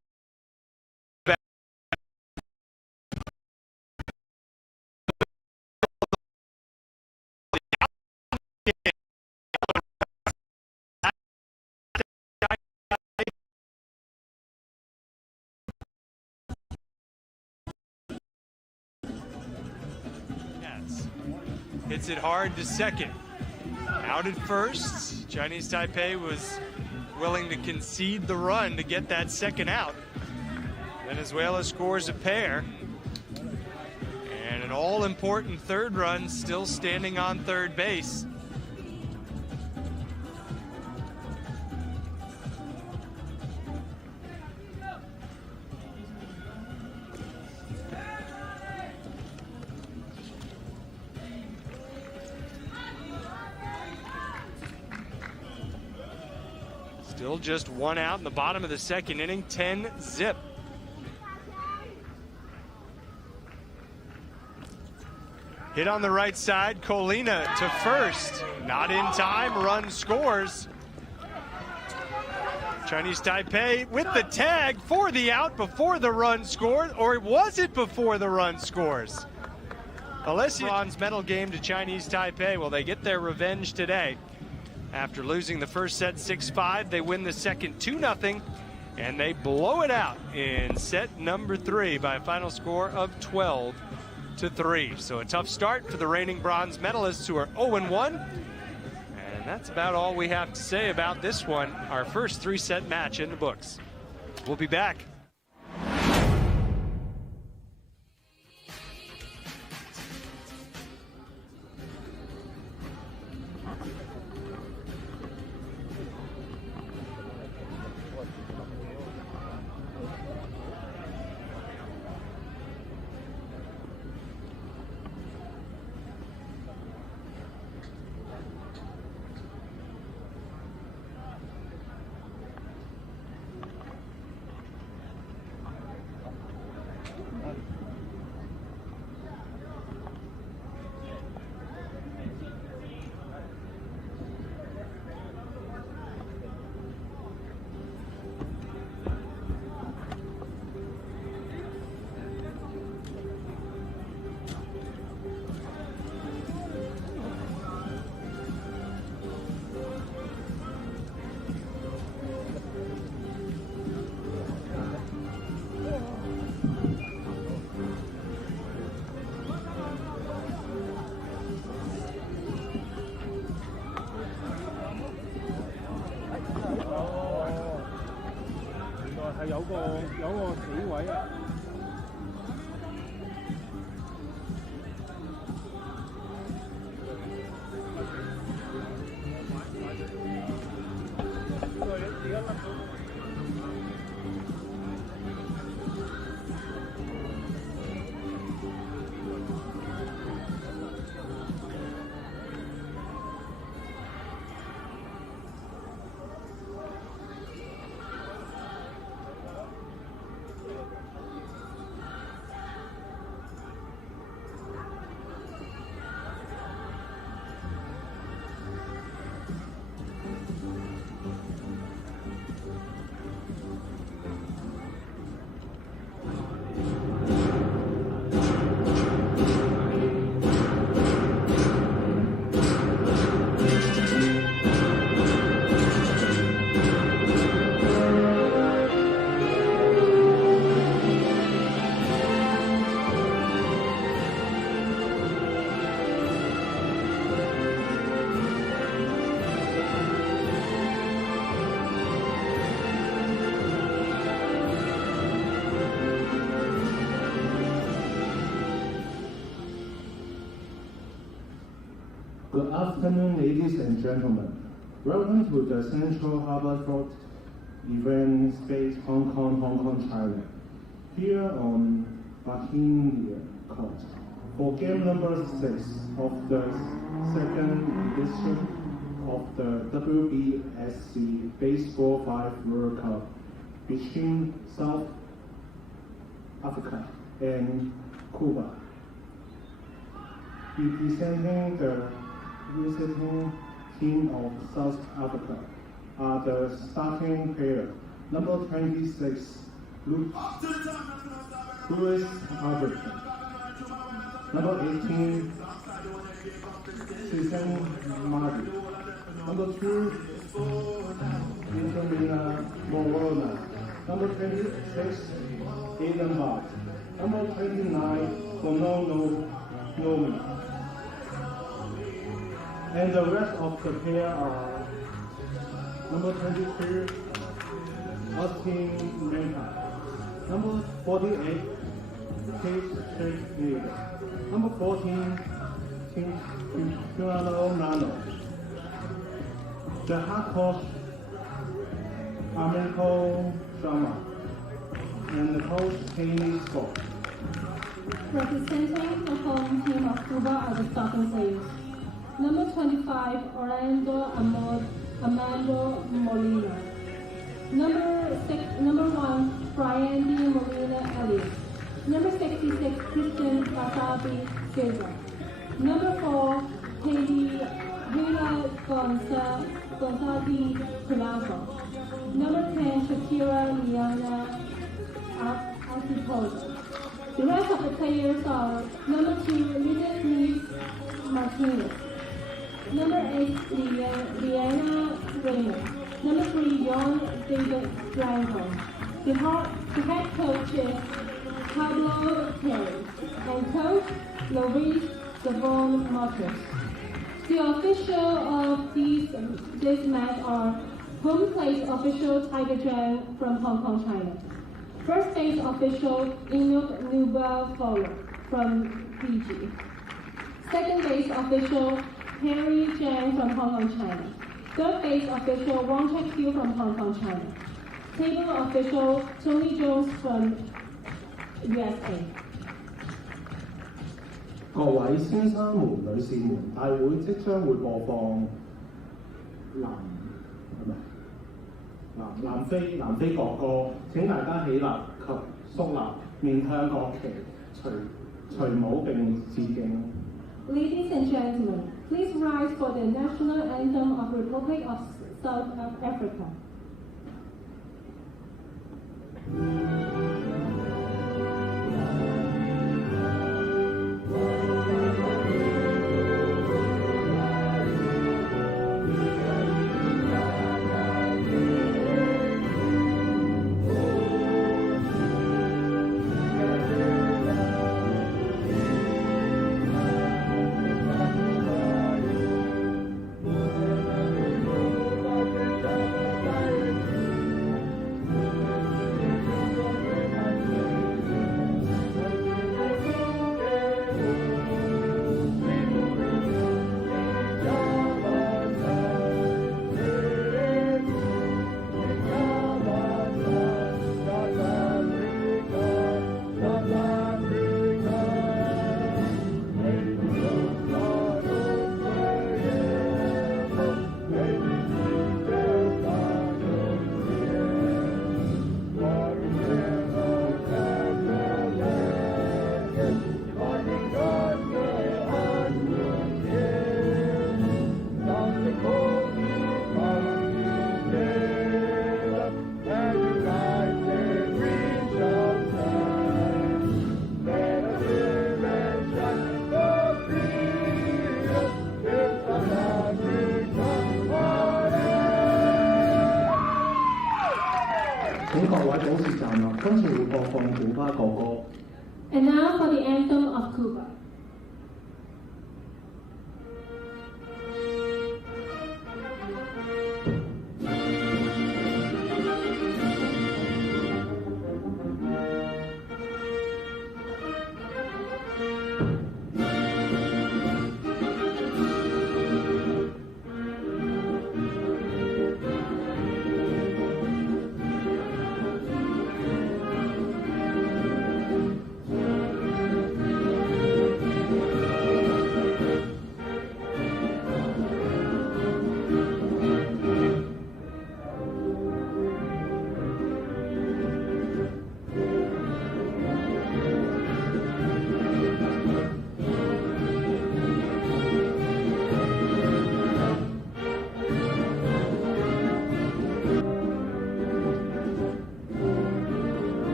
hits it hard to second. Out at first, Chinese Taipei was willing to concede the run to get that second out. Venezuela scores a pair. And an all-important third run still standing on third base. Still just one out in the bottom of the second inning, 10-zip. Hit on the right side, Colina to first. Not in time, run scores. Chinese Taipei with the tag for the out before the run scored, or was it before the run scores? Alessia bronze medal game to Chinese Taipei. Well, they get their revenge today. After losing the first set 6-5, they win the second 2-0, and they blow it out in set number 3 by a final score of 12-3. So a tough start for the reigning bronze medalists, who are 0-1. And that's about all we have to say about this one, our first 3-set match in the books. We'll be back. Good afternoon, ladies and gentlemen. Welcome to the Central Harbourfront event space, Hong Kong, China. Here on Bahia Court for game number 6 of the second edition of the WBSC Baseball5 World Cup between South Africa and Cuba. Representing the visiting team of South Africa are the starting player, number 26, Louis Harbourfront, number 18, Susan Mardi, number 2, Angelina Morona, number 26, Aidan Hart, number 29, Bonono Nomi. And the rest of the pair are number 22, Austin Menta, number 48, Chase Neal, number 14, Cristiano Nano. The head coach, Americo Sharma, and the coach, Haley Scott. Representing the home team of Cuba are the starting players. Number 25, Armando Molina. Number 1, Brian D. Molina Elliott. Number 66, Christian Wasabi Silva. Number 4, Hila Gonzalez Colazo. Number 10, Shakira Liana Artiposa. The rest of the players are number 2, Lydia Martinez. Number 8, Liana Raymond. Number 3, John David Franco. The head coach is Pablo Terry and coach Luis Devon Marcus. The official of this match are home plate official Tiger Zhang from Hong Kong, China. First base official Inuk Nuba Fowler from Fiji. Second base official Harry Zhang from Hong Kong, China. Third base official Wang Chek-Q from Hong Kong, China. Table official Tony Jones from USA. 各位先生們、女士們，大會即將會播放南非國歌，請大家起立及肅立，面向國旗，隨舞並致敬。Ladies and gentlemen, please rise for the national anthem of the Republic of South Africa. And now for the anthem of Cuba.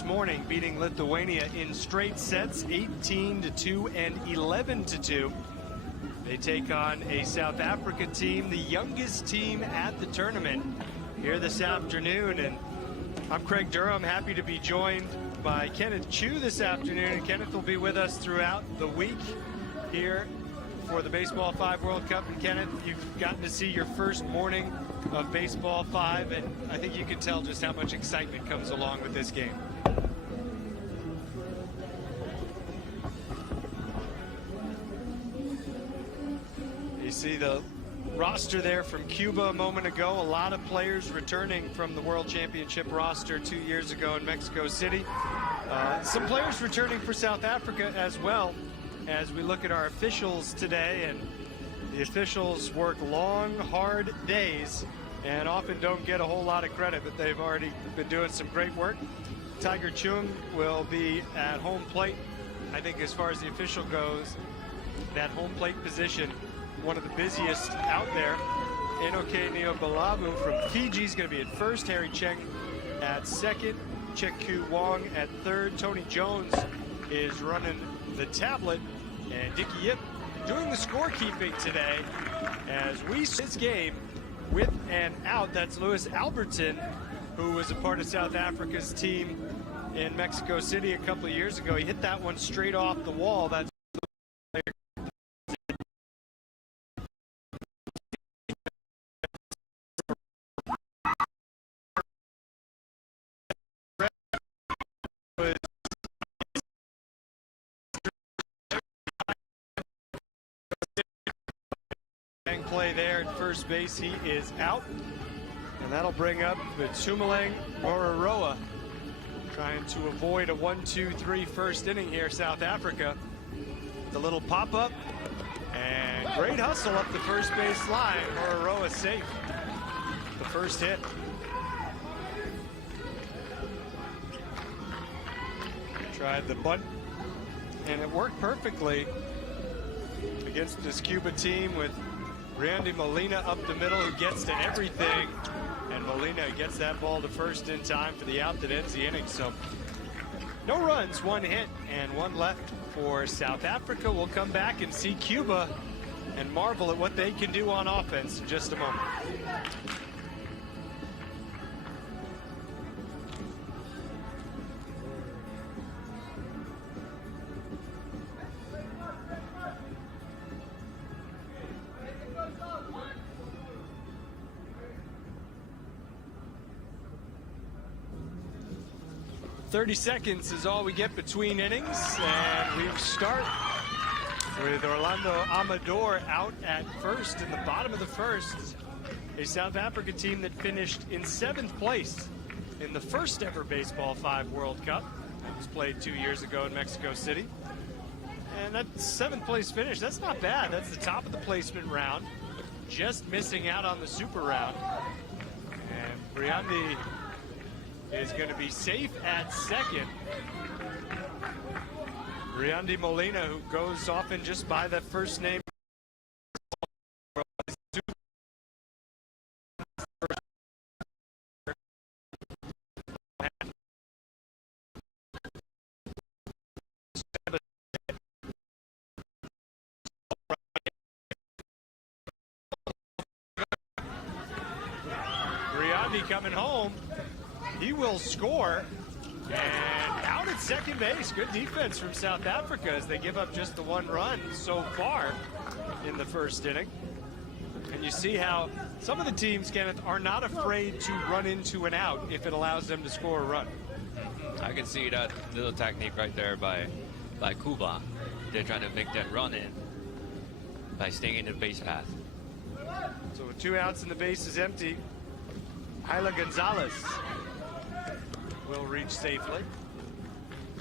this morning, beating Lithuania in straight sets, 18-2 and 11-2. They take on a South Africa team, the youngest team at the tournament, here this afternoon. And I'm Craig Durham, happy to be joined by Kenneth Chu this afternoon. And Kenneth will be with us throughout the week here for the Baseball5 World Cup. And Kenneth, you've gotten to see your first morning of Baseball 5, and I think you can tell just how much excitement comes along with this game. You see the roster there from Cuba a moment ago. A lot of players returning from the World Championship roster 2 years ago in Mexico City. Some players returning for South Africa as well, as we look at our officials today. And the officials work long, hard days and often don't get a whole lot of credit, but they've already been doing some great work. Tiger Chung will be at home plate. I think as far as the official goes, that home plate position, one of the busiest out there. Enoke Neobalamu from Fiji is going to be at first. Harry Cheng at second. Cheku Wong at third. Tony Jones is running the tablet. And Dickie Yip doing the scorekeeping today as we see this game with and out. That's Lewis Alberton, who was a part of South Africa's team in Mexico City a couple of years ago. He hit that one straight off the wall. That's play there at first base. He is out, and that'll bring up Tumaleng Roroa, trying to avoid a 1-2-3 first inning here. South Africa, the little pop-up and great hustle up the first base line. Roroa safe, the first hit. Tried the bunt, and it worked perfectly against this Cuba team with Randy Molina up the middle, who gets to everything, and Molina gets that ball to first in time for the out that ends the inning. So no runs, one hit, and one left for South Africa. We'll come back and see Cuba and marvel at what they can do on offense in just a moment. .30 seconds is all we get between innings, and we start with Orlando Amador out at first in the bottom of the first. A South Africa team that finished in 7th place in the first ever Baseball5 World Cup. It was played 2 years ago in Mexico City. And that 7th place finish, that's not bad. That's the top of the placement round, just missing out on the super round. And Briandi is going to be safe at second. Briandi Molina, who goes often just by that first name. Briandi coming home. He will score, and out at second base. Good defense from South Africa as they give up just the one run so far in the first inning. And you see how some of the teams, Kenneth, are not afraid to run into an out if it allows them to score a run. I can see that little technique right there by Cuba. They're trying to make that run in by staying in the base path. So with 2 outs and the base is empty, Hyla Gonzalez will reach safely.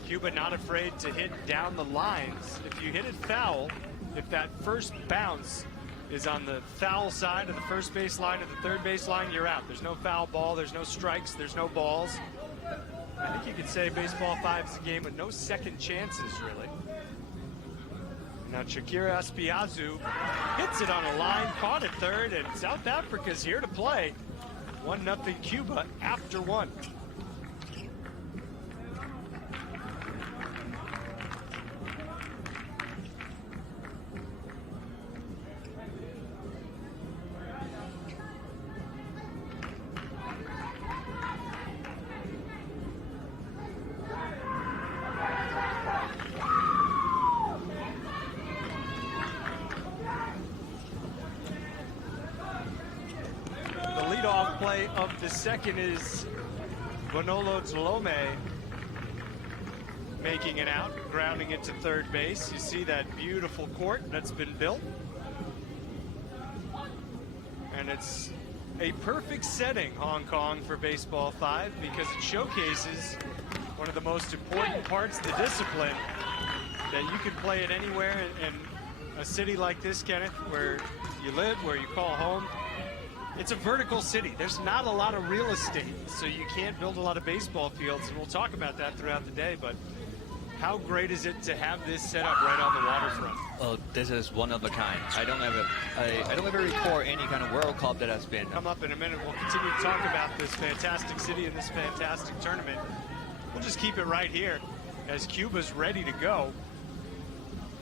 Cuba not afraid to hit down the lines. If you hit it foul, if that first bounce is on the foul side of the first base line or the third base line, you're out. There's no foul ball, there's no strikes, there's no balls. I think you could say Baseball5 is a game with no second chances, really. Now Shakira Espiazu hits it on a line, caught at third, and South Africa's here to play. 1-0 Cuba after 1. leadoff play of the second is Bonolo Tlome making it out, grounding it to third base. You see that beautiful court that's been built. And it's a perfect setting, Hong Kong, for Baseball 5 because it showcases one of the most important parts of the discipline, that you can play it anywhere in a city like this, Kenneth, where you live, where you call home. It's a vertical city. There's not a lot of real estate, so you can't build a lot of baseball fields, and we'll talk about that throughout the day, but how great is it to have this set up right on the waterfront? Oh, this is one of a kind. I don't ever recall any kind of World Cup that has been. Come up in a minute. We'll continue to talk about this fantastic city and this fantastic tournament. We'll just keep it right here as Cuba's ready to go.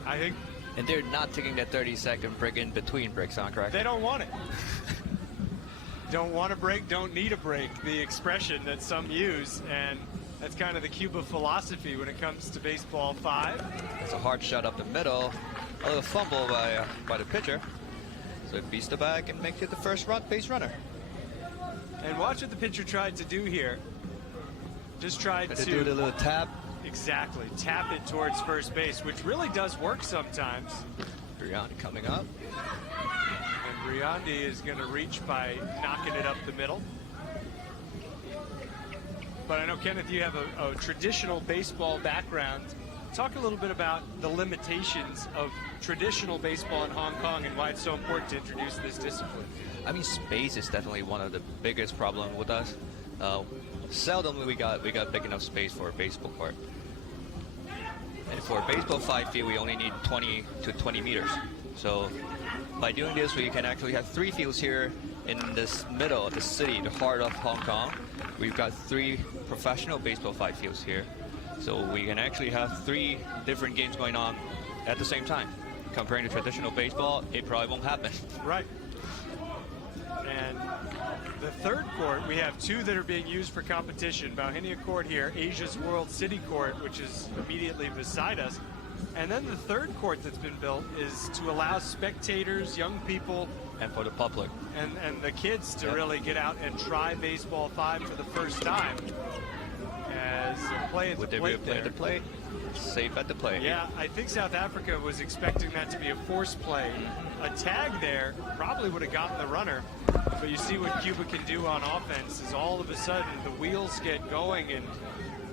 I think. And they're not taking that 30-second break in between breaks, huh, correct? They don't want it. Don't want a break, don't need a break, the expression that some use, and that's kind of the Cuba philosophy when it comes to Baseball 5. It's a hard shot up the middle, a little fumble by the pitcher. So it beats the bag and makes it the first base runner. And watch what the pitcher tried to do here. Just tried to do the little tap. Exactly, tap it towards first base, which really does work sometimes. Briandi coming up. And Briandi is going to reach by knocking it up the middle. But I know, Kenneth, you have a traditional baseball background. Talk a little bit about the limitations of traditional baseball in Hong Kong and why it's so important to introduce this discipline. I mean, space is definitely one of the biggest problems with us. Seldom we got big enough space for a baseball court. And for a Baseball 5 field, we only need 20 to 20 meters. So by doing this, we can actually have 3 fields here in this middle of the city, the heart of Hong Kong. We've got 3 professional Baseball 5 fields here. So we can actually have 3 different games going on at the same time. Comparing to traditional baseball, it probably won't happen. Right. And the third court, we have 2 that are being used for competition. Bauhinia Court here, Asia's World City Court, which is immediately beside us. And then the third court that's been built is to allow spectators, young people, and for the public, and the kids to really get out and try Baseball 5 for the first time. As a play at the plate there. At the plate? Safe at the plate. Yeah, I think South Africa was expecting that to be a force play. A tag there probably would have gotten the runner, but you see what Cuba can do on offense is all of a sudden the wheels get going, and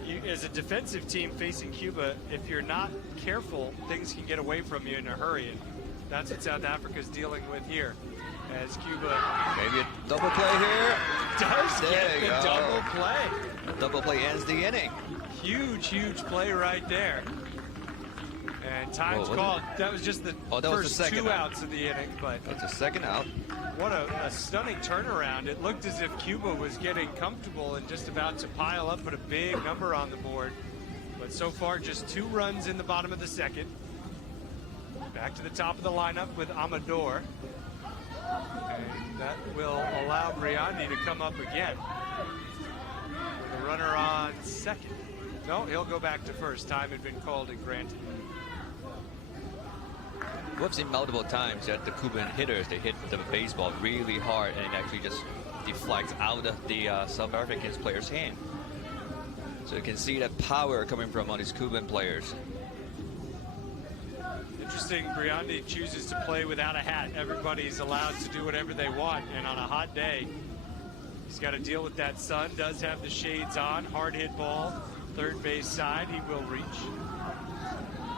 you, as a defensive team facing Cuba, if you're not careful, things can get away from you in a hurry, and that's what South Africa's dealing with here. As Cuba maybe a double play here. Does get the double play. A double play ends the inning. Huge play right there. And time's called. That was just the first 2 outs of the inning, but that's a second out. What a stunning turnaround. It looked as if Cuba was getting comfortable and just about to pile up, put a big number on the board. But so far, just 2 runs in the bottom of the second. Back to the top of the lineup with Amador. And that will allow Briandi to come up again. The runner on second. No, he'll go back to first. Time had been called and granted. We've seen multiple times that the Cuban hitters, they hit the baseball really hard and it actually just deflects out of the South African player's hand. So you can see that power coming from all these Cuban players. Interesting, Briandi chooses to play without a hat. Everybody's allowed to do whatever they want, and on a hot day, he's got to deal with that sun. Does have the shades on, hard hit ball, third base side, he will reach.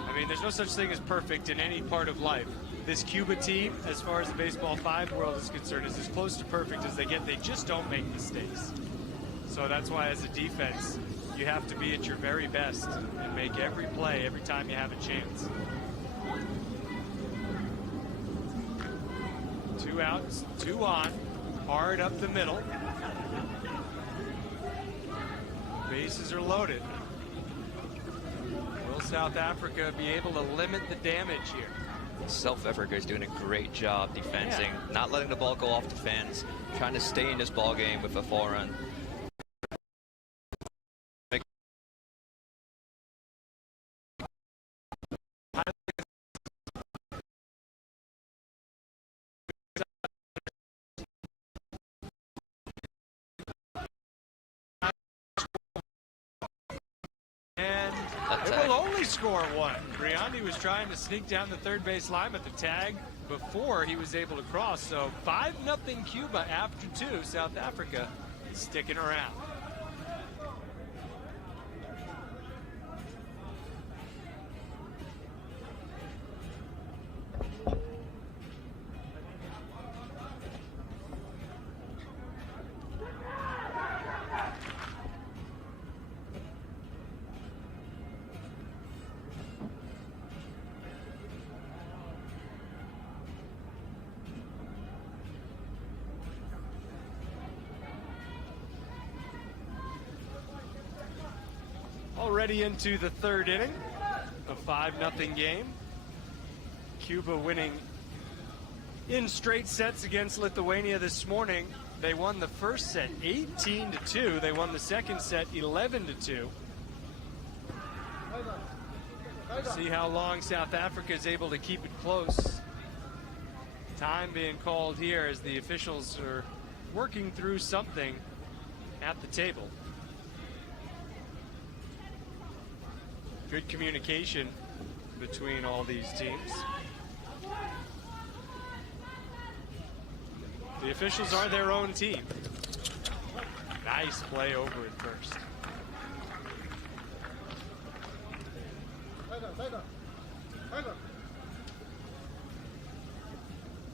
I mean, there's no such thing as perfect in any part of life. This Cuba team, as far as the Baseball 5 world is concerned, is as close to perfect as they get. They just don't make mistakes. So that's why as a defense, you have to be at your very best and make every play every time you have a chance. 2 outs, 2 on, hard up the middle. Bases are loaded. Will South Africa be able to limit the damage here? South Africa is doing a great job defending, not letting the ball go off the fence, trying to stay in this ball game with a 4-run. nearly score one. Briandi was trying to sneak down the third base line, but the tag before he was able to cross. So 5-0 Cuba after 2. South Africa sticking around. Already into the third inning, a 5-0 game. Cuba winning in straight sets against Lithuania this morning. They won the first set 18-2. They won the second set 11-2. See how long South Africa is able to keep it close. Time being called here as the officials are working through something at the table. Good communication between all these teams. The officials are their own team. Nice play over at first.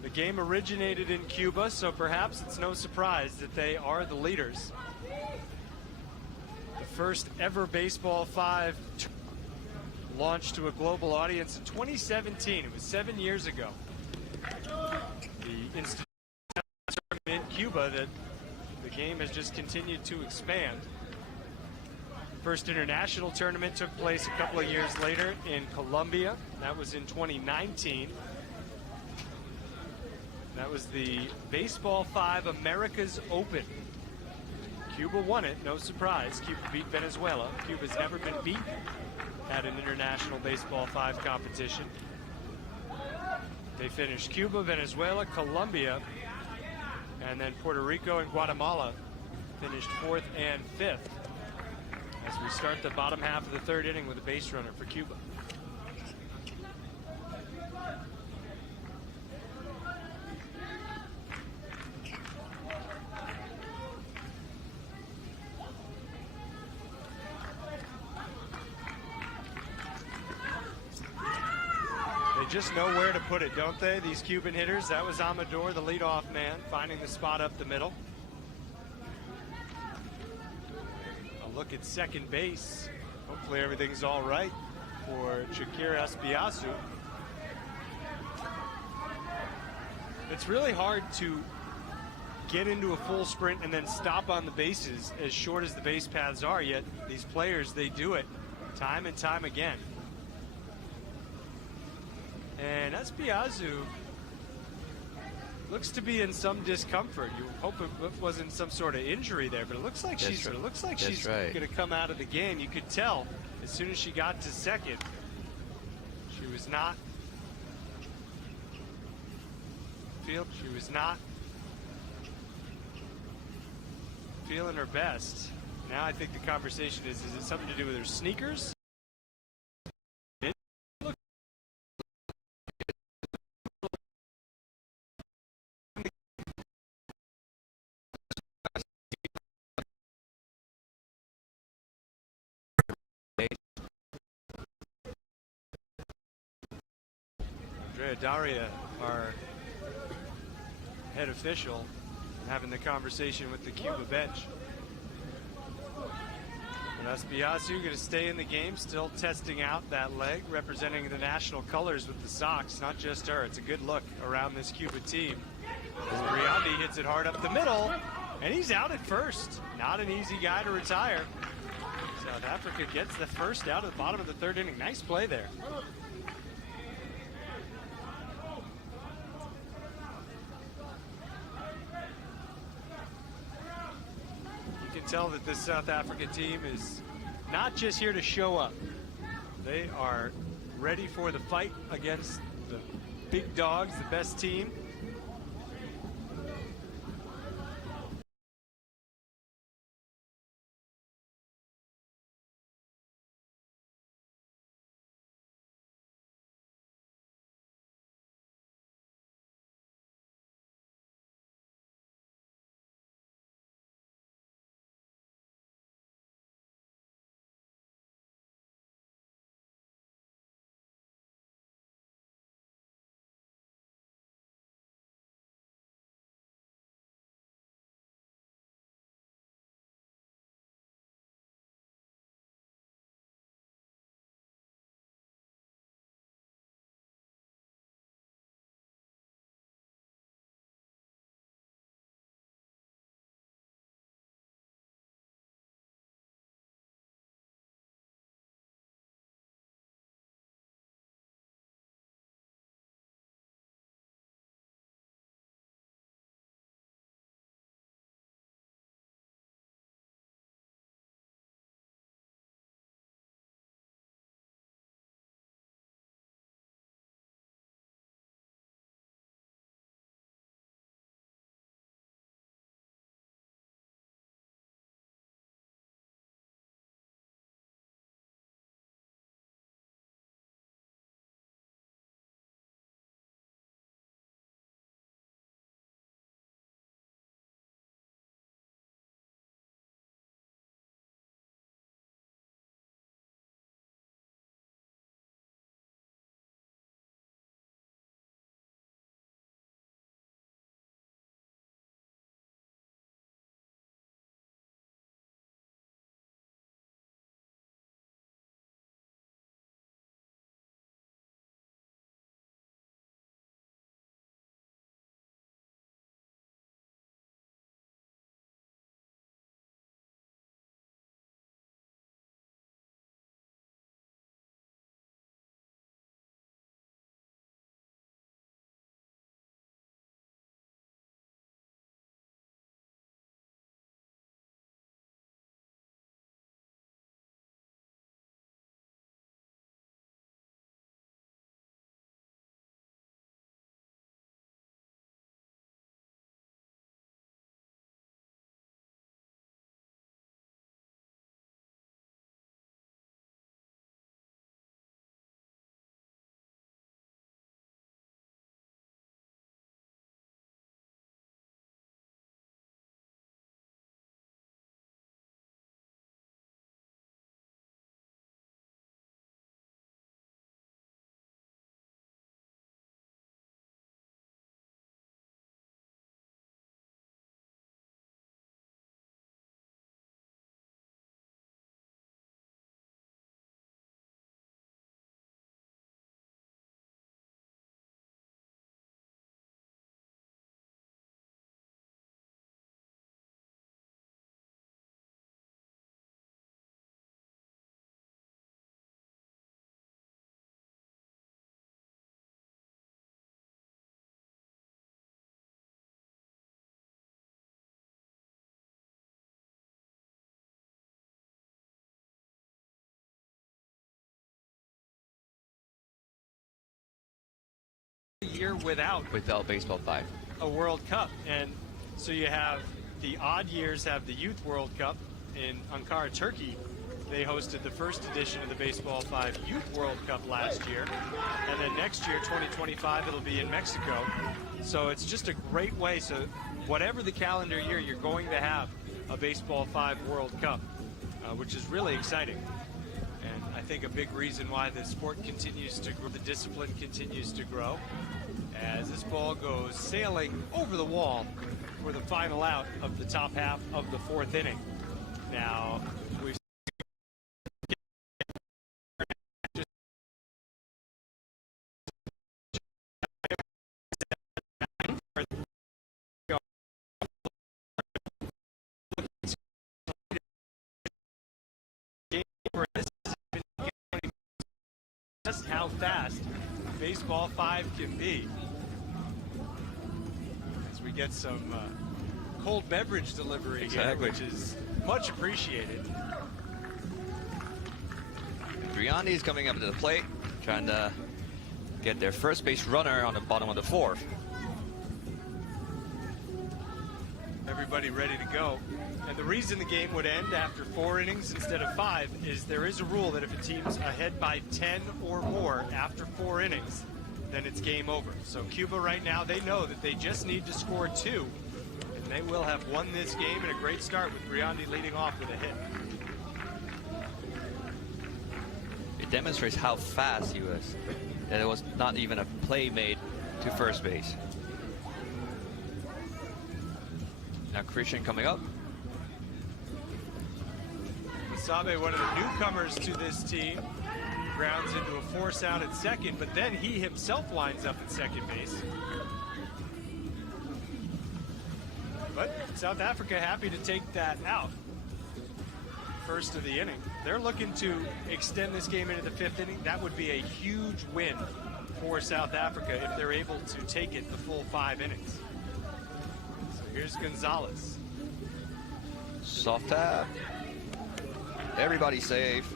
The game originated in Cuba, so perhaps it's no surprise that they are the leaders. The first ever Baseball 5 launched to a global audience in 2017. It was 7 years ago. The institution in Cuba that the game has just continued to expand. First international tournament took place a couple of years later in Colombia. That was in 2019. That was the Baseball 5 Americas Open. Cuba won it, no surprise. Cuba beat Venezuela. Cuba's never been beat at an international Baseball 5 competition. They finished Cuba, Venezuela, Colombia, and then Puerto Rico and Guatemala finished 4th and 5th as we start the bottom half of the third inning with a base runner for Cuba. Just know where to put it, don't they? These Cuban hitters. That was Amador, the leadoff man, finding the spot up the middle. A look at second base. Hopefully everything's all right for Shakir Espiazu. It's really hard to get into a full sprint and then stop on the bases as short as the base paths are, yet these players, they do it time and time again. And Espiazu looks to be in some discomfort. You hope it wasn't some sort of injury there, but it looks like she's going to come out of the game. You could tell as soon as she got to second, she was not feeling her best. Now I think the conversation is it something to do with her sneakers? Daria, our head official, having the conversation with the Cuba bench. And Espiazu going to stay in the game, still testing out that leg, representing the national colors with the socks. Not just her, it's a good look around this Cuba team. Briandi hits it hard up the middle, and he's out at first. Not an easy guy to retire. South Africa gets the first out at the bottom of the third inning. Nice play there. Tell that this South Africa team is not just here to show up. They are ready for the fight against the big dogs, the best team. year without Baseball 5. a World Cup. And so you have the odd years have the Youth World Cup in Ankara, Turkey. They hosted the first edition of the Baseball 5 Youth World Cup last year. And then next year, 2025, it'll be in Mexico. So it's just a great way. So whatever the calendar year, you're going to have a Baseball 5 World Cup, which is really exciting. And I think a big reason why the sport continues to grow, the discipline continues to grow, as this ball goes sailing over the wall for the final out of the top half of the fourth inning. Now, we've just how fast Baseball 5 can be. As we get some cold beverage delivery here, which is much appreciated. Briandi's coming up to the plate, trying to get their first base runner on the bottom of the fourth. Everybody ready to go. And the reason the game would end after 4 innings instead of 5 is there is a rule that if a team's ahead by 10 or more after 4 innings, then it's game over. So Cuba right now, they know that they just need to score 2, and they will have won this game, and a great start with Briandi leading off with a hit. It demonstrates how fast he was, that it was not even a play made to first base. Now Christian coming up. Sabe, one of the newcomers to this team, grounds into a force out at second, but then he himself lines up at second base. But South Africa happy to take that out. First of the inning. They're looking to extend this game into the 5th inning. That would be a huge win for South Africa if they're able to take it the full 5 innings. So here's Gonzalez. Soft tap. Everybody safe.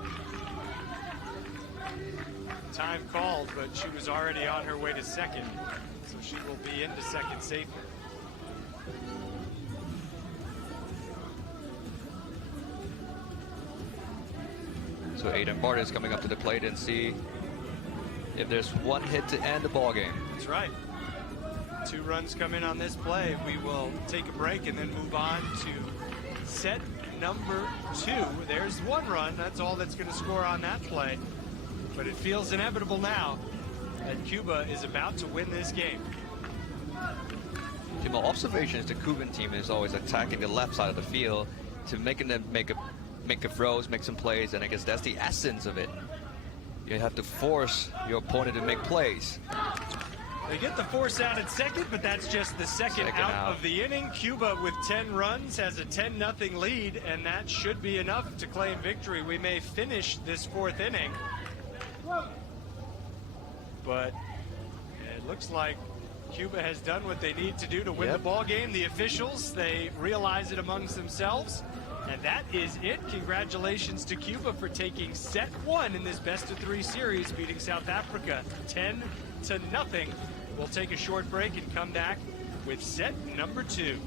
Time called, but she was already on her way to second, so she will be into second safely. So Aiden Bart is coming up to the plate and see if there's one hit to end the ball game. That's right. 2 runs come in on this play. We will take a break and then move on to set number 2. There's 1 run. That's all that's going to score on that play. But it feels inevitable now that Cuba is about to win this game. My observation is the Cuban team is always attacking the left side of the field to making them make a throws, make some plays, and I guess that's the essence of it. You have to force your opponent to make plays. They get the force out at second, but that's just the second out of the inning. Cuba with 10 runs has a 10-0 lead, and that should be enough to claim victory. We may finish this 4th inning, but it looks like Cuba has done what they need to do to win the ball game. The officials, they realize it amongst themselves, and that is it. Congratulations to Cuba for taking set 1 in this best-of-3 series, beating South Africa 10-0. We'll take a short break and come back with set number 2.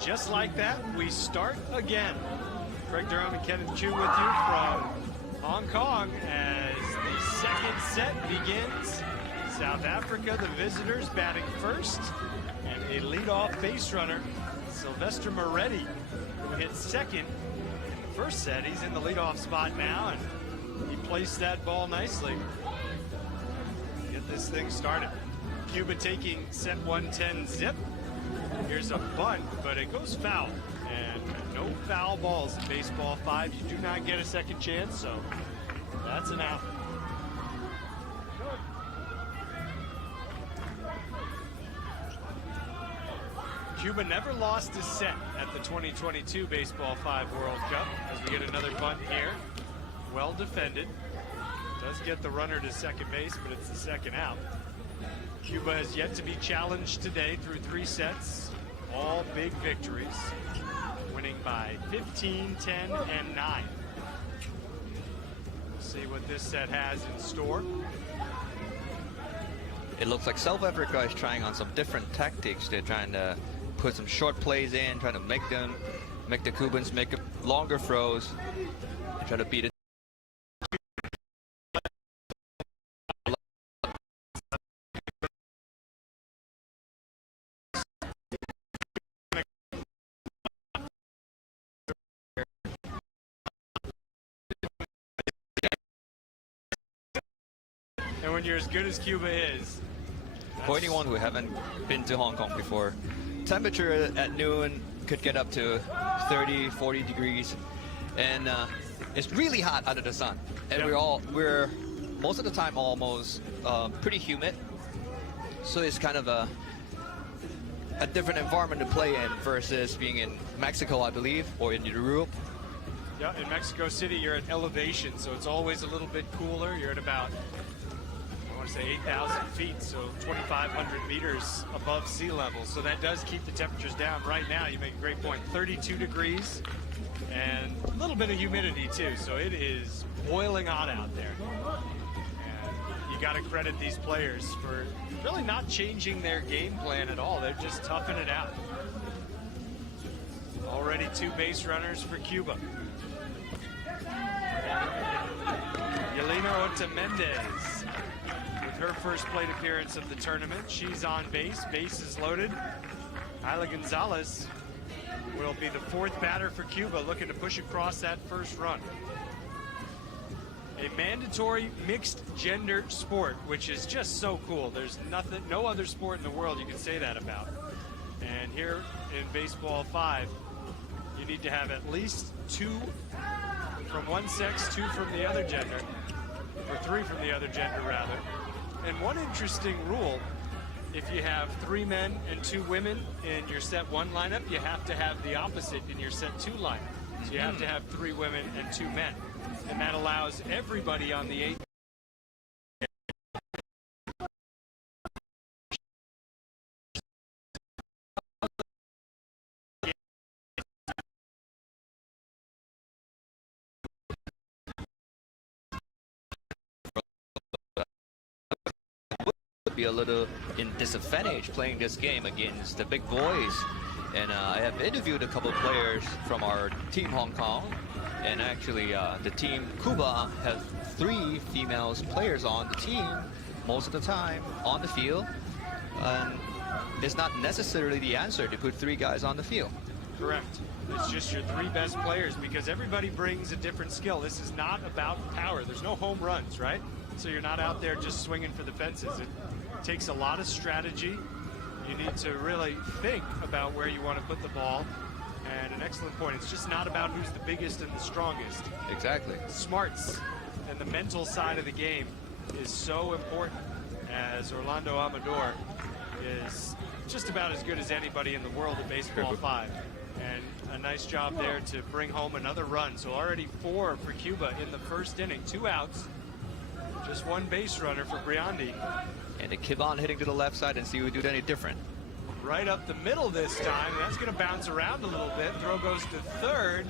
just like that, we start again. Craig Durham and Kenneth Chu with you from Hong Kong as the second set begins. South Africa, the visitors, batting first, and a leadoff base runner, Sylvester Moretti, who hit second in the first set. He's in the leadoff spot now, and he placed that ball nicely. Get this thing started. Cuba taking set 110 zip. Here's a bunt, but it goes foul. And no foul balls in baseball 5. You do not get a second chance, so that's an out. Cuba never lost a set at the 2022 Baseball 5 World Cup. As we get another bunt here. Well defended. Does get the runner to second base, but it's the second out. Cuba has yet to be challenged today through 3 sets. All big victories. Winning by 15, 10, and 9. We'll see what this set has in store. It looks like South Africa is trying on some different tactics. They're trying to put some short plays in, trying to make the Cubans make longer throws, and try to beat it. And when you're as good as Cuba is, for anyone who haven't been to Hong Kong before, temperature at noon could get up to 30, 40 degrees, and it's really hot under the sun. And we're most of the time almost pretty humid, so it's kind of a different environment to play in versus being in Mexico, I believe, or in Europe. Yeah, in Mexico City, you're at elevation, so it's always a little bit cooler. You're at about, I want to say 8,000 feet, so 2,500 meters above sea level. So that does keep the temperatures down. Right now, you make a great point, 32 degrees and a little bit of humidity too. So it is boiling hot out there. And you got to credit these players for really not changing their game plan at all. They're just toughing it out. Already 2 base runners for Cuba. Yelena Otamendes with her first plate appearance of the tournament. She's on base. Base is loaded. Ayla Gonzalez will be the 4th batter for Cuba, looking to push across that first run. A mandatory mixed gender sport, which is just so cool. There's no other sport in the world you can say that about. And here in Baseball 5, you need to have at least 2 from one sex, 2 from the other gender, or 3 from the other gender rather. And one interesting rule, if you have 3 men and 2 women in your set 1 lineup, you have to have the opposite in your set 2 lineup. So you have to have 3 women and 2 men. And that allows everybody on the 8th be a little in disadvantage playing this game against the big boys. And I have interviewed a couple of players from our team Hong Kong, and actually the team Cuba has 3 female players on the team most of the time on the field, and it's not necessarily the answer to put 3 guys on the field. Correct. It's just your 3 best players because everybody brings a different skill. This is not about power. There's no home runs, right? So you're not out there just swinging for the fences. It takes a lot of strategy. You need to really think about where you want to put the ball. And an excellent point. It's just not about who's the biggest and the strongest. Exactly. Smarts and the mental side of the game is so important, as Orlando Amador is just about as good as anybody in the world at Baseball 5. And a nice job there to bring home another run. So already 4 for Cuba in the first inning. 2 outs. Just 1 base runner for Briandi. And to keep on hitting to the left side and see if we do any different. Right up the middle this time. That's going to bounce around a little bit. Throw goes to third.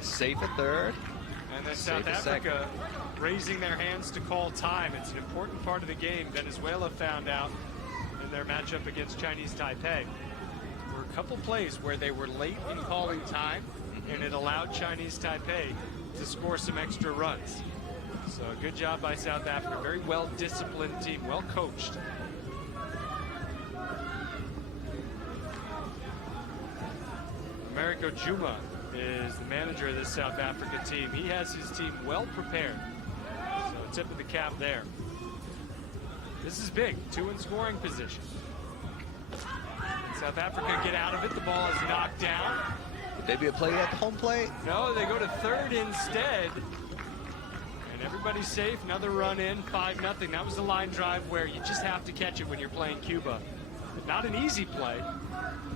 Safe at third. And then South Africa raising their hands to call time. It's an important part of the game. Venezuela found out in their matchup against Chinese Taipei. Where couple plays where they were late in calling time, and it allowed Chinese Taipei to score some extra runs. So good job by South Africa. Very well-disciplined team, well-coached. Americo Juma is the manager of this South Africa team. He has his team well prepared. So tip of the cap there. This is big, 2 in scoring position. South Africa get out of it. The ball is knocked down. Would they be a play at the home plate? No, they go to third instead. And everybody's safe. Another run in, 5-0. That was the line drive where you just have to catch it when you're playing Cuba. Not an easy play.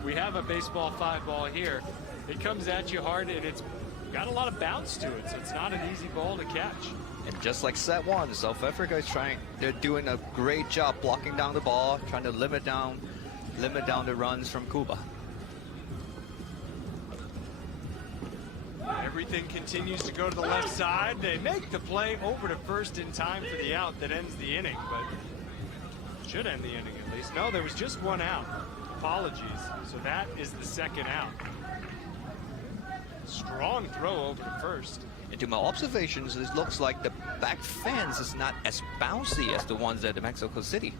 We have a baseball 5 ball here. It comes at you hard, and it's got a lot of bounce to it, so it's not an easy ball to catch. And just like set 1, South Africa is they're doing a great job blocking down the ball, trying to limit down the runs from Cuba. Everything continues to go to the left side. They make the play over to first in time for the out that ends the inning, but should end the inning at least. No, there was just 1 out. Apologies. So that is the second out. Strong throw over to first. And to my observations, it looks like the back fence is not as bouncy as the ones at the Mexico City.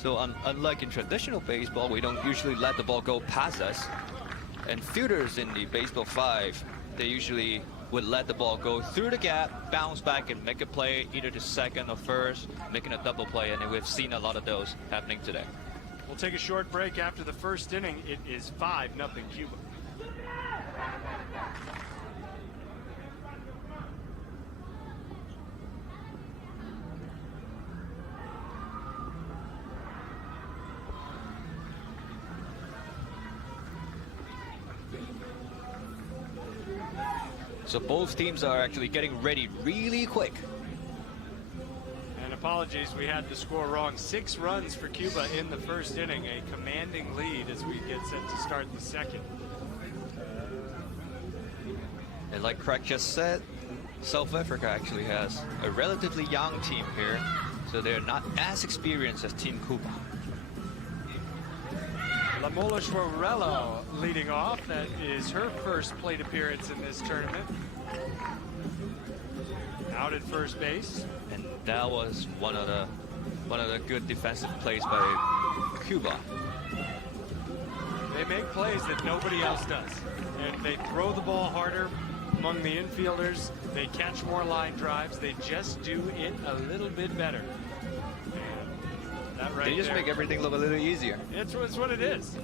So unlike in traditional baseball, we don't usually let the ball go past us. And fielders in the baseball 5, they usually would let the ball go through the gap, bounce back, and make a play either to second or first, making a double play. And we've seen a lot of those happening today. We'll take a short break after the first inning. It is 5-0 Cuba. So both teams are actually getting ready really quick. And apologies, we had the score wrong. 6 runs for Cuba in the first inning, a commanding lead as we get set to start the second. And like Craig just said, South Africa actually has a relatively young team here, so they're not as experienced as Team Cuba. Lamola Schwarello leading off. That is her first plate appearance in this tournament. Out at first base. And that was one of the good defensive plays by Cuba. They make plays that nobody else does. And they throw the ball harder among the infielders. They catch more line drives. They just do it a little bit better. That right they just there. make everything look a little easier. It's what it is.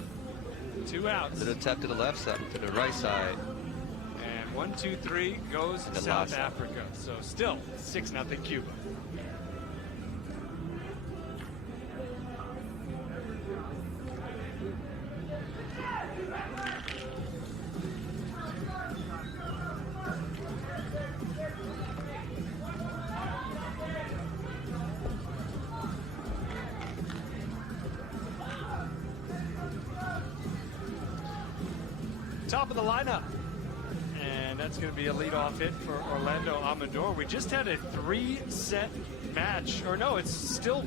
2 outs. Little tap to the left side, to the right side. And 1, 2, 3 goes to South Africa. So still 6-0 Cuba. Top of the lineup, and that's going to be a leadoff hit for Orlando Amador. We just had a 3-set match, or no, it's still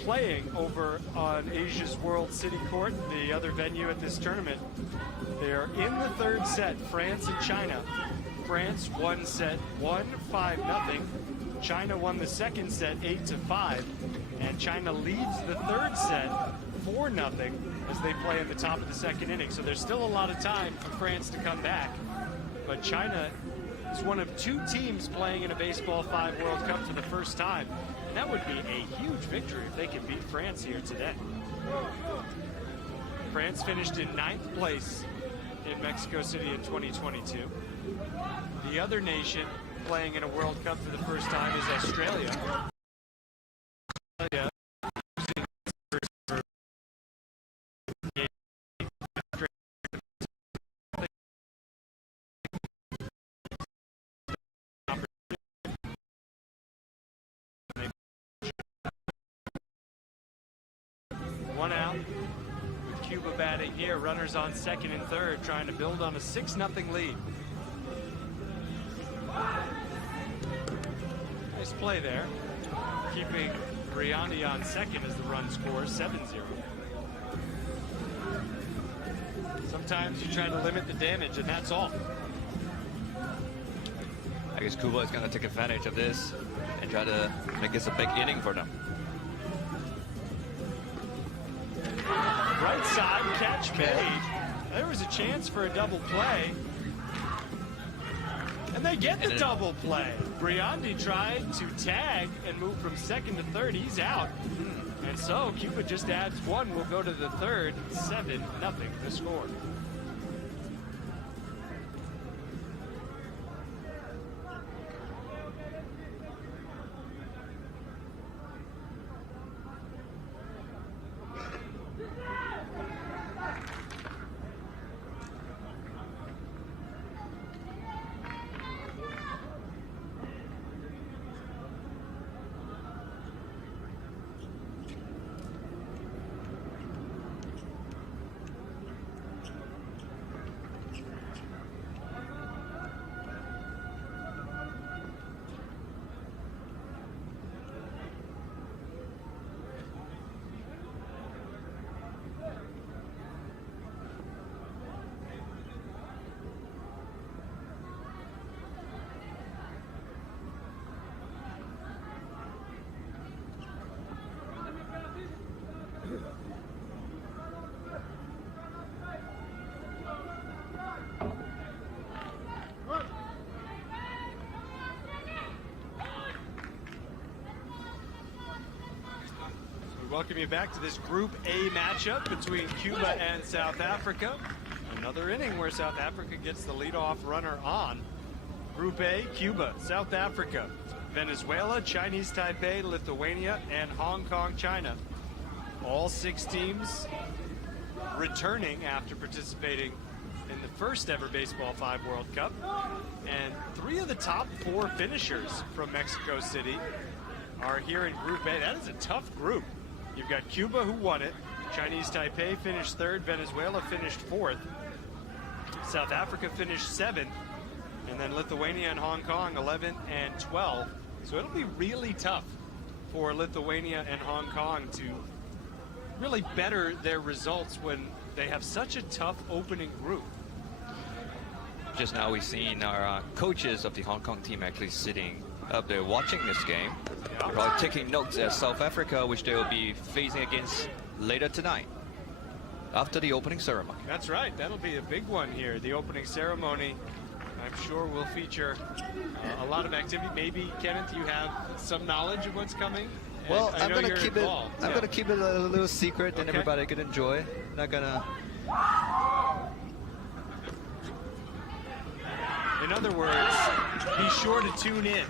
playing over on Asia's World City Court, the other venue at this tournament. They are in the 3rd set, France and China. France won set 1, 5-0. China won the 2nd set 8-5, and China leads the 3rd set 4-0 as they play in the top of the 2nd inning. So there's still a lot of time for France to come back. But China is one of 2 teams playing in a Baseball 5 World Cup for the first time. And that would be a huge victory if they could beat France here today. France finished in 9th place in Mexico City in 2022. The other nation playing in a World Cup for the first time is Australia. One out with Cuba batting here. Runners on 2nd and 3rd, trying to build on a 6-0 lead. Nice play there, keeping Briandi on 2nd as the run scores 7-0. sometimes you try to limit the damage, and that's all. I guess Cuba is going to take advantage of this and try to make this a big inning for them. Right side, catch made. There was a chance for a double play. And they get the double play. Briandi tried to tag and move from second to third. He's out. And so Cuba just adds one. We'll go to the third. 7-0 the score. Welcome you back to this Group A matchup between Cuba and South Africa. Another inning where South Africa gets the leadoff runner on. Group A, Cuba, South Africa, Venezuela, Chinese Taipei, Lithuania, and Hong Kong, China. All 6 teams returning after participating in the first ever Baseball5 World Cup. And 3 of the top 4 finishers from Mexico City are here in Group A. That is a tough group. You've got Cuba, who won it. Chinese Taipei finished 3rd. Venezuela finished 4th. South Africa finished 7th. And then Lithuania and Hong Kong 11 and 12. So it'll be really tough for Lithuania and Hong Kong to really better their results when they have such a tough opening group. Just now we've seen our coaches of the Hong Kong team actually sitting up there watching this game. They're probably taking notes at South Africa, which they will be facing against later tonight after the opening ceremony. That's right. That'll be a big one here. The opening ceremony, I'm sure, will feature a lot of activity. Maybe, Kenneth, you have some knowledge of what's coming? Well, I'm going to keep it. I'm going to keep it a little secret, and everybody can enjoy. Not gonna. In other words, be sure to tune in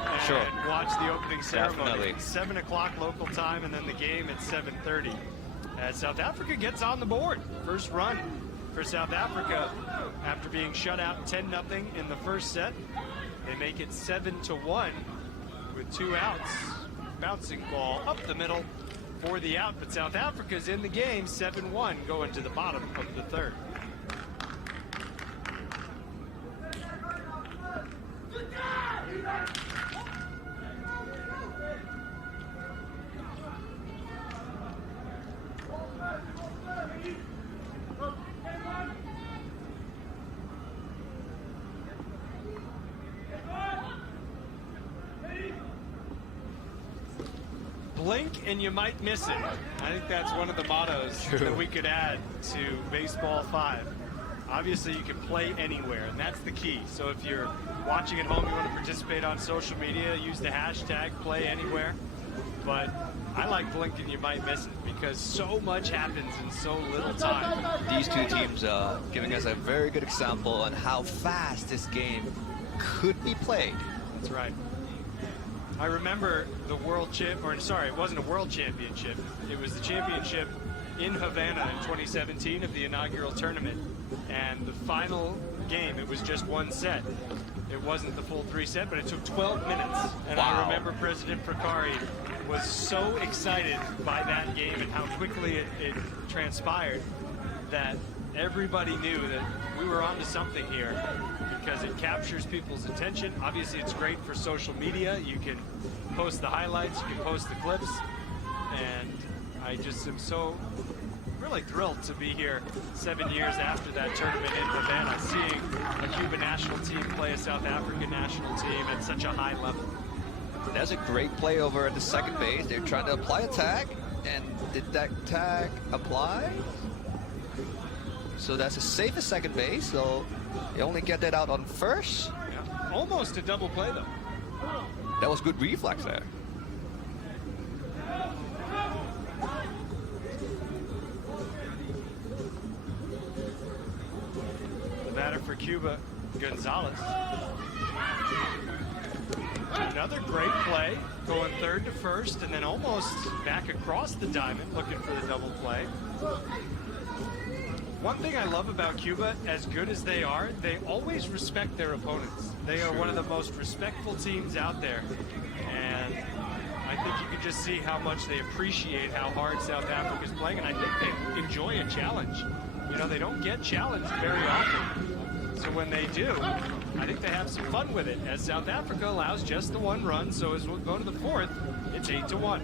and watch the opening ceremony. Definitely. 7 o'clock local time, and then the game at 7:30. As South Africa gets on the board. First run for South Africa after being shut out 10-0 in the first set. They make it 7-1 with 2 outs. Bouncing ball up the middle for the out, but South Africa's in the game. 7-1 going to the bottom of the 3rd. Blink and you might miss it. I think that's one of the mottos that we could add to Baseball 5. Obviously, you can play anywhere, and that's the key. So if you're watching at home, you want to participate on social media, use the hashtag #PlayAnywhere. But I like blink and you might miss it because so much happens in so little time. These 2 teams are giving us a very good example on how fast this game could be played. That's right. I remember the it wasn't a world championship. It was the championship in Havana in 2017 of the inaugural tournament. And the final game, it was just 1 set. It wasn't the full 3 set, but it took 12 minutes. And I remember President Prakari was so excited by that game and how quickly it transpired that everybody knew that we were onto something here because it captures people's attention. Obviously, it's great for social media. You can post the highlights, you can post the clips, and I just am so really thrilled to be here 7 years after that tournament in Havana, seeing a Cuban national team play a South African national team at such a high level. There's a great play over at the second base. They're trying to apply a tag, and did that tag apply? So that's a safe at second base, so they only get that out on first. Yeah. Almost a double play, though. That was good reflex there. The batter for Cuba, Gonzalez. Another great play, going third to first, and then almost back across the diamond, looking for the double play. One thing I love about Cuba, as good as they are, they always respect their opponents. They are one of the most respectful teams out there. And I think you can just see how much they appreciate how hard South Africa's playing, and I think they enjoy a challenge. You know, they don't get challenged very often. So when they do, I think they have some fun with it, as South Africa allows just the one run. So as we'll go to the fourth, it's 8-1.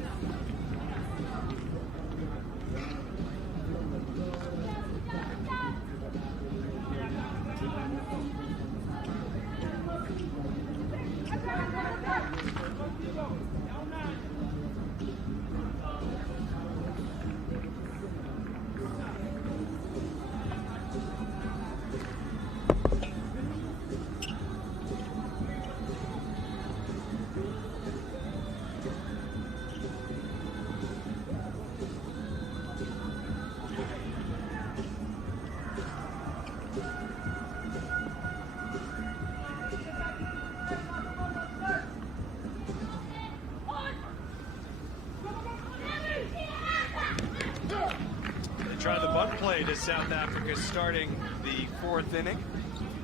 Try the bunt play to South Africa starting the fourth inning.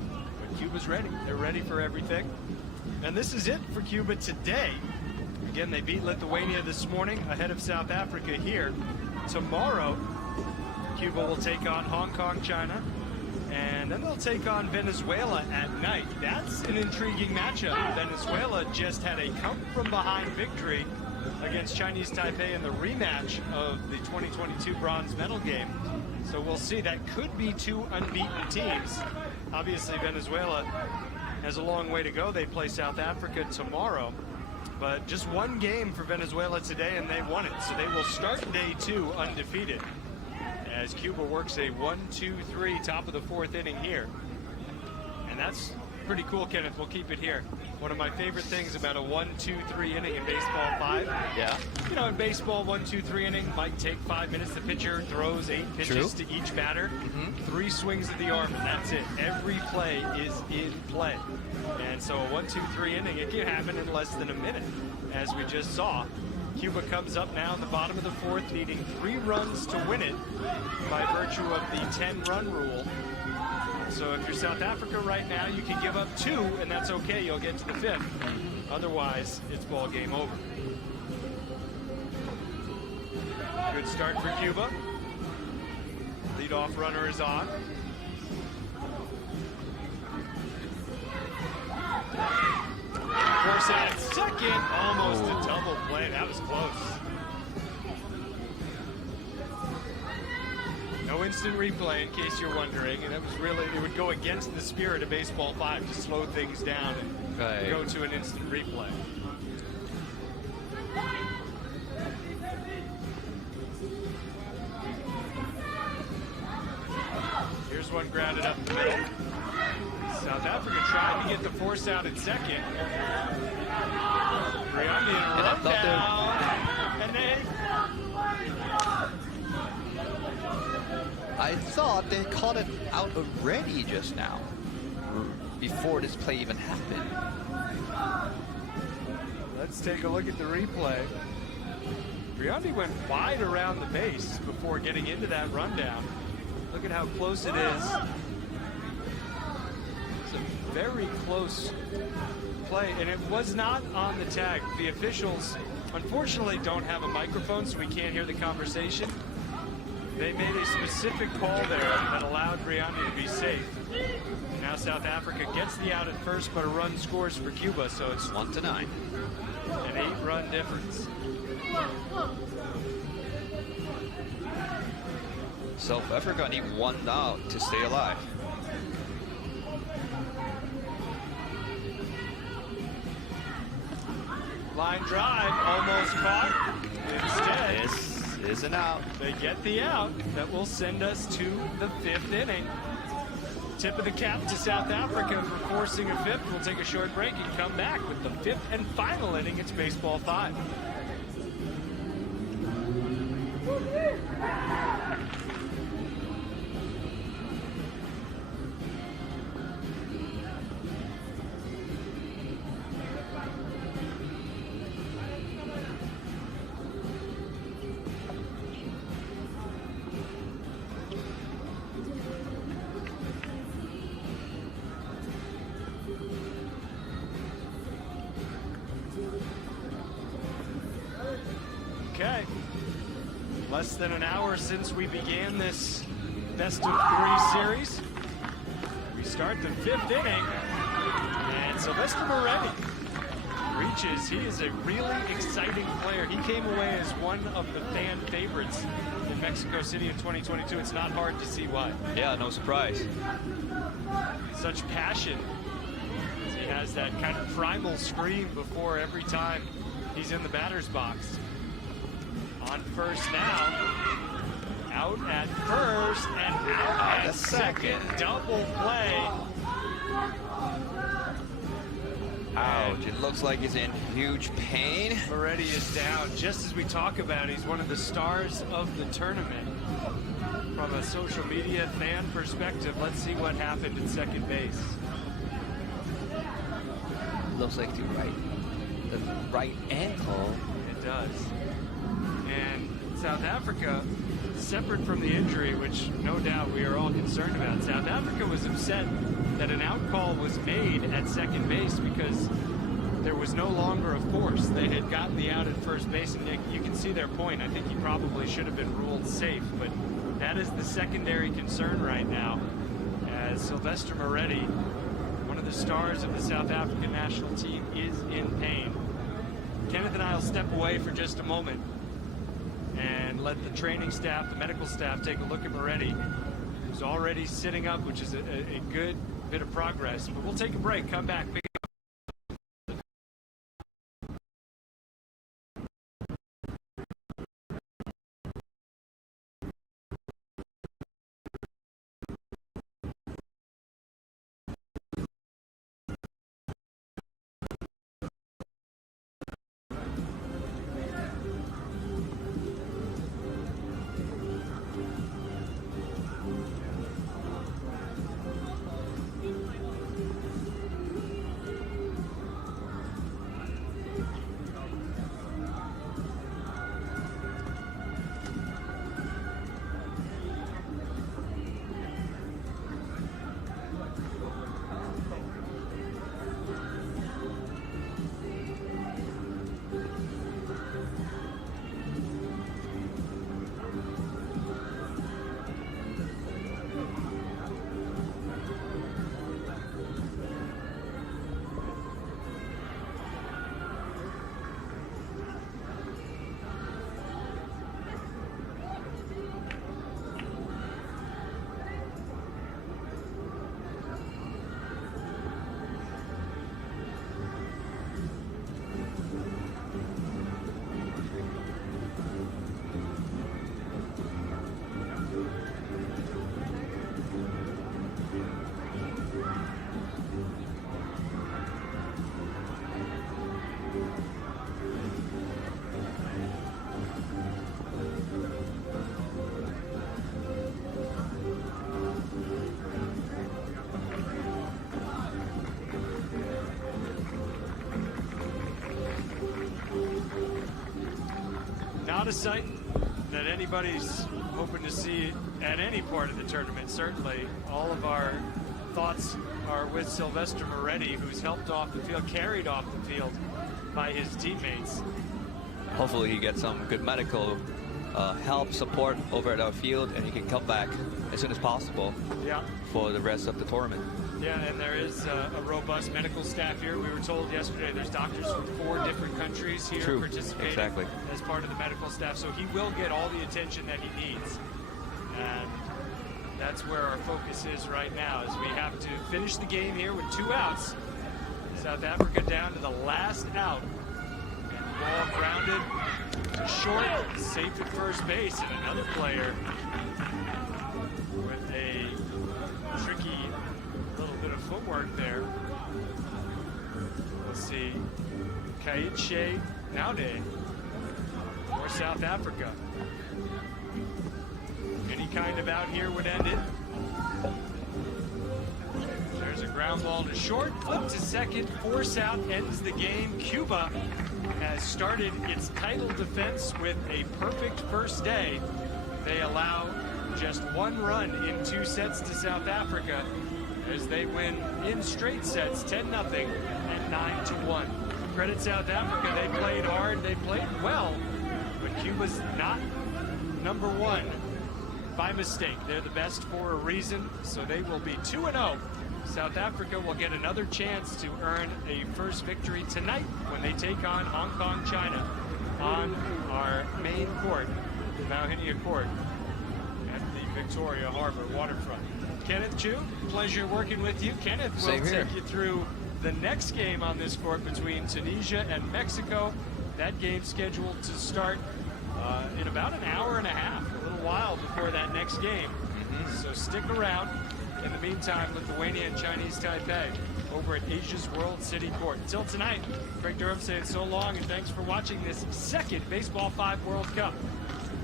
But Cuba's ready. They're ready for everything. And this is it for Cuba today. Again, they beat Lithuania this morning ahead of South Africa here. Tomorrow, Cuba will take on Hong Kong, China. And then they'll take on Venezuela at night. That's an intriguing matchup. Venezuela just had a come-from-behind victory against Chinese Taipei in the rematch of the 2022 bronze medal game. So we'll see. That could be two unbeaten teams. Obviously, Venezuela has a long way to go. They play South Africa tomorrow. But just one game for Venezuela today, and they won it. So they will start day 2 undefeated, as Cuba works a 1-2-3 top of the fourth inning here. And that's pretty cool, Kenneth. We'll keep it here. One of my favorite things about a 1-2-3 inning in baseball 5. Yeah. You know, in baseball, 1-2-3 inning might take 5 minutes. The pitcher throws 8 pitches to each batter. 3 swings of the arm, and that's it. Every play is in play. And so a 1-2-3 inning, it can happen in less than a minute, as we just saw. Cuba comes up now in the bottom of the fourth, needing 3 runs to win it by virtue of the 10-run rule. So if you're South Africa right now, you can give up 2, and that's okay. You'll get to the 5th. Otherwise, it's ball game over. Good start for Cuba. Leadoff runner is on. Force at second. Almost a double play. That was close. No instant replay, in case you're wondering, and it was really, it would go against the spirit of Baseball 5 to slow things down and go to an instant replay. Here's one grounded up the middle. South Africa trying to get the force out at second. Briandi run down, and they... I thought they called it out already just now, before this play even happened. Let's take a look at the replay. Briandi went wide around the base before getting into that rundown. Look at how close it is. It's a very close play, and it was not on the tag. The officials, unfortunately, don't have a microphone, so we can't hear the conversation. They made a specific call there that allowed Briandi to be safe. Now South Africa gets the out at first, but a run scores for Cuba, so it's 1-9. An 8-run difference. South Africa need 1 out to stay alive. Line drive, almost caught. Instead, This is an out. they get the out that will send us to the 5th inning. Tip of the cap to South Africa for forcing a 5th. We'll take a short break and come back with the 5th and final inning. It's Baseball 5. Okay. Less than an hour since we began this best of 3 series. We start the 5th inning, and Sylvester Moretti reaches. He is a really exciting player. He came away as one of the fan favorites in Mexico City in 2022. It's not hard to see why. Yeah, no surprise. Such passion. He has that kind of primal scream before every time he's in the batter's box. On first now, out at first and out at second. Double play. Ouch, it looks like he's in huge pain. Moretti is down. Just as we talk about, he's one of the stars of the tournament. From a social media fan perspective, let's see what happened at second base. Looks like the right ankle. It does. And South Africa, separate from the injury, which no doubt we are all concerned about, South Africa was upset that an out call was made at second base because there was no longer a force. They had gotten the out at first base, and Nick, you can see their point. I think he probably should have been ruled safe, but that is the secondary concern right now, as Sylvester Moretti, one of the stars of the South African national team, is in pain. Kenneth and I will step away for just a moment and let the training staff, the medical staff, take a look at Moretti, who's already sitting up, which is a good bit of progress. But we'll take a break, come back, pick up. Not a sight that anybody's hoping to see at any part of the tournament, certainly. All of our thoughts are with Sylvester Moretti, who's helped off the field, carried off the field by his teammates. Hopefully he gets some good medical help, support over at our field, and he can come back as soon as possible for the rest of the tournament. Yeah, and there is a robust medical staff here. We were told yesterday there's doctors from 4 different countries here participating as part of the medical staff, so he will get all the attention that he needs. And that's where our focus is right now, as we have to finish the game here with 2 outs. South Africa down to the last out. And the ball grounded to short, safe at first base, and another player with a tricky little bit of footwork there. We'll see Kaiche Naude for South Africa. Any kind of out here would end it. There's a ground ball to short, flip to second, force out, ends the game. Cuba has started its title defense with a perfect first day. They allow just 1 run in 2 sets to South Africa as they win in straight sets, 10-0 and 9-1. Credit South Africa, they played hard, they played well, but Cuba's not number 1 by mistake. They're the best for a reason, so they will be 2-0. South Africa will get another chance to earn a first victory tonight when they take on Hong Kong, China on our main court, the Mauhinia Court at the Victoria Harbor waterfront. Kenneth Chu, pleasure working with you. Kenneth will take you through the next game on this court between Tunisia and Mexico. That game scheduled to start in about an hour and a half, a little while before that next game. So stick around. In the meantime, Lithuania and Chinese Taipei over at Asia's World City Court. Until tonight, Craig Durham saying so long, and thanks for watching this second Baseball 5 World Cup.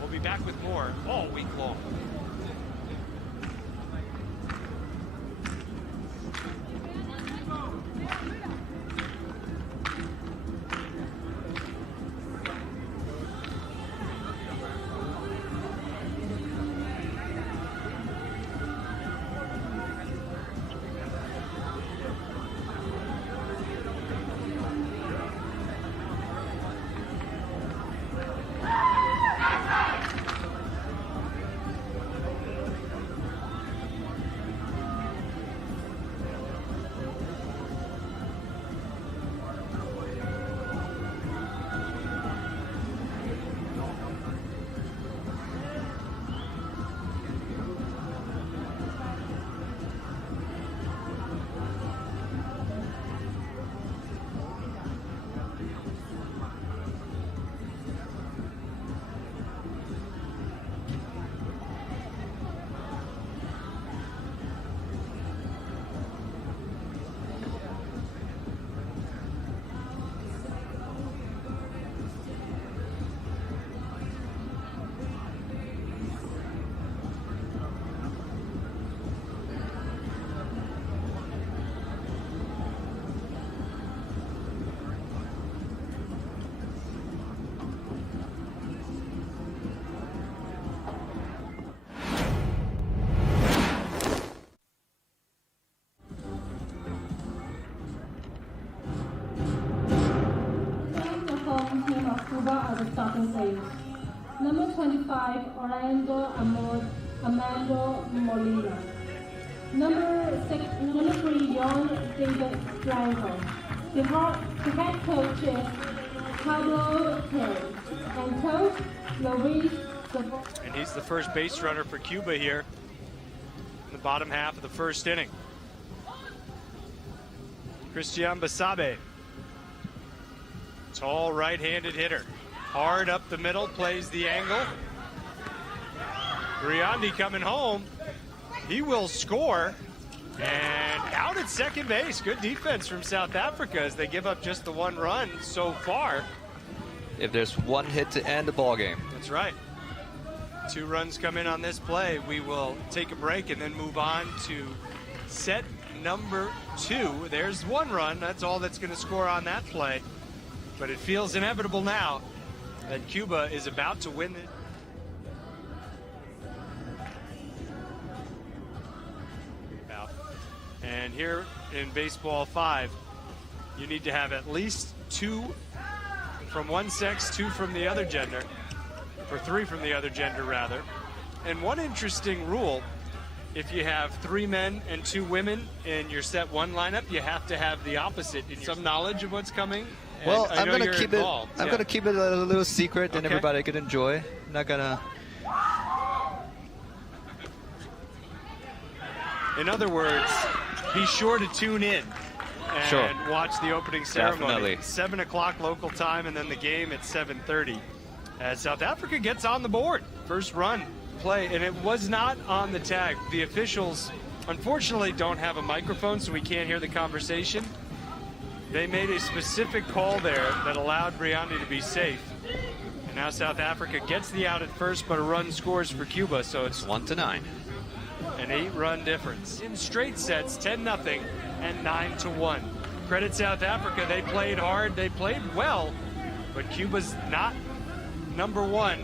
We'll be back with more all week long. Are the starting players. Number 25, Armando Molina. Number 3, John David Blanco. The head coach is Pablo Perez. And coach, Luis. And he's the first base runner for Cuba here in the bottom half of the first inning. Christian Basabe. Tall right-handed hitter. Hard up the middle, plays the angle. Griandi coming home. He will score. And out at second base. Good defense from South Africa as they give up just the 1 run so far. If there's 1 hit to end the ball game. That's right. 2 runs come in on this play. We will take a break and then move on to set number 2. There's 1 run. That's all that's going to score on that play. But it feels inevitable now that Cuba is about to win it. And here in Baseball 5, you need to have at least 2 from one sex, 2 from the other gender, or 3 from the other gender rather. And one interesting rule, if you have 3 men and 2 women in your set 1 lineup, you have to have the opposite. Some knowledge of what's coming. Well, I'm gonna keep it. I'm gonna keep it a little secret, and okay, everybody can enjoy. I'm not gonna. In other words, be sure to tune in and watch the opening ceremony. Definitely. 7 o'clock local time, and then the game at 7:30. As South Africa gets on the board. First run play, and it was not on the tag. The officials, unfortunately, don't have a microphone, so we can't hear the conversation. They made a specific call there that allowed Briandi to be safe. And now South Africa gets the out at first, but a run scores for Cuba, so it's 1-9. An 8-run difference. In straight sets, 10-0 and 9-1. Credit South Africa, they played hard, they played well, but Cuba's not number one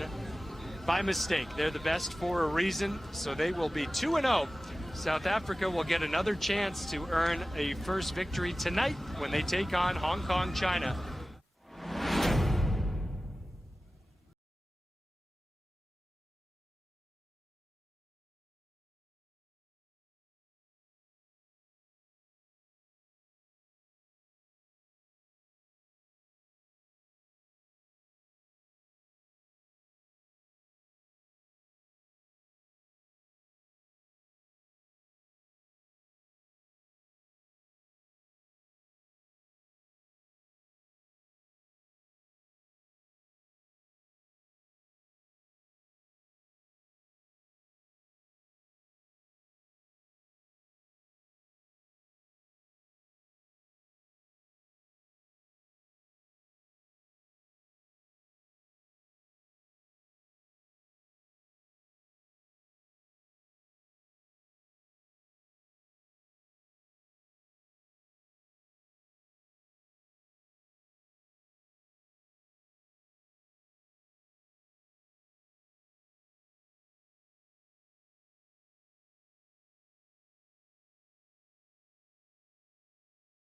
by mistake. They're the best for a reason, so they will be 2-0. South Africa will get another chance to earn a first victory tonight when they take on Hong Kong, China